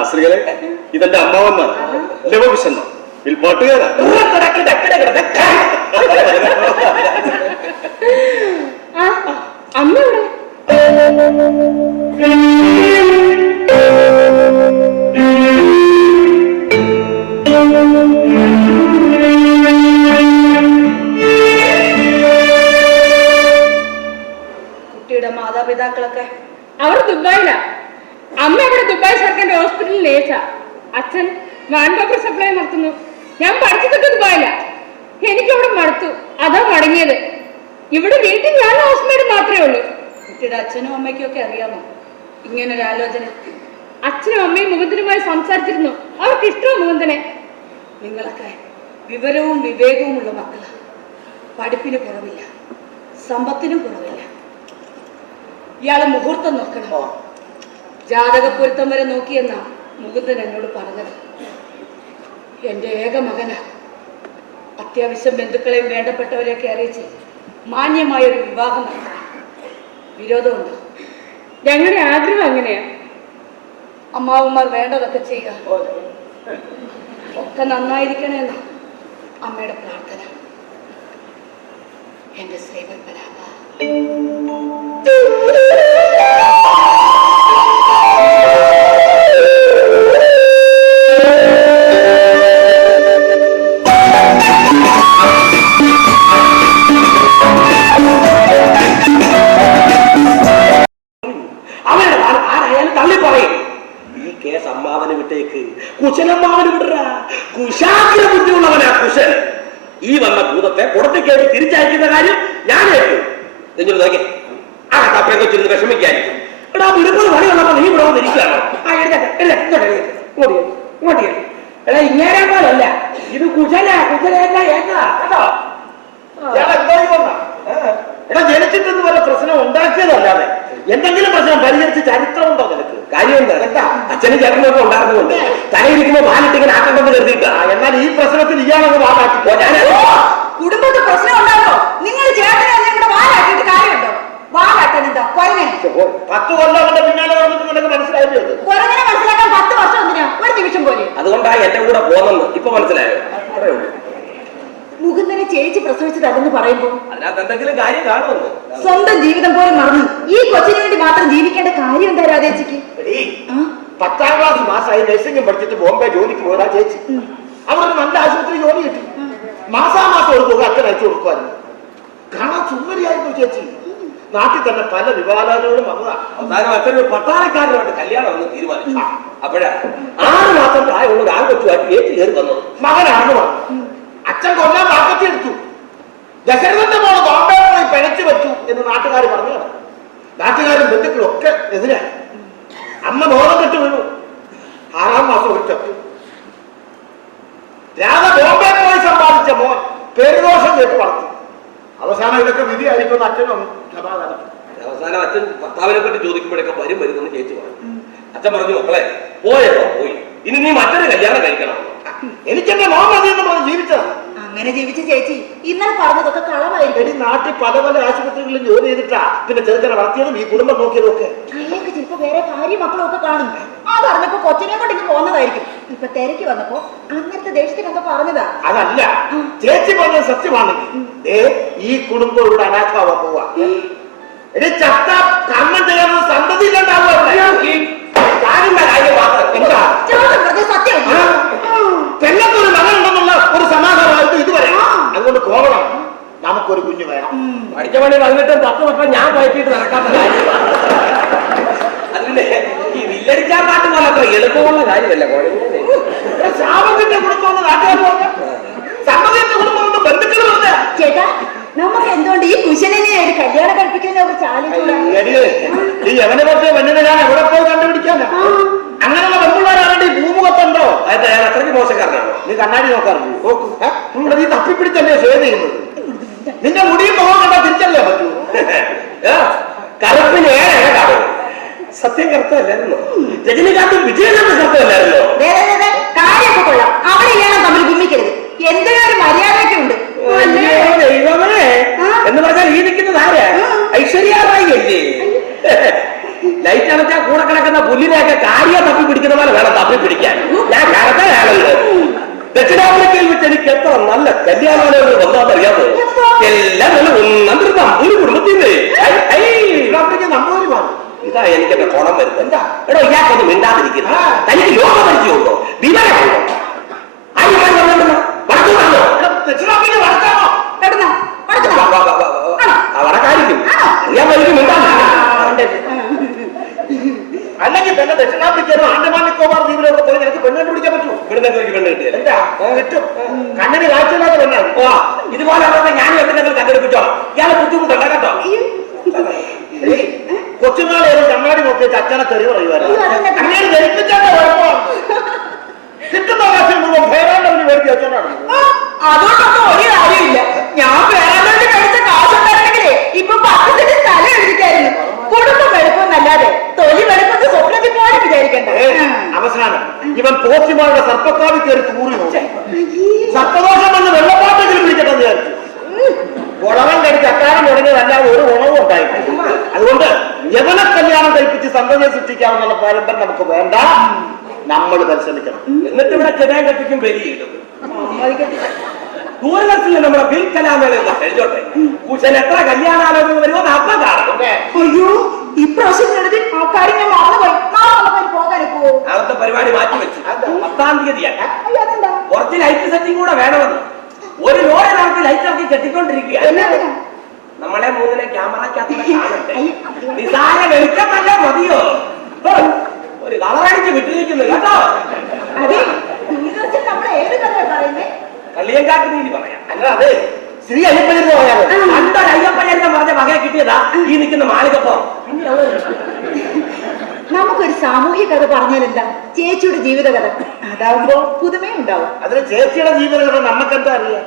സ്ത്രീകളെ, ഇതെന്റെ അമ്മാവന്മാർ ലവകുശന്മാർ, വിൽപ്പാട്ടുകാരാ. അമ്മ ഇവിടെ കുട്ടിയുടെ മാതാപിതാക്കളൊക്കെ അവർ ദുബായിലാ. അമ്മ ഇവിടെ ദുബായ് സർക്കാരിന്റെ ഹോസ്പിറ്റലിൽ ലേച്ചാ. അച്ഛൻ മാൻപേപ്പർ സപ്ലൈ നടത്തുന്നു. ഞാൻ പഠിച്ചതൊക്കെ ദുബായിലാ. എനിക്കവിടെ മടുത്തു, അതാ മടങ്ങിയത്. ഇവിടെ വീട്ടിൽ ഞാൻ ഹൗസ്മേഡ് മാത്രമേ ഉള്ളൂ. കുട്ടിയുടെ അച്ഛനും അമ്മയ്ക്കും ഒക്കെ അറിയാമോ ഇങ്ങനൊരു ആലോചന? അച്ഛനും അമ്മയും മുകുന്ദനുമായി സംസാരിച്ചിരുന്നു. അവർക്ക് ഇഷ്ടവും മുകുന്ദനെ. നിങ്ങളൊക്കെ വിവരവും വിവേകവും ഉള്ള മക്കളാണ്. പഠിപ്പിന് കുറവില്ല, സമ്പത്തിനും കുറവില്ല. ഇയാളെ മുഹൂർത്തം നോക്കണമോ? ജാതക പൊരുത്തം വരെ നോക്കിയെന്നാ മുകുന്ദൻ എന്നോട് പറഞ്ഞത്. എൻ്റെ ഏക മകനാ. അത്യാവശ്യം ബന്ധുക്കളെയും വേണ്ടപ്പെട്ടവരെയൊക്കെ അറിയിച്ച് മാന്യമായൊരു വിവാഹം നടത്തണം. വിരോധമുണ്ടോ? ഞങ്ങളുടെ ആഗ്രഹം അങ്ങനെയാ. അമ്മാവന്മാർ വേണ്ടതൊക്കെ ചെയ്യുക. ഒക്കെ നന്നായിരിക്കണമെന്ന് അമ്മയുടെ പ്രാർത്ഥന. എന്റെ ശ്രീപത്മനാഭ. അവരുടെ ആരായാലും തള്ളി പറയും. ഈ കേസ് അമ്മാവന് വിട്ടേക്ക്, കുശലമ്മാവന് വിടറ. കുശാഗ്ര ബുദ്ധിയുള്ളവനാ കുശൻ. ഈ വന്ന ഭൂതത്തെ പുറത്തേക്ക് തിരിച്ചയക്കുന്ന കാര്യം ഞാൻ ഏറ്റു. നിങ്ങൾ നോക്കി ആ കപ്പയെ വെച്ചിരുന്ന് വിഷമിക്കായിരിക്കും. എടാ വിടുന്നത് പണി വന്നപ്പോ നീ ഇവിടെ വന്നിരിക്കുകയാണോ? ഇങ്ങോട്ട് എടാ ഇങ്ങനെ പോലല്ല, ഇത് കുശല കുശലേക്ക കേട്ടോ. എടാ ജനിച്ചിട്ടെന്ന് വല്ല പ്രശ്നം ഉണ്ടാക്കിയതല്ലാതെ എന്തെങ്കിലും പ്രശ്നം പരിഹരിച്ച് ചരിത്രമുണ്ടോ നിനക്ക്? കാര്യം എന്താ? അച്ഛനും ചേട്ടനൊക്കെ ഉണ്ടായിരുന്നുകൊണ്ട് തലയിരിക്കുമ്പോ പാലിട്ടിങ്ങനെ ആക്കണ്ടെന്ന് കരുതിയിട്ടാ. എന്നാൽ ഈ പ്രശ്നത്തിൽ ഇയാളൊന്ന് വാലാക്കിപ്പോ. ഞാൻ കുടുംബത്തിൽ പ്രശ്നം ഉണ്ടാക്കോ? നിങ്ങൾ ചേട്ടനെ ഇവിടെ വാലാക്കിയിട്ട് കാര്യമുണ്ടോ? വാലാക്കാൻ എന്താ കുരങ്ങനെ? 10 കൊല്ലം അവന്റെ പിന്നാലെ വന്നിട്ട് നിനക്ക് മനസ്സിലായില്ലേ? കുരങ്ങനെ മനസ്സിലാക്കാൻ 10 വർഷം എന്തിനാ? ഒരു നിമിഷം പോലെ. അതുകൊണ്ടാ എന്റെ കൂടെ പോന്നെന്ന് ഇപ്പൊ മനസ്സിലായോ? മുകുന്ദനെ ചേച്ചി പ്രസവിച്ചതല്ലെന്ന് പറയുമ്പോ അതിനകത്ത് എന്തെങ്കിലും കാര്യം കാണുമെന്ന്. സ്വന്തം ജീവിതം പോലും മറന്നു ഈ കൊച്ചിന് വേണ്ടി മാത്രം ജീവിക്കേണ്ട കാര്യം എന്താ രാധേച്ചിക്ക്? 10ാം ക്ലാസ് മാസമായി നഴ്സിംഗും പഠിച്ചിട്ട് ബോംബെ ജോലിക്ക് പോയതാ ചേച്ചി. അവിടെ നല്ല ആശുപത്രി ജോലി കിട്ടി. മാസാമാസം ഒരു തുക അച്ഛൻ അയച്ചു കൊടുക്കുമായിരുന്നു. കാണാൻ സുന്ദരിയായിരുന്നു ചേച്ചി. നാട്ടിൽ തന്നെ പല വിവാദങ്ങളും വന്നതാ. അവസാനം അച്ഛൻ ഒരു പട്ടാളക്കാരനുമായിട്ട് കല്യാണം ഒന്ന് തീരുമാനിച്ചു. അപ്പോഴാ 6 മാസം പ്രായമുള്ള ഒരു ആൺകൊച്ചുമായിട്ട് ചേച്ചി കയറി വന്നത്. മകനാണ് വന്നു. അച്ഛൻ കൊല്ലാൻ വാക്കത്തി എടുത്തു. ദശരഥന്റെ മോള് ബോംബെ പോയി പിഴച്ചു വെച്ചു എന്ന് നാട്ടുകാർ പറഞ്ഞതാണ്. നാട്ടുകാരും ബന്ധുക്കളും ഒക്കെ എതിരായി. അമ്മ ബോധം കെട്ട് വീണു. 6ാം മാസം ഒരു ചത്തു. രാധ ബോംബെ പോയി സമ്പാദിച്ച മോൻ പേരുദോഷം കേട്ട് വളർത്തി. അവസാനം ഇതൊക്കെ വിധിയായിരിക്കും അച്ഛനും സമാധാനം. അവസാനം അച്ഛൻ ഭർത്താവിനെ പറ്റി ചോദിക്കുമ്പോഴൊക്കെ വരുമെന്ന് ചേച്ചി പറഞ്ഞു. അച്ഛൻ പറഞ്ഞു, മക്കളെ പോയതോ പോയി, ഇനി നീ മറ്റൊരു കല്യാണം കഴിക്കണം. എനിക്കെന്റെ മോൻ മതി എന്ന് പറഞ്ഞ് ജീവിച്ചതാണ്. അങ്ങനെ ജീവിച്ച ചേച്ചി ഇന്നലെ പറഞ്ഞതൊക്കെ കളവായിരിക്കും. എടി നാട്ടിൽ പല പല ആശുപത്രികളിലും ജോലി ചെയ്തിട്ടാ പിന്നെ ചെറുക്കനെ വളർത്തിയതും ഈ കുടുംബം നോക്കിയതും ഒക്കെ. അയാൾക്ക് ചിലപ്പോ വേറെ ഭാര്യ മക്കളും ഒക്കെ കാണും. അതറിഞ്ഞപ്പോ കൊച്ചിനെ കൊണ്ട് ഇങ്ങ് പോന്നതായിരിക്കും. ഇപ്പൊ തിരക്ക് വന്നപ്പോ അങ്ങനത്തെ ദേഷ്യത്തിനൊക്കെ പറഞ്ഞതാ. അതല്ല ചേച്ചി പറഞ്ഞത് സത്യമാണെങ്കിൽ ഈ കുടുംബം ഇവിടെ അനാഥാവാൻ പോവാ. എടി ചത്ത കർമ്മം ചെയ്യാനുള്ള സന്തതി പെണ്ണത്തൊരു മകനുണ്ടെന്നുള്ള ഒരു സമാധാനമായിട്ട് ഇതുവരെ. അതുകൊണ്ട് കോവണം, നമുക്കൊരു കുഞ്ഞു വേണം. പഠിച്ച പണി വന്നിട്ട് 10 വർഷം ഞാൻ പയറ്റിയിട്ട് നടക്കാത്ത കാര്യം. അതിന്റെ ഈ വില്ലടിച്ചാൻ നാട്ടിൽ അത്ര എളുപ്പമുള്ള കാര്യമല്ല. ശാപത്തിന്റെ കുടുംബം നാട്ടുകാർ പറഞ്ഞ സമ്മതിന്റെ കുടുംബം ബന്ധുക്കൾ പറഞ്ഞ ചേട്ടാ നമുക്ക് എന്തുകൊണ്ട് ഈ കുശലനെ ഒരു കല്യാണം കഴിപ്പിക്കുന്ന ഒരു ചാലിച്ചൂടാ? ഈ യവനെ പറ്റിയ പെണ്ണിനെ ഞാൻ എവിടെ പോയി കണ്ടുപിടിക്കാനാ? അങ്ങനെയുള്ള പെൺപിള്ളേരാണെങ്കിൽ ഈ ഭൂമുഖത്തുണ്ടോ? അതെ, ഞാൻ അത്രയ്ക്ക് മോശക്കാരനാണോ? നീ കണ്ണാടി നോക്കാറുണ്ട്? നോക്കൂ, നീ തപ്പിപ്പിടിച്ചല്ലേ സേവ് ചെയ്യുന്നത്. നിന്റെ മുടിയും മുഖം കണ്ടാ തിരിച്ചല്ലേ പറ്റൂ. കറുപ്പിന് ഏറെ കാണും. സത്യം കറുത്തല്ലായിരുന്നോ? രജനികാന്തും വിജയകാന്തും കറുത്തല്ലായിരുന്നോ? കാര്യമൊക്കെ കൊള്ളാം. അവരെയാണ് തമ്മിൽ ഗുമ്മിക്കരുത്. എന്തൊരു ഒരു മര്യാദയൊക്കെ ഉണ്ട്. ദൈവമേ, എന്ന് പറഞ്ഞാൽ ഈ നിൽക്കുന്നത് ആരാ? ഐശ്വര്യ റായി അല്ലേ? ലൈറ്റ് അടച്ചാൽ കൂടെ കിടക്കുന്ന പുല്ലിനെയൊക്കെ കാര്യം തപ്പി പിടിക്കുന്ന പോലെ വേണം തപ്പി പിടിക്കാൻ. ഞാൻ കടത്തയാളുണ്ട്. ദക്ഷിണാഫ്രിക്കയിൽ വെച്ച് എനിക്ക് എത്ര നല്ല കല്യാണങ്ങൾ വന്നാന്നറിയാമോ? എല്ലാം നല്ല ഒന്നാം നമ്പൂരി കുടുംബത്തിന്റെ നമ്പൂരി മാറും. ഇതാ എനിക്ക് എന്റെ കോണം വരുന്നത്. എന്താ എടോ ഇയാൾക്കൊന്നും മിണ്ടാതിരിക്കുന്നു. തനിക്ക് യോഗ പരിചയമുണ്ടോ? വിവരമുണ്ടോ? ദക്ഷിണാഫ്രിക്ക വടക്കാണോ? വടക്കായിരിക്കും. ഞാൻ വരിക്കും അല്ലെങ്കിൽ തന്നെ ദക്ഷിണാഫ്രിക്കയിലും ആൻഡമാൻ നിക്കോബാർ ദ്വീപിലൂടെ പോയി നിനക്ക് പെണ്ണ് കണ്ടുപിടിക്കാൻ പറ്റൂ. പെണ്ണ് കിട്ടിയത് എന്താ കിട്ടും. കണ്ണിന് കാഴ്ചയില്ലാത്ത പെണ്ണാണ്. ഇതുപോലെ ഞാൻ എന്തെങ്കിലും കണ്ടുപിടിച്ചോ? ഇയാളെ ബുദ്ധിമുട്ടുണ്ട് കേട്ടോ. കൊച്ചുനാളെ കണ്ണാടി നോക്കിയിട്ട് അച്ഛനെ തെറി പറയുവായിരുന്നു. അങ്ങനെ ധരിപ്പിച്ചാൽ കിട്ടുന്ന അവകാശം മുഴുവൻ ഭേദാണ്ടവന് വേണ്ടി അച്ഛനാണ്. അതുകൊണ്ടൊന്നും ഒരു കാര്യമില്ല. ഞാൻ വേറെ കഴിച്ച കാശുണ്ടായിരുന്നെങ്കിലേ ഇപ്പൊ 10 സെന്റ് സ്ഥലം എഴുതിക്കായിരുന്നു. കുടുംബം വെളുപ്പൊന്നല്ലാതെ തൊലി വെളുപ്പെന്ന് സ്വപ്നത്തിൽ പോലും വിചാരിക്കണ്ട. അവസാനം ഇവൻ പോസ്റ്റിമാരുടെ സർപ്പക്കാവിൽ കയറി തൂറി നോക്കി. സർപ്പദോഷം വന്ന് വെള്ളപ്പാട്ടെങ്കിലും പിടിക്കട്ടെന്ന് വിചാരിച്ചു. ഉളവൻ കടിച്ച് അക്കാരം തുടങ്ങിയതല്ലാതെ ഒരു ഉണവും ഉണ്ടായിട്ടില്ല. അതുകൊണ്ട് യവന കല്യാണം കഴിപ്പിച്ച് സന്തതിയെ സൃഷ്ടിക്കാമെന്നുള്ള പാരമ്പര്യം നമുക്ക് വേണ്ട. നമ്മൾ പരിശ്രമിക്കണം. എന്നിട്ട് ഇവിടെ ചെറിയ കത്തിക്കും പെരിയിടും. ദൂരദർശനിൽ നമ്മുടെ ബിൽ കലാമേള കഴിഞ്ഞോട്ടെ. കുശൻ എത്ര കല്യാണാലോചന വരുമോ അപ്പം കാണാം. അയ്യോ ഇപ്രാവശ്യം ആ കാര്യം ഞാൻ മറന്നുപോയി. നാളത്തെ പരിപാടി മാറ്റി വെച്ചു. 10-ാം തീയതിയാണ്. കുറച്ച് ലൈറ്റ് സെറ്റിംഗ് കൂടെ വേണമെന്ന് ഒരു ലോറി നമുക്ക് ലൈറ്റ് ഇറക്കി കെട്ടിക്കൊണ്ടിരിക്കുക. നമ്മളെ മൂന്നിലെ ക്യാമറക്കകത്ത് കാണട്ടെ. നിസാര വെളിച്ചമല്ല മതിയോ? ഒരു കളറടിച്ച് വിട്ടിരിക്കുന്നു കേട്ടോ. കള്ളിയങ്കാട്ട് നീതി പറയാം. അല്ല അതെ ശ്രീ അയ്യപ്പനെന്ന് പറയാമോ? കണ്ടൊരു അയ്യപ്പനെന്ന് പറഞ്ഞ വകയെ കിട്ടിയതാ ഈ നിൽക്കുന്ന മാളികപ്പോ. നമുക്കൊരു സാമൂഹ്യ കഥ പറഞ്ഞാലെന്താ? ചേച്ചിയുടെ ജീവിതകഥ. അതാവുമ്പോ പുതുമയുണ്ടാവും. അതിന് ചേച്ചിയുടെ ജീവിതകഥ നമുക്കെന്താ അറിയാം?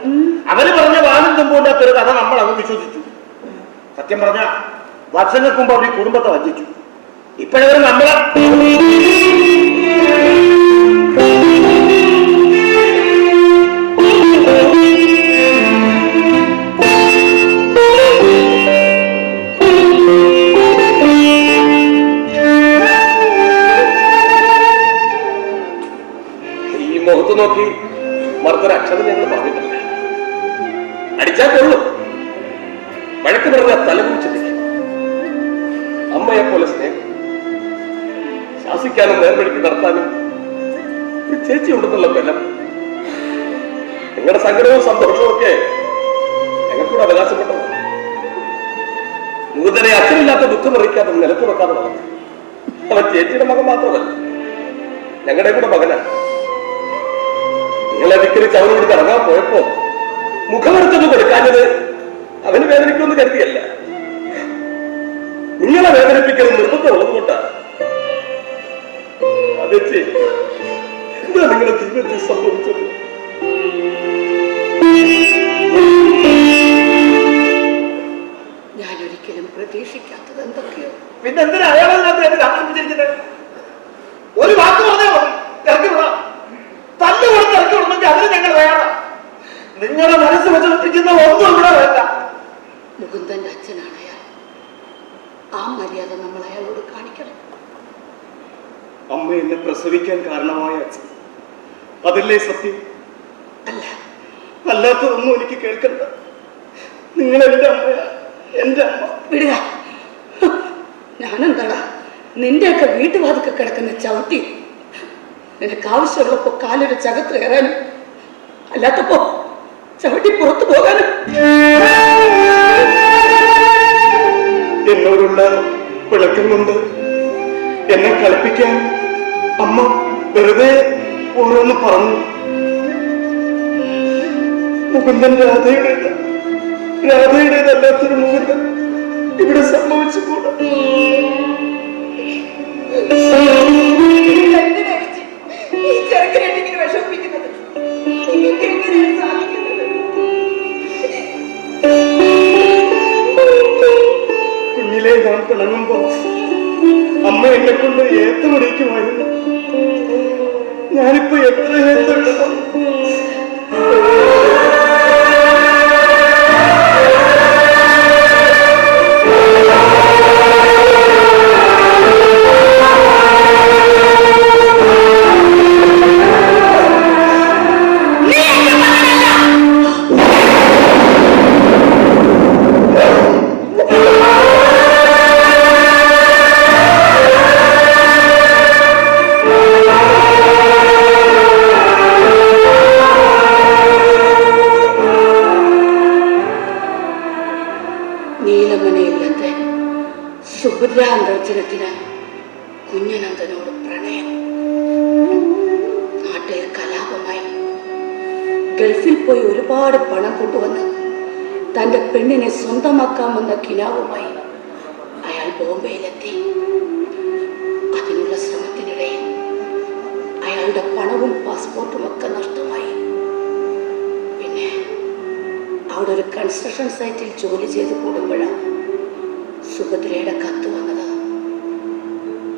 അവര് പറഞ്ഞ വാനും തുമ്പോണ്ടാത്തൊരു കഥ നമ്മൾ അവ വിശ്വസിച്ചു. സത്യം പറഞ്ഞ വർഷങ്ങൾക്ക് മുമ്പ് അവർ കുടുംബത്തെ വഞ്ചിച്ചു. ഇപ്പോഴവർ നമ്മളെ മുഖത്ത് നോക്കി മറുത്തൊരു അക്ഷരം ഞങ്ങൾ പറഞ്ഞിട്ടില്ല. അടിച്ചാൽ കൊള്ളും. വഴക്ക് പറഞ്ഞാൽ തലകുറിച്ചിട്ടില്ല. അമ്മയെ പോലെ സ്നേഹം ശാസിക്കാനും നേർവഴിക്ക് നടത്താനും ഒരു ചേച്ചി ഉണ്ടെന്നുള്ള ബലം. നിങ്ങളുടെ സങ്കടവും സന്തോഷവും ഒക്കെ ഞങ്ങൾക്കൂടെ അവകാശപ്പെട്ടത്. നൂതനെ അച്ഛനില്ലാത്ത ദുഃഖം അറിയിക്കാതെ നിലത്ത് വെക്കാതെ വളർന്നു. അവൻ ചേച്ചിയുടെ മകൻ മാത്രമല്ല, ഞങ്ങളുടെ കൂടെ മകനാണ്. നിങ്ങളെ വിക്കരി ചവനോട് ഇറങ്ങാൻ പോയപ്പോ മുഖമെടുത്തൊന്ന് കൊടുക്കാഞ്ഞത് അവന് വേദനിക്കുമെന്ന് കരുതിയല്ല, നിങ്ങളെ വേദനിപ്പിക്കൽ നിർബന്ധമുള്ളത് കൊണ്ടാണ്. അതെ ചേച്ചി, എന്താ നിങ്ങളുടെ ജീവിതത്തിൽ സംഭവിച്ചത്? ഞാൻ ഒരിക്കലും പ്രതീക്ഷിക്കാത്തത് എന്തൊക്കെയോ. പിന്നെന്തിനാ അയാളതിനകത്ത് ആക്രമിച്ചിരിക്കുന്നത്? ഒരു വാക്ക് പറഞ്ഞാൽ മതി, ഇറക്കി വിടാം. തല്ല് കൊടുത്ത് ഇറക്കി വിടണമെങ്കിൽ അതിന് ഞങ്ങൾ വേണം. നിങ്ങളുടെ മനസ്സ് വിഷമിപ്പിക്കുന്ന ഒന്നും ഇവിടെ വേണ്ട. മുകുന്ദന്റെ അച്ഛനാണ് അയാൾ. ആ മര്യാദ നമ്മൾ അയാളോട് കാണിക്കണം. അമ്മ എന്നെ പ്രസവിക്കാൻ കാരണമായ അച്ഛൻ, അതല്ലേ സത്യം? അല്ല, അല്ലാത്തതൊന്നും എനിക്ക് കേൾക്കണ്ട. നിങ്ങൾ എന്റെ അമ്മയാ, എന്റെ അമ്മ. വിടുക. ഞാനെന്താടാ നിന്റെയൊക്കെ വീട്ടുവാതൊക്കെ കിടക്കുന്ന ചവിട്ടി? നിനക്ക് ആവശ്യമുള്ളപ്പോ കാലൊരു ചകത്ത് കയറാനും അല്ലാത്തപ്പോ ചവിട്ടി പുറത്തു പോകാനും. എന്നോടുള്ള പിളക്കം കൊണ്ട് എന്നെ കളിപ്പിക്കാൻ അമ്മ വെറുതെ ഓരോന്ന് പറഞ്ഞു. മുകുന്ദൻ രാധയുടേതല്ലാത്തൊരു മുകുന്ദൻ ഇവിടെ സംഭവിച്ചുകൂടാ. കുഞ്ഞിലെ ഞാൻ പിണങ്ങുമ്പോ അമ്മ എന്നെ കൊണ്ട് ഏത്തമടിക്കുമായിരുന്നു. ഞാനിപ്പോ എത്ര ഏത്തമിടണം? നീലമനയില്ലത്തെ സുഭദ്രാന്തർജനത്തിന് കുഞ്ഞനന്ദനോട് പ്രണയം. നാട്ടിൽ കലാപമായി. ഗൾഫിൽ പോയി ഒരുപാട് പണം കൊണ്ടുവന്ന് തന്റെ പെണ്ണിനെ സ്വന്തമാക്കാമെന്ന കിനാവുമായി അയാൾ ബോംബെയിലെത്തി. അതിനുള്ള ശ്രമത്തിനിടയിൽ അയാളുടെ പണവും പാസ്പോർട്ടും ഒക്കെ നഷ്ടമായി. പിന്നെ അവിടെ ഒരു കൺസ്ട്രക്ഷൻ സൈറ്റിൽ ജോലി ചെയ്ത് കൂടുമ്പോഴാണ് സുഭദ്രയുടെ കത്ത് വന്നത്.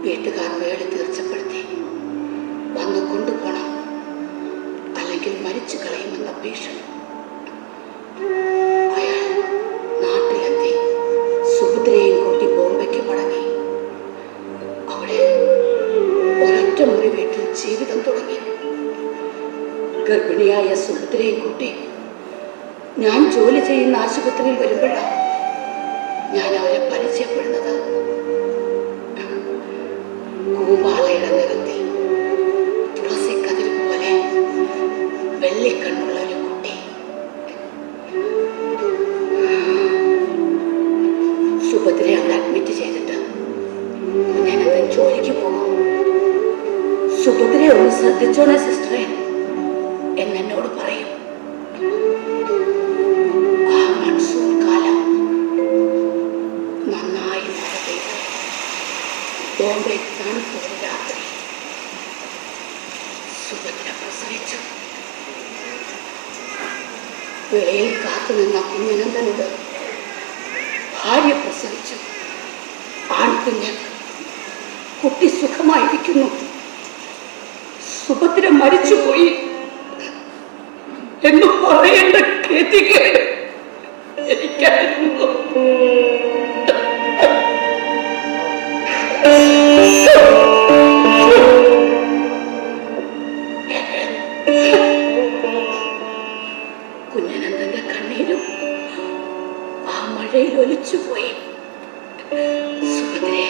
വീട്ടുകാർ വേളി തീർച്ചപ്പെടുത്തി വന്ന് കൊണ്ടുപോകണം, അല്ലെങ്കിൽ മരിച്ചു കളയുമെന്ന ഭീഷണി. അയാൾ നാട്ടിലെത്തി സുഭദ്രയെയും കൂട്ടി ബോംബെക്ക് മടങ്ങി. അവിടെ ഒരൊറ്റ മുറി വീട്ടിൽ ജീവിതം തുടങ്ങി. ഗർഭിണിയായ സുഭദ്രയെയും കൂട്ടി ഞാൻ ജോലി ചെയ്യുന്ന ആശുപത്രിയിൽ വരുമ്പോഴാണ് ഞാൻ അവരെ പരിചയപ്പെടുന്നത്. കൂമ്പാളയുടെ നിറത്തിൽ തുളസിക്കതിര് പോലെ വെള്ളിക്കണ്ണുള്ള ഒരു കുട്ടി. സുഭദ്രയെ അവിടെ അഡ്മിറ്റ് ചെയ്തിട്ട് കുഞ്ഞനന്തൻ ജോലിക്ക് പോകും. സുഭദ്രയെ ഒന്ന് ശ്രദ്ധിച്ചോണേ സിസ്റ്ററെ എന്നോട് പറയും. ആ മൺസൂൺ കാലം നന്നായി മഴ പെയ്തു. ബോംബെ തണുപ്പൊരു രാത്രി സുഭദ്ര പ്രസവിച്ചു. വെളിയിൽ കാത്തുനിന്ന കുഞ്ഞനന്തനോട് ഭാര്യ പ്രസവിച്ചു. ആൺകുഞ്ഞ്. കുട്ടി സുഖമായിരിക്കുന്നു. സുഭദ്ര മരിച്ചുപോയി എന്ന് പറയേണ്ട ഗതികേട് എനിക്കായിരുന്നു. കുഞ്ഞനന്തന്റെ കണ്ണീരും ആ മഴയിൽ ഒലിച്ചുപോയി. സുഭദ്രയെ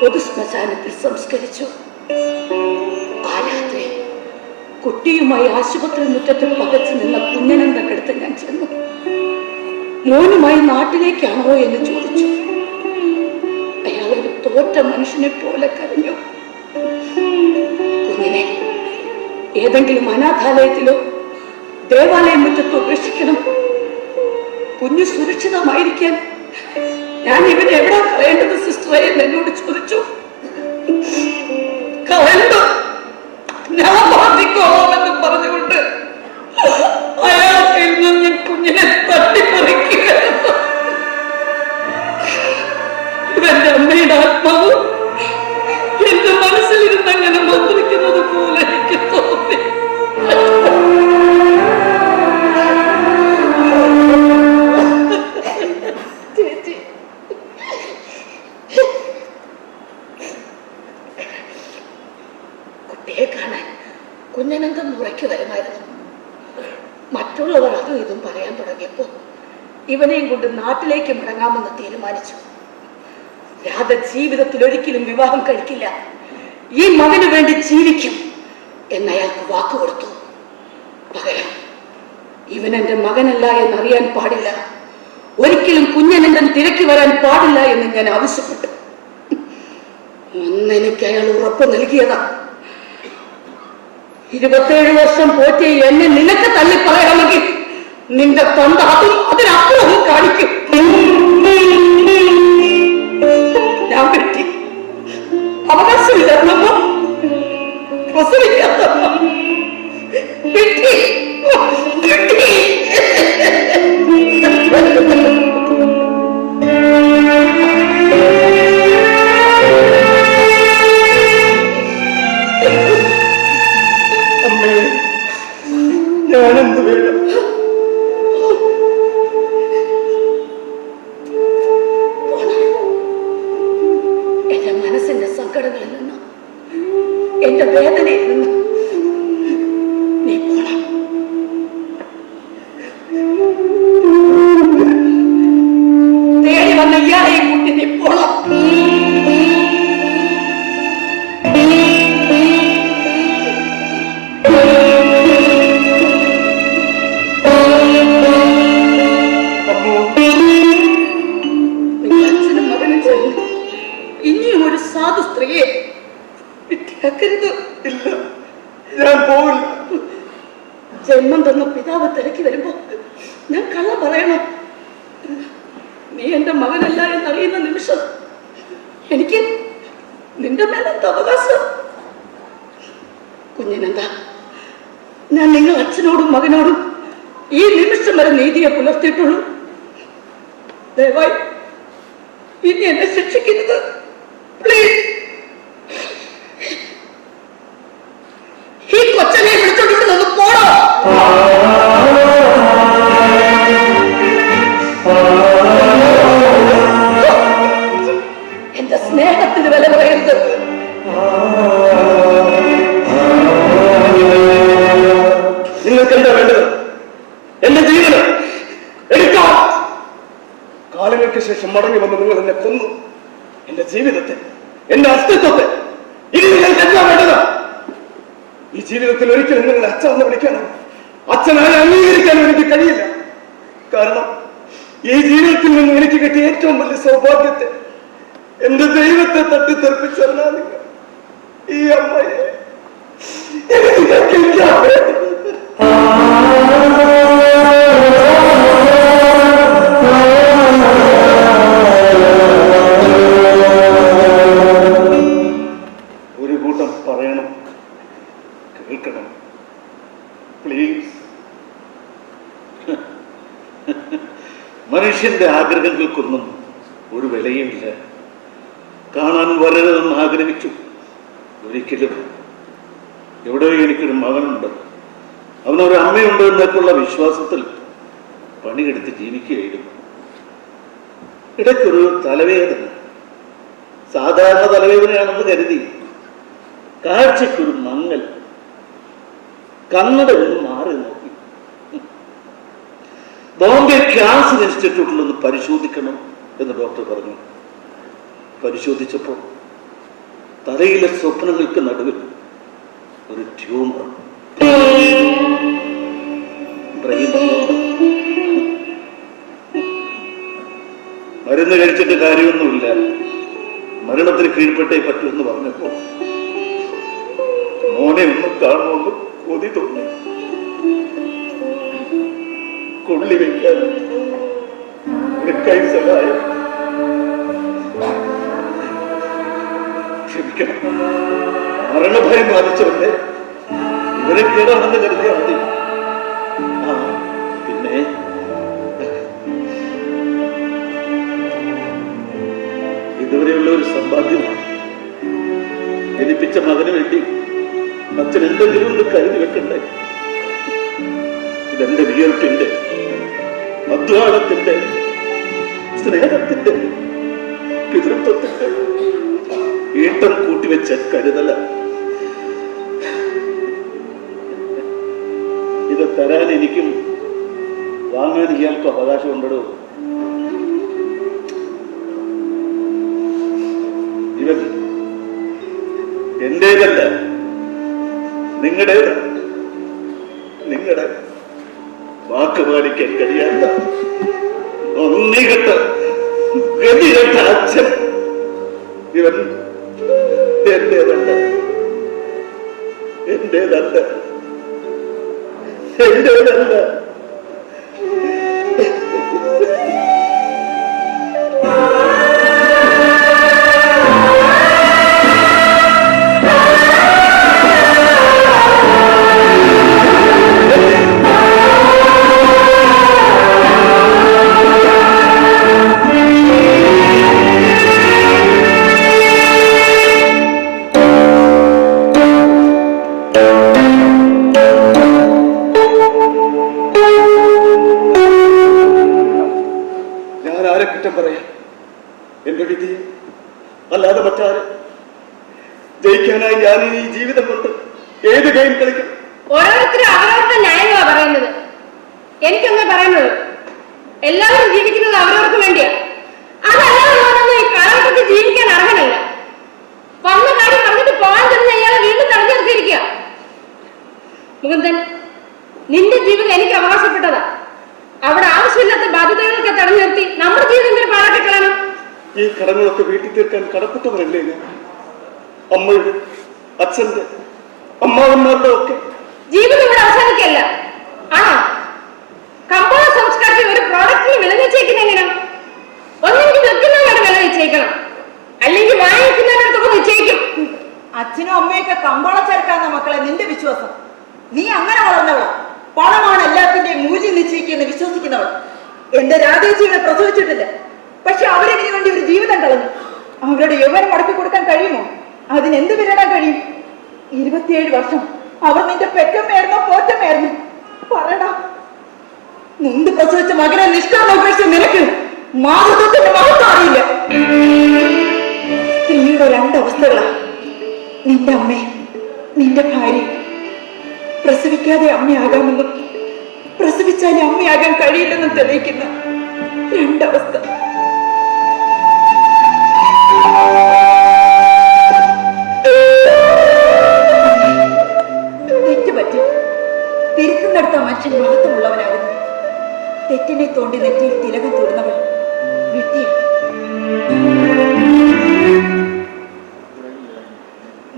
പൊതുശ്മശാനത്തിൽ സംസ്കരിച്ചു. ആ രാത്രി കുട്ടിയുമായി ആശുപത്രി മുറ്റത്ത് പകച്ചു നിന്ന കുഞ്ഞനന്തന്റെ അടുത്ത് ഞാൻ ചെന്നു. മോനുമായി നാട്ടിലേക്കാണോ എന്ന് ചോദിച്ചു. അയാൾ ഒരു തോറ്റ മനുഷ്യനെ പോലെ കരഞ്ഞു. കുഞ്ഞിനെ ഏതെങ്കിലും അനാഥാലയത്തിലോ ദേവാലയ മുറ്റത്തോ ഉപേക്ഷിക്കണം. കുഞ്ഞ് സുരക്ഷിതമായിരിക്കാൻ ഞാൻ ഇവനെ എവിടെ കളയേണ്ടത് സിസ്റ്ററെ എന്ന് എന്നോട് ചോദിച്ചു. കളയണ്ട, ഞാൻ ബാധിക്കോളാമെന്ന് പറഞ്ഞുകൊണ്ട് അയാൾക്ക് നിന്ന് കുഞ്ഞിനെ തട്ടിപ്പറിക്കുകയായിരുന്നു. ഇവന്റെ അമ്മയുടെ ആത്മാവ് എന്റെ മനസ്സിലിരുന്ന് അങ്ങനെ മന്ത്രിക്കുന്നത് പോലെ എനിക്ക് തോന്നി. കുട്ടിയെ കാണാൻ കുഞ്ഞനന്തം മുറയ്ക്ക് വരുമായിരുന്നു. മറ്റുള്ളവർ അതും ഇതും പറയാൻ തുടങ്ങിയപ്പോ ഇവനെയും കൊണ്ട് നാട്ടിലേക്ക് മടങ്ങാമെന്ന് തീരുമാനിച്ചു. രാധ ജീവിതത്തിൽ ഒരിക്കലും വിവാഹം കഴിക്കില്ല, ഈ മകന് വേണ്ടി ജീവിക്കും എന്നയാൾക്ക് വാക്കുകൊടുത്തു. പകരം ഇവൻ എന്റെ മകനല്ല എന്നറിയാൻ പാടില്ല, ഒരിക്കലും കുഞ്ഞനന്തൻ തിരക്കി വരാൻ പാടില്ല എന്ന് ഞാൻ ആവശ്യപ്പെട്ടു. അന്നെനിക്ക് അയാൾ ഉറപ്പ് നൽകിയതാ. 27 വർഷം പോറ്റി എന്നെ നിനക്ക് തള്ളി പറയണമെങ്കിൽ നിന്റെ തൊണ്ട അതും അതിനപ്പുറവും കാണിക്കും. ഞാൻ പറ്റി അവകാശമില്ല, പ്രസവിക്കാത്ത ഞാനെന്ത് വേണം? എന്റെ മനസ്സിന്റെ സങ്കടങ്ങളിൽ നിന്ന്, എന്റെ വേദനയിൽ നിന്ന് നീ പോണം. തേടി വന്ന ഇയാളെയും കൂട്ടി നീ പോണം. ഇനിയും ഒരു സാധു സ്ത്രീയെ വിട്ടിയാക്കരുത്. ഇല്ല, ഞാൻ പോവില്ല. ജന്മം തന്ന പിതാവ് തിരക്കി വരുമ്പോ ഞാൻ കള്ളം പറയണം. നീ എന്റെ മകനല്ല എന്നറിയുന്ന നിമിഷം എനിക്ക് നിന്റെ മേലെന്ത് അവകാശം? കുഞ്ഞിനെന്താ, ഞാൻ നിങ്ങൾ അച്ഛനോടും മകനോടും ഈ നിമിഷം വരെ നീതിയെ പുലർത്തിയിട്ടുള്ളൂ. ദയവായി ഇനി എന്നെ ശിക്ഷിക്കരുത്, പ്ലീസ്. ഈ കൊച്ചനെ വിളിച്ചോണ്ട് ഇവിടെ നിന്ന് പോണോ? എന്റെ സ്നേഹത്തിന് വില പറയരുത്. നിങ്ങൾക്ക് എന്താ വേണ്ടത്? എന്റെ ജീവനം ഈ ജീവിതത്തിൽ ഒരിക്കലും നിങ്ങൾ അച്ഛനെന്ന് വിളിക്കാനോ അച്ഛനായി അംഗീകരിക്കാനോ എനിക്ക് കഴിയില്ല. കാരണം ഈ ജീവിതത്തിൽ നിന്ന് എനിക്ക് കിട്ടിയ ഏറ്റവും വലിയ സൗഭാഗ്യത്തെ എന്റെ ദൈവത്തെ തട്ടിത്തെറിപ്പിച്ചല്ല നിങ്ങൾ ഈ അമ്മയെ. ഒരു കൂട്ടം പറയണം, കേൾക്കണം പ്ലീസ്. മനുഷ്യന്റെ ആഗ്രഹങ്ങൾക്കൊന്നും ഒരു വിലയുമില്ല. കാണാൻ വരരുതെന്ന് ആഗ്രഹിച്ചു. ഒരിക്കലും എവിടെ എനിക്കൊരു മകനുണ്ട്, അവനൊരു അമ്മയുണ്ട് എന്നൊക്കെയുള്ള വിശ്വാസത്തിൽ പണിയെടുത്ത് ജീവിക്കുകയായിരുന്നു. ഇടയ്ക്കൊരു തലവേദന, സാധാരണ തലവേദനയാണെന്ന് കരുതി കാഴ്ചക്കൊരു മങ്ങൽ, കണ്ണട ഒന്ന് മാറി നോക്കി. ബോംബെ ക്യാൻസർ ഇൻസ്റ്റിറ്റ്യൂട്ടിൽ ഒന്ന് പരിശോധിക്കണം എന്ന് ഡോക്ടർ പറഞ്ഞു. പരിശോധിച്ചപ്പോൾ തലയിലെ സ്വപ്നങ്ങൾക്ക് നടുവിൽ ഒരു ട്യൂമർ, ബ്രെയിൻ ട്യൂമർ. മരുന്ന് കഴിച്ചിട്ട് കാര്യമൊന്നുമില്ല, മരണത്തിന് കീഴ്പ്പെട്ടേ പറ്റുമെന്ന് പറഞ്ഞപ്പോ മോനെ ഒന്ന് കാണുമെന്ന് കൊതി തോന്നി. കൊള്ളി വയ്ക്കാൻ ഒരു കൈ സഹായം. ക്ഷമിക്കണം, മരണഭയം ബാധിച്ചവന്റെ ഇവരെ കേടാണെന്ന് കരുതിയാൽ മതി. ആ പിന്നെ ഇതുവരെയുള്ള ഒരു സമ്പാദ്യമാണ്. ജനിപ്പിച്ച മകന് വേണ്ടി അച്ഛൻ എന്തെങ്കിലും ഒന്ന് കരുതി വെക്കണ്ടേ? ഇതെന്റെ വിയർപ്പിന്റെ, അധ്വാനത്തിന്റെ, സ്നേഹത്തിന്റെ, പിതൃത്വത്തിന്റെ ഈട്ടം കൂട്ടിവെച്ച കരുതല. ഇത് തരാൻ എനിക്കും വാങ്ങാൻ ഇയാൾക്കും അവകാശമുണ്ടോ? ഇവൻ എന്റേതല്ല, നിങ്ങളുടേത്. നിങ്ങളുടെ വാക്ക് പാലിക്കാൻ കഴിയാത്ത ഒന്നികെട്ട ഗതികെട്ട അച്ഛൻ ഇവൻ എന്റേതല്ല, എന്റേതല്ല, എന്റേതല്ല. എന്റെ വിധി അല്ലാതെ മറ്റാര്? ജയിക്കാനായി ഞാൻ ഈ ജീവിതം കൊണ്ട് ഏത് ഗെയിം കളിക്കും? ഓരോരുത്തരും അവരവരുടെ ന്യായങ്ങളാ പറയുന്നത്. എനിക്കൊന്നും പറയുന്നത്, എല്ലാവരും ജീവിക്കുന്നത് അവരവർക്ക് വേണ്ടിയാ. അതല്ലാതെ ഈ കാലഘട്ടത്തിൽ ജീവിക്കാൻ അർഹനല്ല. വന്ന കാര്യം പറഞ്ഞിട്ട് പോകാൻ ചെന്ന് അയാളെ വീണ്ടും തടഞ്ഞു നിർത്തിയിരിക്കുക. മുകുന്ദൻ, നിന്റെ ജീവിതം എനിക്ക് അവകാശപ്പെട്ടതാ. അവിടെ ആവശ്യമില്ലാത്ത ബാധ്യതകളൊക്കെ തടഞ്ഞു നിർത്തി നമ്മുടെ ജീവിതം പാഴാക്കി കളയണം. ഈ കടങ്ങളൊക്കെ വീട്ടിൽ തീർക്കാൻ കടപ്പെട്ടവരല്ലേ ഞാൻ? അമ്മയുടെ, അച്ഛന്റെ, അമ്മാവന്മാരുടെ ഒക്കെ ജീവിതം ഇവിടെ അവസാനിക്കല്ല. ആണോ? കമ്പോള സംസ്കാരത്തിൽ ഒരു പ്രോഡക്റ്റിന് വില നിശ്ചയിക്കുന്ന എങ്ങനെ? ഒന്നെങ്കിൽ വെക്കുന്നവരുടെ വില നിശ്ചയിക്കണം, അല്ലെങ്കിൽ വാങ്ങിക്കുന്നവരുടെ നിശ്ചയിക്കും. അച്ഛനും അമ്മയൊക്കെ കമ്പോള ചേർക്കാന്ന മക്കളെ നിന്റെ വിശ്വാസം. നീ അങ്ങനെ വളർന്നവളാ. പണമാണ് എല്ലാത്തിന്റെയും മൂല്യം നിശ്ചയിക്കുമെന്ന് വിശ്വസിക്കുന്നവൾ. എന്റെ രാധേച്ചികളെ പ്രസവിച്ചിട്ടില്ല, പക്ഷെ അവരെതിനു വേണ്ടി ഒരു ജീവിതം കളഞ്ഞു. അവരുടെ യൗവനം മുടക്കി കൊടുക്കാൻ കഴിയുമോ? അതിനെന്ത് വിലടാൻ കഴിയും? 27 വർഷം അവർ നിന്റെ പെറ്റമ്മയായിരുന്നോ പോറ്റമ്മയായിരുന്നു? പറയടാ. നൊന്ത് പ്രസവിച്ച മകനെ നിഷ്കാരണം ഉപേക്ഷിച്ച നിനക്ക് മാതൃത്വത്തിന്റെ മഹത്വം അറിയില്ല. സ്ത്രീയുടെ രണ്ടവസ്ഥകളാ. നിന്റെ അമ്മയും നിന്റെ ഭാര്യയും. പ്രസവിക്കാതെ അമ്മയാകാമെന്നും പ്രസവിച്ചാലേ അമ്മയാകാൻ കഴിയില്ലെന്നും തെളിയിക്കുന്ന രണ്ടവസ്ഥ. തോണ്ടി നെറ്റിയിൽ തിലകം തൊടുന്നവൾ വിട്ടിയാണ്.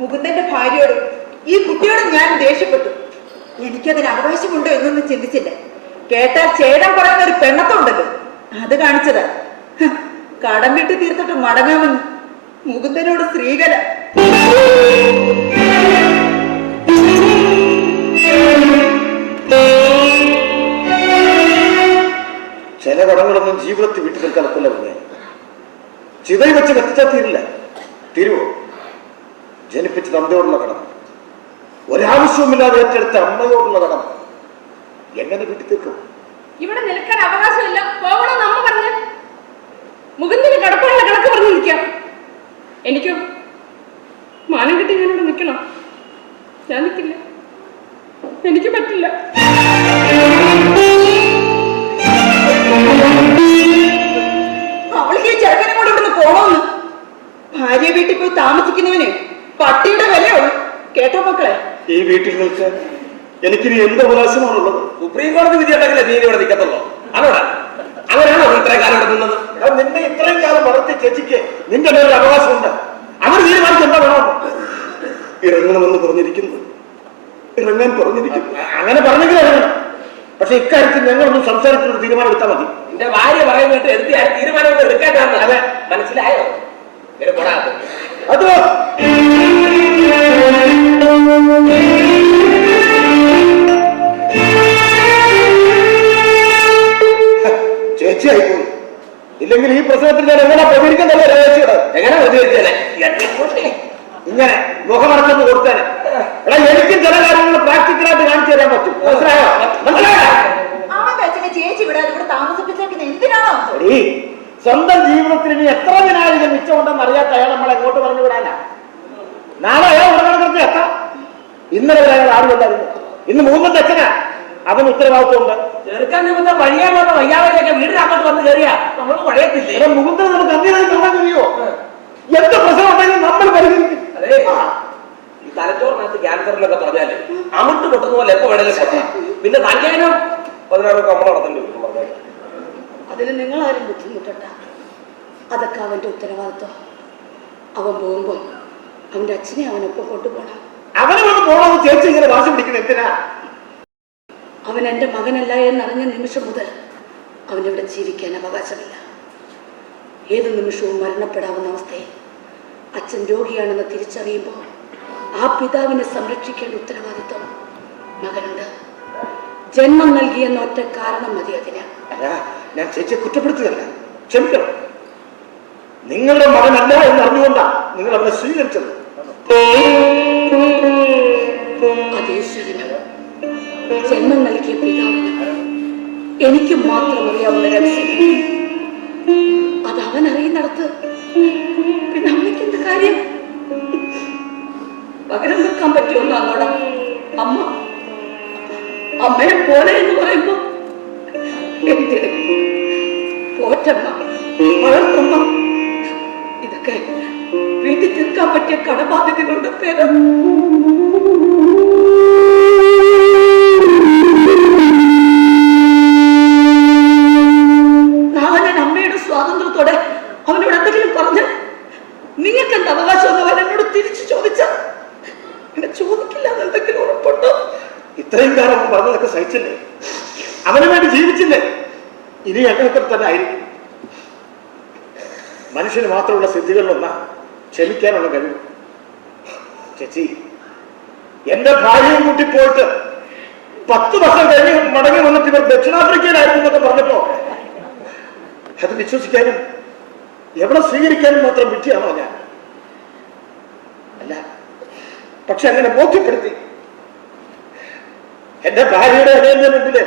മുകുന്ദന്റെ ഭാര്യയോടും ഈ കുട്ടിയോടും ഞാൻ ദേഷ്യപ്പെട്ടു. എനിക്കതിന് അവകാശമുണ്ടോ എന്നൊന്നും ചിന്തിച്ചില്ല. കേട്ടാൽ ചേടം പറയുന്ന ഒരു പെണ്ണത്തുണ്ടല്ലോ, അത് കാണിച്ചതാ. കടം വിട്ട് തീർത്തിട്ട് മടങ്ങാമെന്ന് മുകുന്ദനോട് സ്ത്രീകല. ചില കടങ്ങളൊന്നും ജീവിതത്തിൽ വീട്ടിൽ നിൽക്കാനൊക്കില്ല. പിന്നെ ചിതയിൽ വെച്ച് കത്തിച്ചാൽ തീരില്ല. തീരുവോ? ജനിപ്പിച്ച തന്തയോടുള്ള കടം, ഒരാവശ്യവുമില്ലാതെ ഏറ്റെടുത്ത അമ്മയോടുള്ള കടം എങ്ങനെ വീട്ടിൽ തീർക്കും? ഇവിടെ നിൽക്കാൻ അവകാശമില്ല, പോകണം നമ്മ പറഞ്ഞ്. മുകുന്ദന് കടപ്പുള്ള കണക്ക് പറഞ്ഞു നിൽക്കാം. എനിക്കോ മാനം കിട്ടി ഞാനിവിടെ നിൽക്കണം. ഞാൻ നിൽക്കില്ല, എനിക്ക് പറ്റില്ല. അവൾക്ക് ഈ ചെറുക്കനെ കൂടെ ഇവിടുന്ന് പോണോന്ന്. ഭാര്യ വീട്ടിൽ പോയി താമസിക്കുന്നവന് പട്ടിയുടെ വിലയുള്ളൂ. കേട്ടോ മക്കളെ? ഈ വീട്ടിൽ നിൽക്കാൻ എനിക്കിനി എന്ത് അവകാശമാണുള്ളത്? സുപ്രീം കോടതി വിധി ഉണ്ടെങ്കിലേ നീ ഇവിടെ നിൽക്കത്തുള്ളൂ. അതോടാ അങ്ങനെയാണോ ഇത്രയും കാലം ഇവിടെ നിന്നത്? നിന്നെ ഇത്രയും കാലം വളർത്തി ചേച്ചിക്ക് നിന്റെ മേലൊരു അവകാശമുണ്ട്. അവർ തീരുമാനിച്ച് എന്താ വേണം? ഇറങ്ങണമെന്ന് പറഞ്ഞിരിക്കുന്നു, ഇറങ്ങാൻ പറഞ്ഞിരിക്കുന്നു. അങ്ങനെ പറഞ്ഞെങ്കിലും ഇറങ്ങണം. പക്ഷെ ഇക്കാര്യത്തിൽ ഞങ്ങളൊന്നും സംസാരിച്ചൊരു തീരുമാനം എടുത്താൽ മതി. എന്റെ ഭാര്യ പറയുന്നിട്ട് എടുത്ത് തീരുമാനം എടുക്കാൻ അതെ മനസ്സിലായോ? അതോ ചേച്ചിയായിപ്പോയി. ഇല്ലെങ്കിൽ ഈ പ്രശ്നത്തിൽ ഞാൻ എങ്ങനെ പ്രതികരിക്കുന്നതല്ലേ ചേച്ചിയുടെ? എങ്ങനെ പ്രതികരിച്ചേനെ? ഇങ്ങനെ മുഖമടച്ചൊന്ന് കൊടുത്തേനെ. എടാ എനിക്കും ചില കാര്യങ്ങൾ പ്രാക്ടിക്കലായിട്ട് കാണിച്ചു തരാൻ പറ്റും. മനസ്സിലായോ? അവന്റെ അച്ഛനെ ചേച്ചി വിടാതെ ഇവിടെ താമസിപ്പിച്ചേക്കുന്ന എന്തിനാണോ? സ്വന്തം ജീവിതത്തിൽ ഇനി എത്ര ദിനാധികം മിച്ചമുണ്ടെന്ന് അറിയാത്ത അയാൾ നമ്മളെ എങ്ങോട്ട് പറഞ്ഞു വിടാനാ? നാളെ അയാൾ ഉടനെ എത്താം. ഇന്നലെ അയാൾ ആരുമല്ലായിരുന്നു. ഇന്ന് മൂന്നത്തെ അച്ഛനാ. അവന് ഉത്തരവാദിത്വമുണ്ട്. ചെറുക്കാൻ നിമിത്തം വഴിയാകുന്ന വയ്യാവലിയൊക്കെ വീടിനകത്തോട്ട് വന്ന് കയറിയാ നമ്മൾ പഴയത്തില്ലേ? മുകുന്ദൻ നമുക്ക് അന്യനായി കാണാൻ കഴിയോ? എന്ത് പ്രശ്നം ഉണ്ടെങ്കിലും നമ്മൾ പരിഹരിക്കും. അതെ, ഈ തലച്ചോറിനകത്ത് ക്യാൻസർ എന്നൊക്കെ പറഞ്ഞാല് അമിട്ട് പൊട്ടുന്ന പോലെ എപ്പോ വേണേലും പൊട്ടാം. പിന്നെ തഞ്ചാനും 16 നമ്മൾ നടത്തേണ്ടി വരും. പറഞ്ഞാൽ അതിന് നിങ്ങളാരും ബുദ്ധിമുട്ടണ്ട. അതൊക്കെ അവന്റെ ഉത്തരവാദിത്വം. അവൻ പോകുമ്പോ അവന്റെ അച്ഛനെ അവനൊപ്പം കൊണ്ടുപോകണം. അവനെ വന്ന് പോകണമെന്ന് ചേച്ചി ഇങ്ങനെ വാശി പിടിക്കുന്നത് എന്തിനാ? അവൻ എന്റെ മകനല്ല എന്നറിഞ്ഞ നിമിഷം മുതൽ അവനിവിടെ ജീവിക്കാൻ അവകാശമില്ല. ഏത് നിമിഷവും മരണപ്പെടാവുന്ന അവസ്ഥയിൽ അച്ഛൻ രോഗിയാണെന്ന് തിരിച്ചറിയുമ്പോൾ ആ പിതാവിനെ സംരക്ഷിക്കേണ്ട ഉത്തരവാദിത്വം മകനുണ്ട്. ജന്മം നൽകിയെന്ന ഒറ്റ കാരണം മതി അതിന്. ഞാൻ ചേച്ചിയെ കുറ്റപ്പെടുത്തുകയല്ല, ക്ഷമിക്കണം. നിങ്ങളുടെ മകനല്ല എന്ന് അറിഞ്ഞുകൊണ്ടാ നിങ്ങൾ അവനെ സ്വീകരിച്ചത്. അതീശ്വരനും ജന്മം നൽകിയ പിതാവിനും എനിക്ക് മാത്രം അറിയാവുന്ന രഹസ്യം. അത് അവൻ അറിയുന്നിടത്ത് പിന്നെ അമ്മയ്ക്ക് എന്ത് കാര്യം? പകരം വെക്കാൻ പറ്റിയ ഒന്നാണോടാ അമ്മ. അമ്മയെ പോലെ എന്ന് പറയുമ്പോ എന്തിന്? പോറ്റമ്മ, വളർത്തമ്മ, ഇതൊക്കെ വീട്ടിൽ തീർക്കാൻ പറ്റിയ കടബാധ്യതകളുടെ പേര്. നാളെ ഞാൻ അമ്മയുടെ സ്വാതന്ത്ര്യത്തോടെ അവനോട് എന്തെങ്കിലും പറഞ്ഞ് നിങ്ങൾക്ക് എന്ത് അവകാശം അവൻ എന്നോട് തിരിച്ചു ചോദിച്ച എന്നെ ചോദിക്കില്ല എന്നെന്തെങ്കിലും ഉറപ്പുണ്ടോ? ഇത്രയും കാലം അവൻ പറഞ്ഞതൊക്കെ സഹിച്ചില്ലേ? അവന് വേണ്ടി ജീവിച്ചില്ലേ? ഇനി അങ്ങനത്തെ തന്നെ ആയിരിക്കും. മനുഷ്യന് മാത്രമുള്ള സിദ്ധികളിലൊന്നാ ക്ഷമിക്കാനുള്ള കഴിവ്. ചേച്ചി, എന്റെ ഭാര്യയും കൂട്ടി പോയിട്ട് 10 വർഷം കഴിഞ്ഞ് മടങ്ങി വന്നിട്ട് ഇവർ ദക്ഷിണാഫ്രിക്കയിലായിരുന്നു എന്നൊക്കെ പറഞ്ഞപ്പോ അത് വിശ്വസിക്കാനും എവിടെ സ്വീകരിക്കാനും മാത്രം വിട്ടിയാണോ ഞാൻ? അല്ല, പക്ഷെ അങ്ങനെ ബോധ്യപ്പെടുത്തി. എന്റെ ഭാര്യയുടെ അനിയന്റെ മുമ്പില്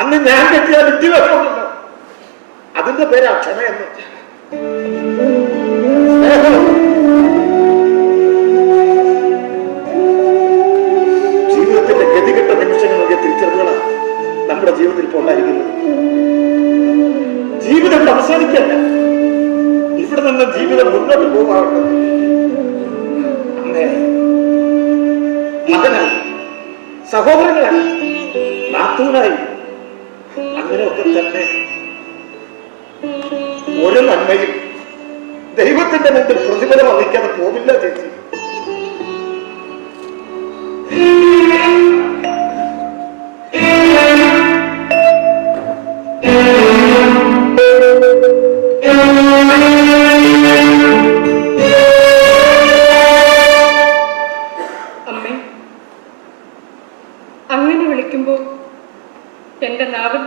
അന്ന് ഞാൻ കെട്ടിയ വിദ്യാഭ്യാസമുണ്ടല്ലോ, അതിന്റെ പേരാ ക്ഷമയെന്ന്. ജീവിതത്തിന്റെ ഗതികെട്ട നിമിഷങ്ങളൊക്കെ തിരിച്ചറിവുകളാണ് നമ്മുടെ ജീവിതത്തിൽ ഇപ്പോൾ ഉണ്ടായിരിക്കുന്നത്. ജീവിതം ഇവിടെ അവസാനിക്കല്ല, ഇവിടെ നിന്ന് ജീവിതം മുന്നോട്ട് പോകാറുണ്ട്. അമ്മയായി, മകനായി, സഹോദരങ്ങളായി, നാത്തൂനായി, അങ്ങനെയൊക്കെ തന്നെ ഒരു നന്മയും ദൈവത്തിന്റെ മുമ്പിൽ പ്രതിഫലം അറിയിക്കാതെ പോവില്ല ചേച്ചി. അമ്മേ, അങ്ങനെ വിളിക്കുമ്പോൾ എന്റെ നാവിൽ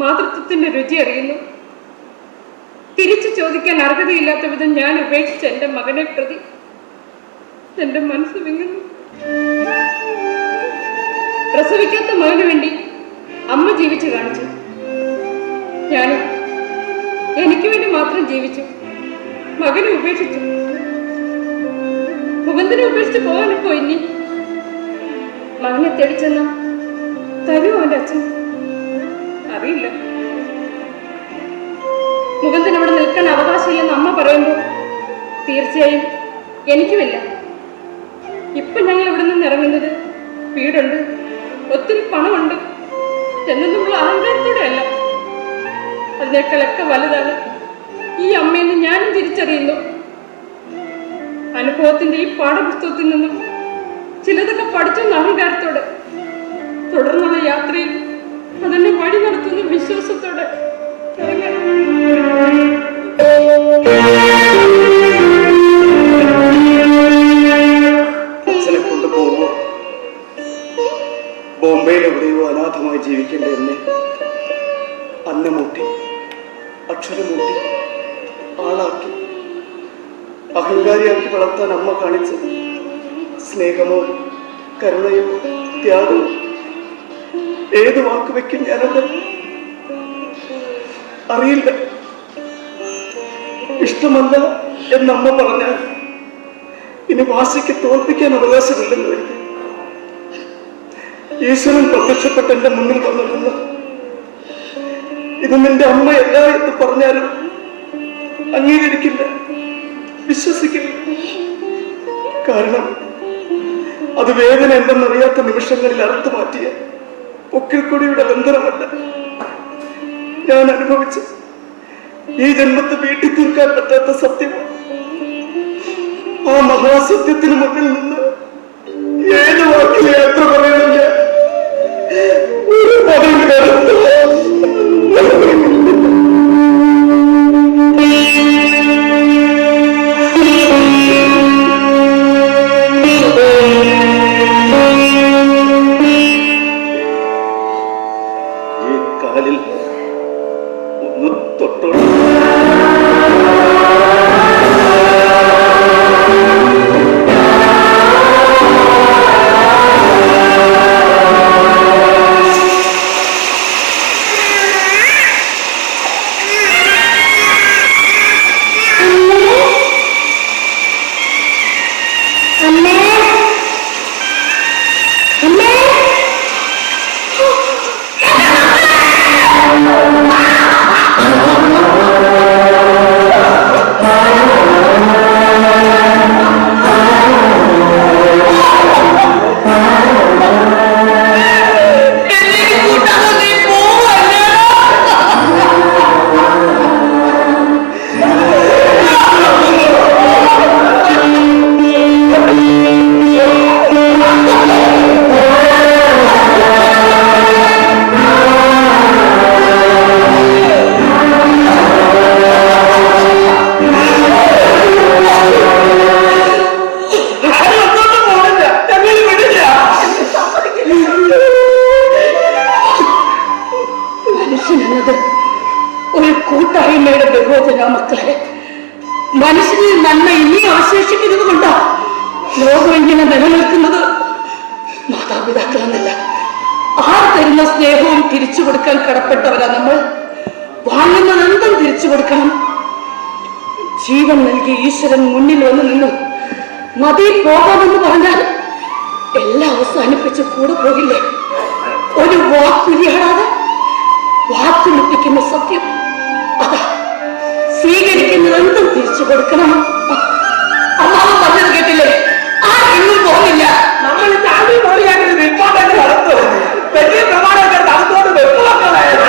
മാതൃത്വത്തിന്റെ രുചി അറിയുന്നു. തിരിച്ചു ചോദിക്കാൻ അർഹതയില്ലാത്ത വിധം ഞാൻ ഉപേക്ഷിച്ച എന്റെ മകനെ പ്രതി എന്റെ മനസ്സ് വിങ്ങുന്നു. പ്രസവിക്കാത്ത മകന് വേണ്ടി അമ്മ ജീവിച്ചു കാണിച്ചു. ഞാനും എനിക്ക് വേണ്ടി മാത്രം ജീവിച്ചു. മകനെ ഉപേക്ഷിച്ചു. മുഖന്തിനെ ഉപേക്ഷിച്ച് പോകാനിപ്പോ ഇനി മകനെ തെളിച്ചെന്ന തരുമോ അവന്റെ അച്ഛൻ? അറിയില്ല. മുകുന്ദൻ അവിടെ നിൽക്കാൻ അവകാശമില്ലെന്ന് അമ്മ പറയുമ്പോൾ തീർച്ചയായും എനിക്കുമില്ല. ഇപ്പൊ ഞങ്ങൾ ഇവിടെ നിന്ന് ഇറങ്ങുന്നത് വീടുണ്ട്, ഒത്തിരി പണമുണ്ട് എന്നൊന്നുള്ള അഹങ്കാരത്തോടെ അല്ല. അതിനേക്കാളൊക്കെ വലുതാണ് ഈ അമ്മയെന്ന് ഞാനും തിരിച്ചറിയുന്നു. അനുഭവത്തിന്റെ ഈ പാഠപുസ്തകത്തിൽ നിന്നും ചിലതൊക്കെ പഠിച്ചെന്ന അഹങ്കാരത്തോടെ തുടർന്നുള്ള യാത്രയിൽ അതെന്നെ വഴി നടത്തുന്ന വിശ്വാസത്തോടെ അച്ഛനെ കൊണ്ടുപോകുമ്പോൾ ബോംബെയിൽ എവിടെയോ അനാഥമായി ജീവിക്കേണ്ട എന്നെ അന്നമൂട്ടി അക്ഷരമൂട്ടി ആളാക്കി അഹങ്കാരിയാക്കി വളർത്താൻ അമ്മ കാണിച്ച സ്നേഹമോ കരുണയോ ത്യാഗമോ ഏത് വാക്ക് വെക്കും ഞാനവിടെ അറിയില്ല. ഇഷ്ടമല്ല എന്നമ്മ പറഞ്ഞാൽ ഇനി വാശിക്ക് തോൽപ്പിക്കാൻ അവകാശമില്ലെന്ന് വരിക. ഈശ്വരൻ പ്രത്യക്ഷപ്പെട്ട് എന്റെ മുന്നിൽ വന്നിരുന്നു. ഇത് നിന്റെ അമ്മയല്ല എന്ന് പറഞ്ഞാലും അംഗീകരിക്കില്ല, വിശ്വസിക്കില്ല. കാരണം അത് വേദന എന്തെന്നറിയാത്ത നിമിഷങ്ങളിൽ അറുത്തു മാറ്റിയ പൊക്കിൽക്കൊടിയുടെ ബന്ധനമല്ല. ഞാൻ അനുഭവിച്ച ഈ ജന്മത്തെ വീട്ടിൽ തീർക്കാൻ പറ്റാത്ത സത്യം. ആ മഹാസത്യത്തിന് മുന്നിൽ നിന്ന് ഏത് വാക്കിൽ യാത്ര പറയണില്ല. ഒരു പദം കരുത്ത് മനുഷ്യനിൽ നന്മ ഇനി അവശേഷിക്കുന്നത് കൊണ്ടാ ലോകം ഇങ്ങനെ നിലനിൽക്കുന്നത്. മാതാപിതാക്കളെന്നല്ല, ആർ തരുന്ന സ്നേഹവും തിരിച്ചു കൊടുക്കാൻ കടപ്പെട്ടവരാ നമ്മൾ. വാങ്ങുന്നത് എന്തും തിരിച്ചു കൊടുക്കണം. ജീവൻ നൽകി ഈശ്വരൻ മുന്നിൽ വന്ന് നിന്നു മതി പോകാമെന്ന് പറഞ്ഞാൽ എല്ലാം അവസാനിപ്പിച്ച് കൂടെ പോകില്ലേ? ഒരു വാക്കുരിയാടാതെ വാക്കു മുട്ടിക്കുന്ന സത്യം അതാ. സ്വീകരിക്കുന്നത് എന്തും തിരിച്ചു കൊടുക്കണം. അമ്മാവ് പറഞ്ഞത് കേട്ടില്ലേ? ആ എങ്ങും പോകുന്നില്ല. നമ്മൾ ചാടി പോയാൽ റിപ്പോർട്ട് നടത്തും. വലിയ പ്രമാണമൊക്കെ നടത്തോണ്ട് വെക്കുവാക്കളായത്.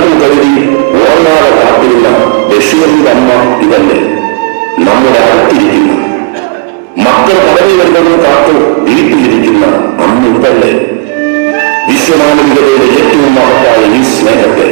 എല്ലാവർക്കും കരുതി ഓർമ്മാതെ കാത്തിരുന്ന ബഷീറിന്റെ അമ്മ ഇതല്ലേ നമ്മുടെ അടുത്തിരിക്കുന്നു. മക്കൾ കടന്നു വരുന്നതും കാത്തു വീട്ടിലിരിക്കുന്ന അമ്മ ഇതല്ലേ. വിശ്വമാനവികതയുടെ ഏറ്റവും മഹത്തായ ഈ സ്നേഹത്തെ